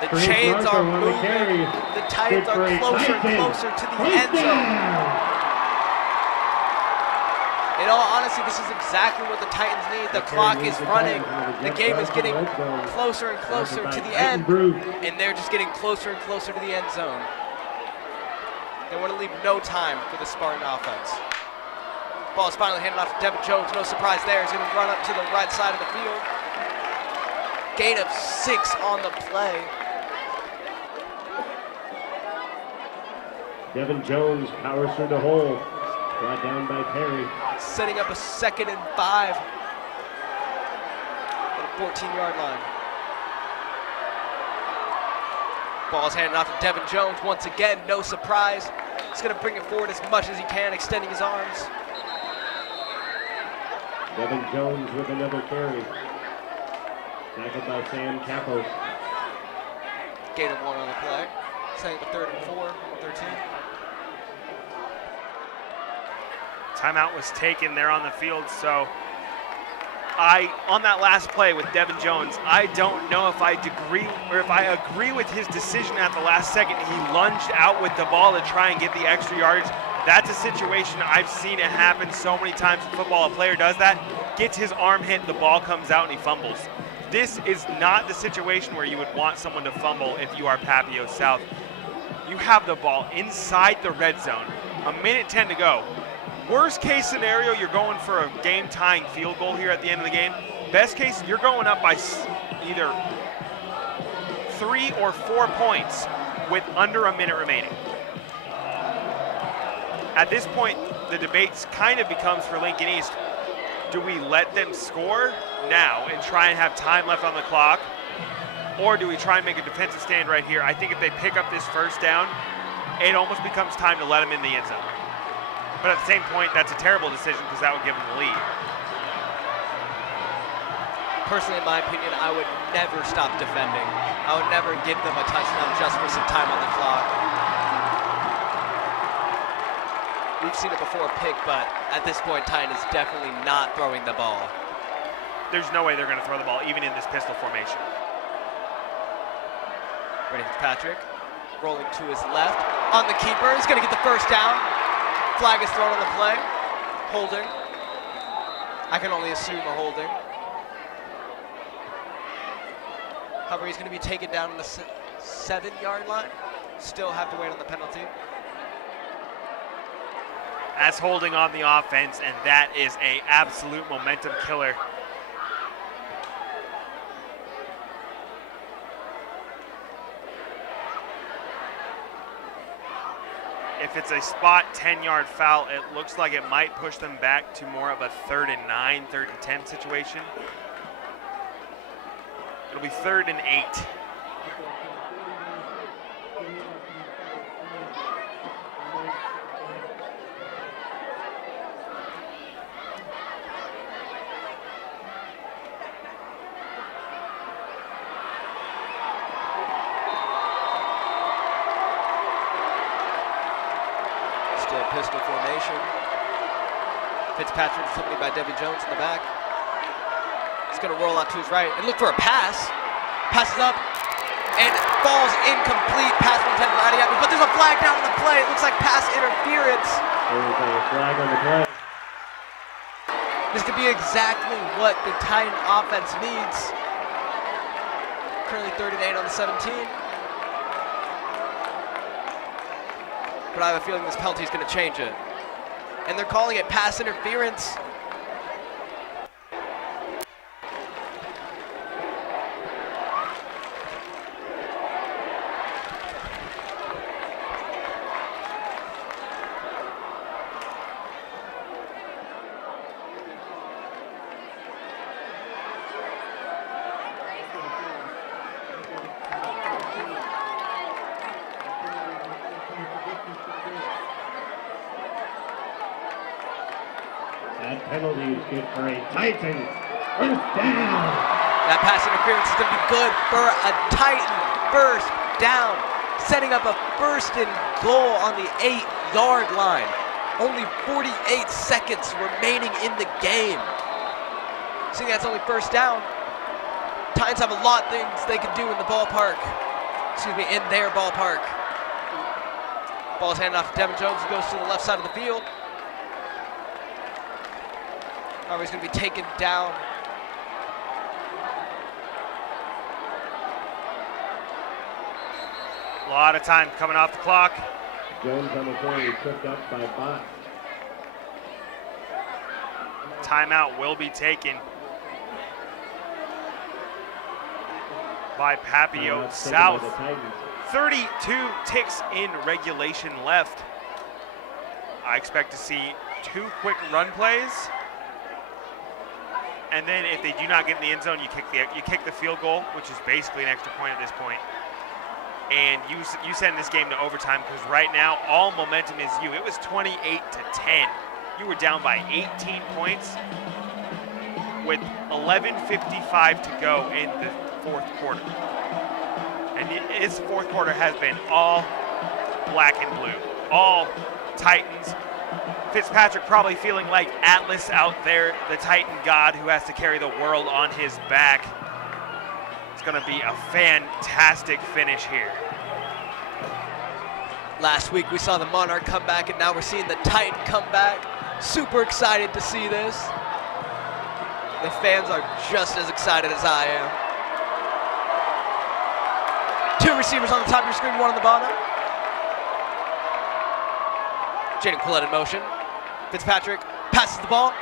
The chains are moving. The Titans are closer and closer to the end zone. In all honesty, this is exactly what the Titans need. The clock is running. The game is getting closer and closer to the end. And they're just getting closer and closer to the end zone. They want to leave no time for the Spartan offense. Ball is finally handed off to Devin Jones. No surprise there. He's going to run up to the right side of the field. Gain of 6 on the play. Devin Jones powers through the hole. Brought down by Perry. Setting up a 2nd and 5 at the 14-yard line. Ball's handed off to Devin Jones. Once again, no surprise. He's going to bring it forward as much as he can, extending his arms. Devin Jones with another carry. Tackled by Sam Capos. Gain of 1 on the play. Setting up a 3rd and 4, 13. Timeout was taken there on the field, so on that last play with Devin Jones, I don't know if I agree with his decision at the last second. He lunged out with the ball to try and get the extra yardage. That's a situation I've seen it happen so many times in football. A player does that, gets his arm hit, the ball comes out and he fumbles. This is not the situation where you would want someone to fumble if you are Papillion South. You have the ball inside the red zone. 1:10 to go. Worst case scenario, you're going for a game-tying field goal here at the end of the game. Best case, you're going up by either 3 or 4 points with under a minute remaining. At this point, the debates kind of becomes for Lincoln East, do we let them score now and try and have time left on the clock, or do we try and make a defensive stand right here? I think if they pick up this first down, it almost becomes time to let them in the end zone. But at the same point, that's a terrible decision because that would give them the lead. Personally, in my opinion, I would never stop defending. I would never give them a touchdown just for some time on the clock. We've seen it before pick, but at this point, Titan is definitely not throwing the ball. There's no way they're going to throw the ball, even in this pistol formation. Ready for Patrick, rolling to his left, on the keeper, he's going to get the first down. Flag is thrown on the play. Holding. I can only assume a holding. However, he's going to be taken down on the 7-yard line. Still have to wait on the penalty. That's holding on the offense, and that is an absolute momentum killer. If it's a spot 10-yard foul, it looks like it might push them back to more of a 3rd and 9, 3rd and 10 situation. It'll be 3rd and 8. Still pistol formation. Fitzpatrick accompanied by Debbie Jones in the back. He's going to roll out to his right and look for a pass. Passes up and falls incomplete. Pass intended for Adiabi, but there's a flag down on the play. It looks like pass interference. There's a flag on the play. This could be exactly what the Titan offense needs. Currently 3rd and 8 on the 17. But I have a feeling this penalty is going to change it. And they're calling it pass interference. That penalty is good for a Titan. First down. That pass interference is going to be good for a Titan first down, setting up a 1st and goal on the 8-yard line. Only 48 seconds remaining in the game. Seeing that's only 1st down, Titans have a lot of things they can do in the ballpark. Excuse me, in their ballpark. Ball's handed off to Devin Jones, who goes to the left side of the field. He's going to be taken down. A lot of time coming off the clock. Jones on the play, tripped up by Bott. Timeout will be taken by Papillion Timeout taken by South. the Titans. 32 ticks in regulation left. I expect to see 2 quick run plays. And then if they do not get in the end zone, you kick the field goal, which is basically an extra point at this point. And you send this game to overtime because right now all momentum is you. It was 28-10. You were down by 18 points with 11:55 to go in the 4th quarter. And this 4th quarter has been all black and blue, all Titans. Fitzpatrick probably feeling like Atlas out there, the Titan god who has to carry the world on his back. It's going to be a fantastic finish here. Last week we saw the Monarch come back, and now we're seeing the Titan come back. Super excited to see this. The fans are just as excited as I am. 2 receivers on the top of your screen, 1 on the bottom. Jaden Collette in motion. Fitzpatrick passes the ball.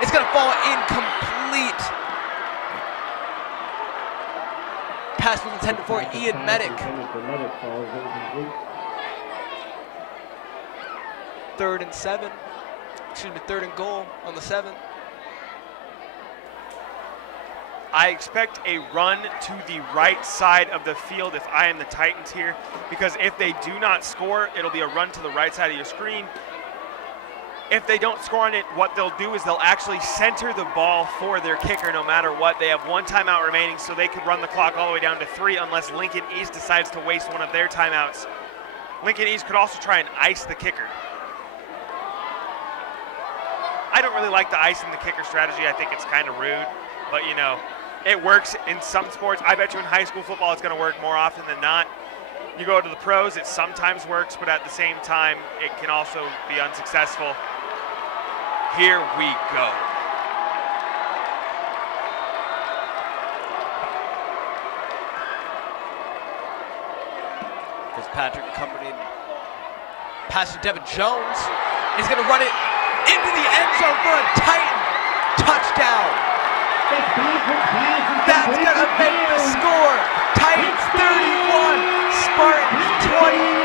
It's going to fall incomplete. Pass was intended for Ian Medic. Third and 7. Excuse me, 3rd and goal on the 7. I expect a run to the right side of the field if I am the Titans here, because if they do not score, it'll be a run to the right side of your screen. If they don't score on it, what they'll do is they'll actually center the ball for their kicker no matter what. They have 1 timeout remaining, so they could run the clock all the way down to 3 unless Lincoln East decides to waste one of their timeouts. Lincoln East could also try and ice the kicker. I don't really like the icing the kicker strategy. I think it's kind of rude, but you know, it works in some sports. I bet you in high school football it's going to work more often than not. You go to the pros, it sometimes works, but at the same time, it can also be unsuccessful. Here we go. Fitzpatrick accompanied pass to Devin Jones. He's going to run it into the end zone for a Titan touchdown. That's going to make the score. Titans 31, Spartans 28,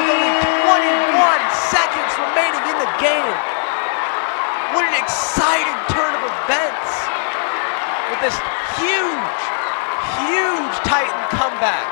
with only 21 seconds remaining in the game. What an exciting turn of events with this huge, huge Titan comeback.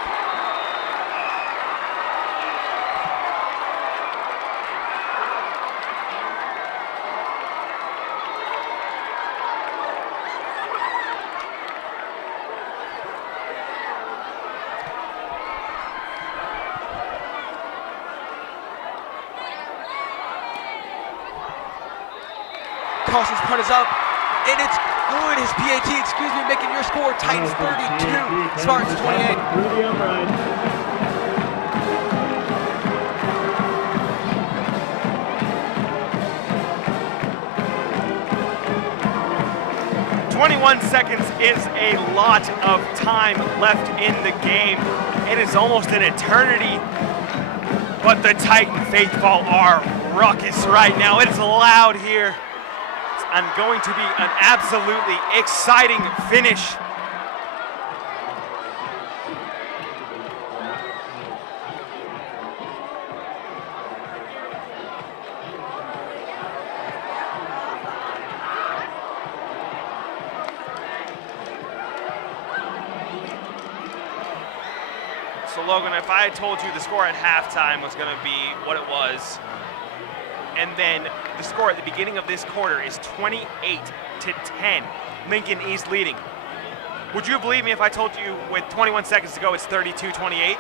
Carson's punt is up, and it's good. His PAT, excuse me, making your score Titans 32, Spartans 28. Through the upright. 21 seconds is a lot of time left in the game. It is almost an eternity, but the Titan faithful are ruckus right now. It is loud here. It's going to be an absolutely exciting finish. So Logan, if I had told you the score at halftime was going to be what it was, and then the score at the beginning of this quarter is 28-10, Lincoln East leading, would you believe me if I told you with 21 seconds to go it's 32-28?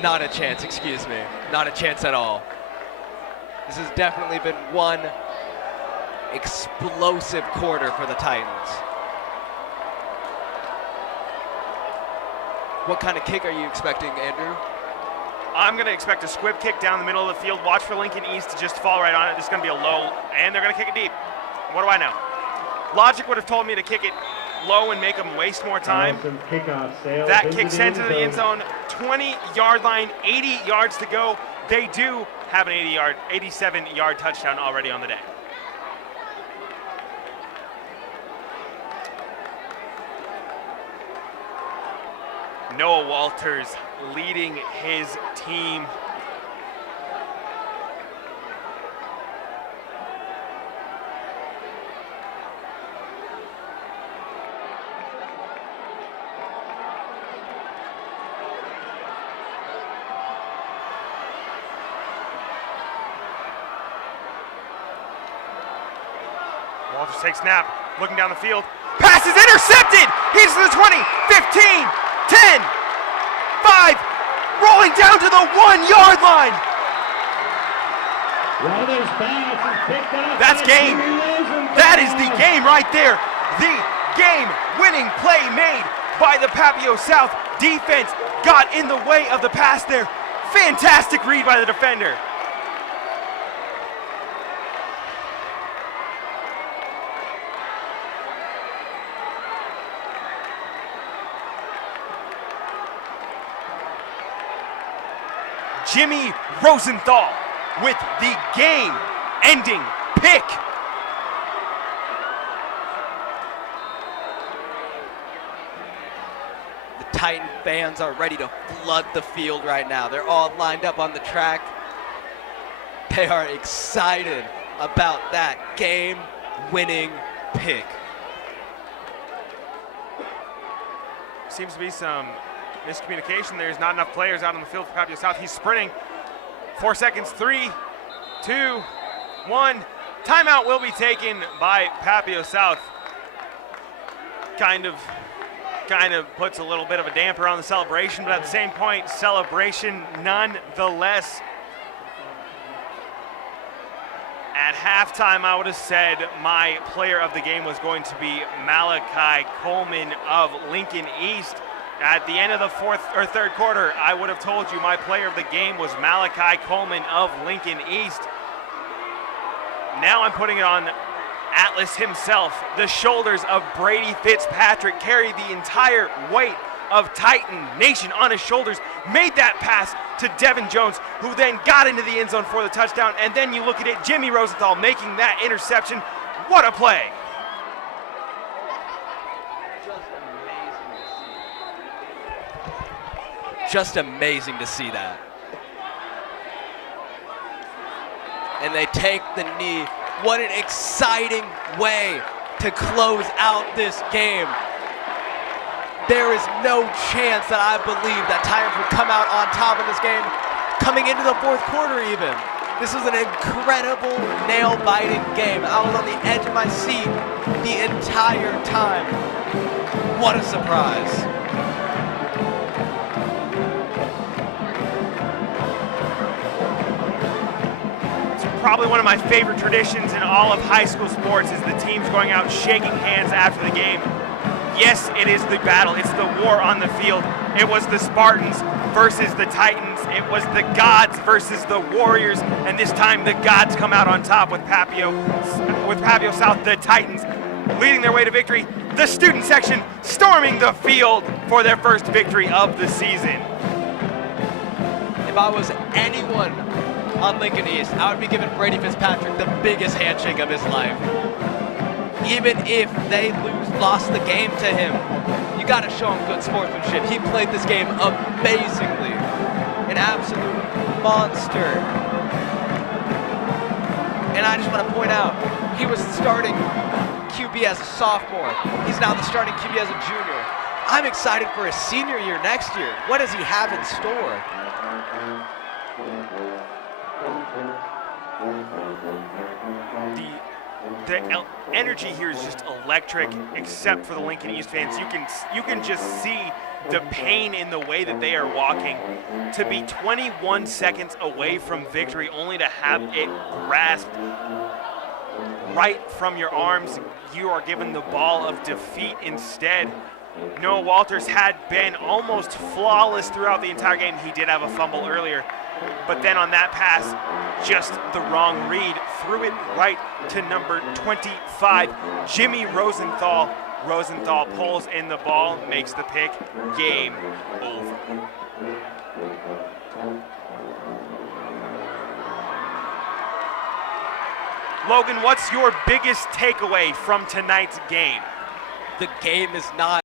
Not a chance, excuse me. Not a chance at all. This has definitely been one explosive quarter for the Titans. What kind of kick are you expecting, Andrew? I'm going to expect a squib kick down the middle of the field. Watch for Lincoln East to just fall right on it. This is going to be a low, and they're going to kick it deep. What do I know? Logic would have told me to kick it low and make them waste more time. That kick sends into the end zone, 20-yard line, 80 yards to go. They do have an 87-yard touchdown already on the day. Noah Walters leading his team. Walters takes snap, looking down the field. Pass is intercepted! He's to the 20, 15, 10, 5, rolling down to the 1-yard line. That's game. That is the game right there. The game-winning play made by the Papillion South defense. Got in the way of the pass there. Fantastic read by the defender. Jimmy Rosenthal with the game-ending pick. The Titan fans are ready to flood the field right now. They're all lined up on the track. They are excited about that game-winning pick. Seems to be some miscommunication. There's not enough players out on the field for Papillion South. He's sprinting. 4 seconds. 3, 2, 1. Timeout will be taken by Papillion South. Kind of puts a little bit of a damper on the celebration, but at the same point, celebration nonetheless. At halftime, I would have said my player of the game was going to be Malachi Coleman of Lincoln East. At the end of the third quarter, I would have told you my player of the game was Malachi Coleman of Lincoln East. Now I'm putting it on Atlas himself. The shoulders of Brady Fitzpatrick carry the entire weight of Titan Nation on his shoulders, made that pass to Devin Jones, who then got into the end zone for the touchdown. And then you look at it, Jimmy Rosenthal making that interception. What a play. Just amazing to see that. And they take the knee. What an exciting way to close out this game. There is no chance that I believe that Titans would come out on top in this game, coming into the fourth quarter even. This was an incredible, nail-biting game. I was on the edge of my seat the entire time. What a surprise. Probably one of my favorite traditions in all of high school sports is the teams going out shaking hands after the game. Yes, it is the battle. It's the war on the field. It was the Spartans versus the Titans. It was the gods versus the warriors. And this time the gods come out on top with Papillion South, the Titans, leading their way to victory. The student section storming the field for their first victory of the season. If I was anyone on Lincoln East, I would be giving Brady Fitzpatrick the biggest handshake of his life. Even if they lost the game to him, you got to show him good sportsmanship. He played this game amazingly. An absolute monster. And I just want to point out, he was starting QB as a sophomore. He's now the starting QB as a junior. I'm excited for his senior year next year. What does he have in store? The energy here is just electric, except for the Lincoln East fans. You can just see the pain in the way that they are walking. To be 21 seconds away from victory, only to have it grasped right from your arms, you are given the ball of defeat instead. Noah Walters had been almost flawless throughout the entire game. He did have a fumble earlier, but then on that pass, just the wrong read, threw it right to number 25, Jimmy Rosenthal. Rosenthal pulls in the ball, makes the pick, game over. Logan, what's your biggest takeaway from tonight's game? The game is not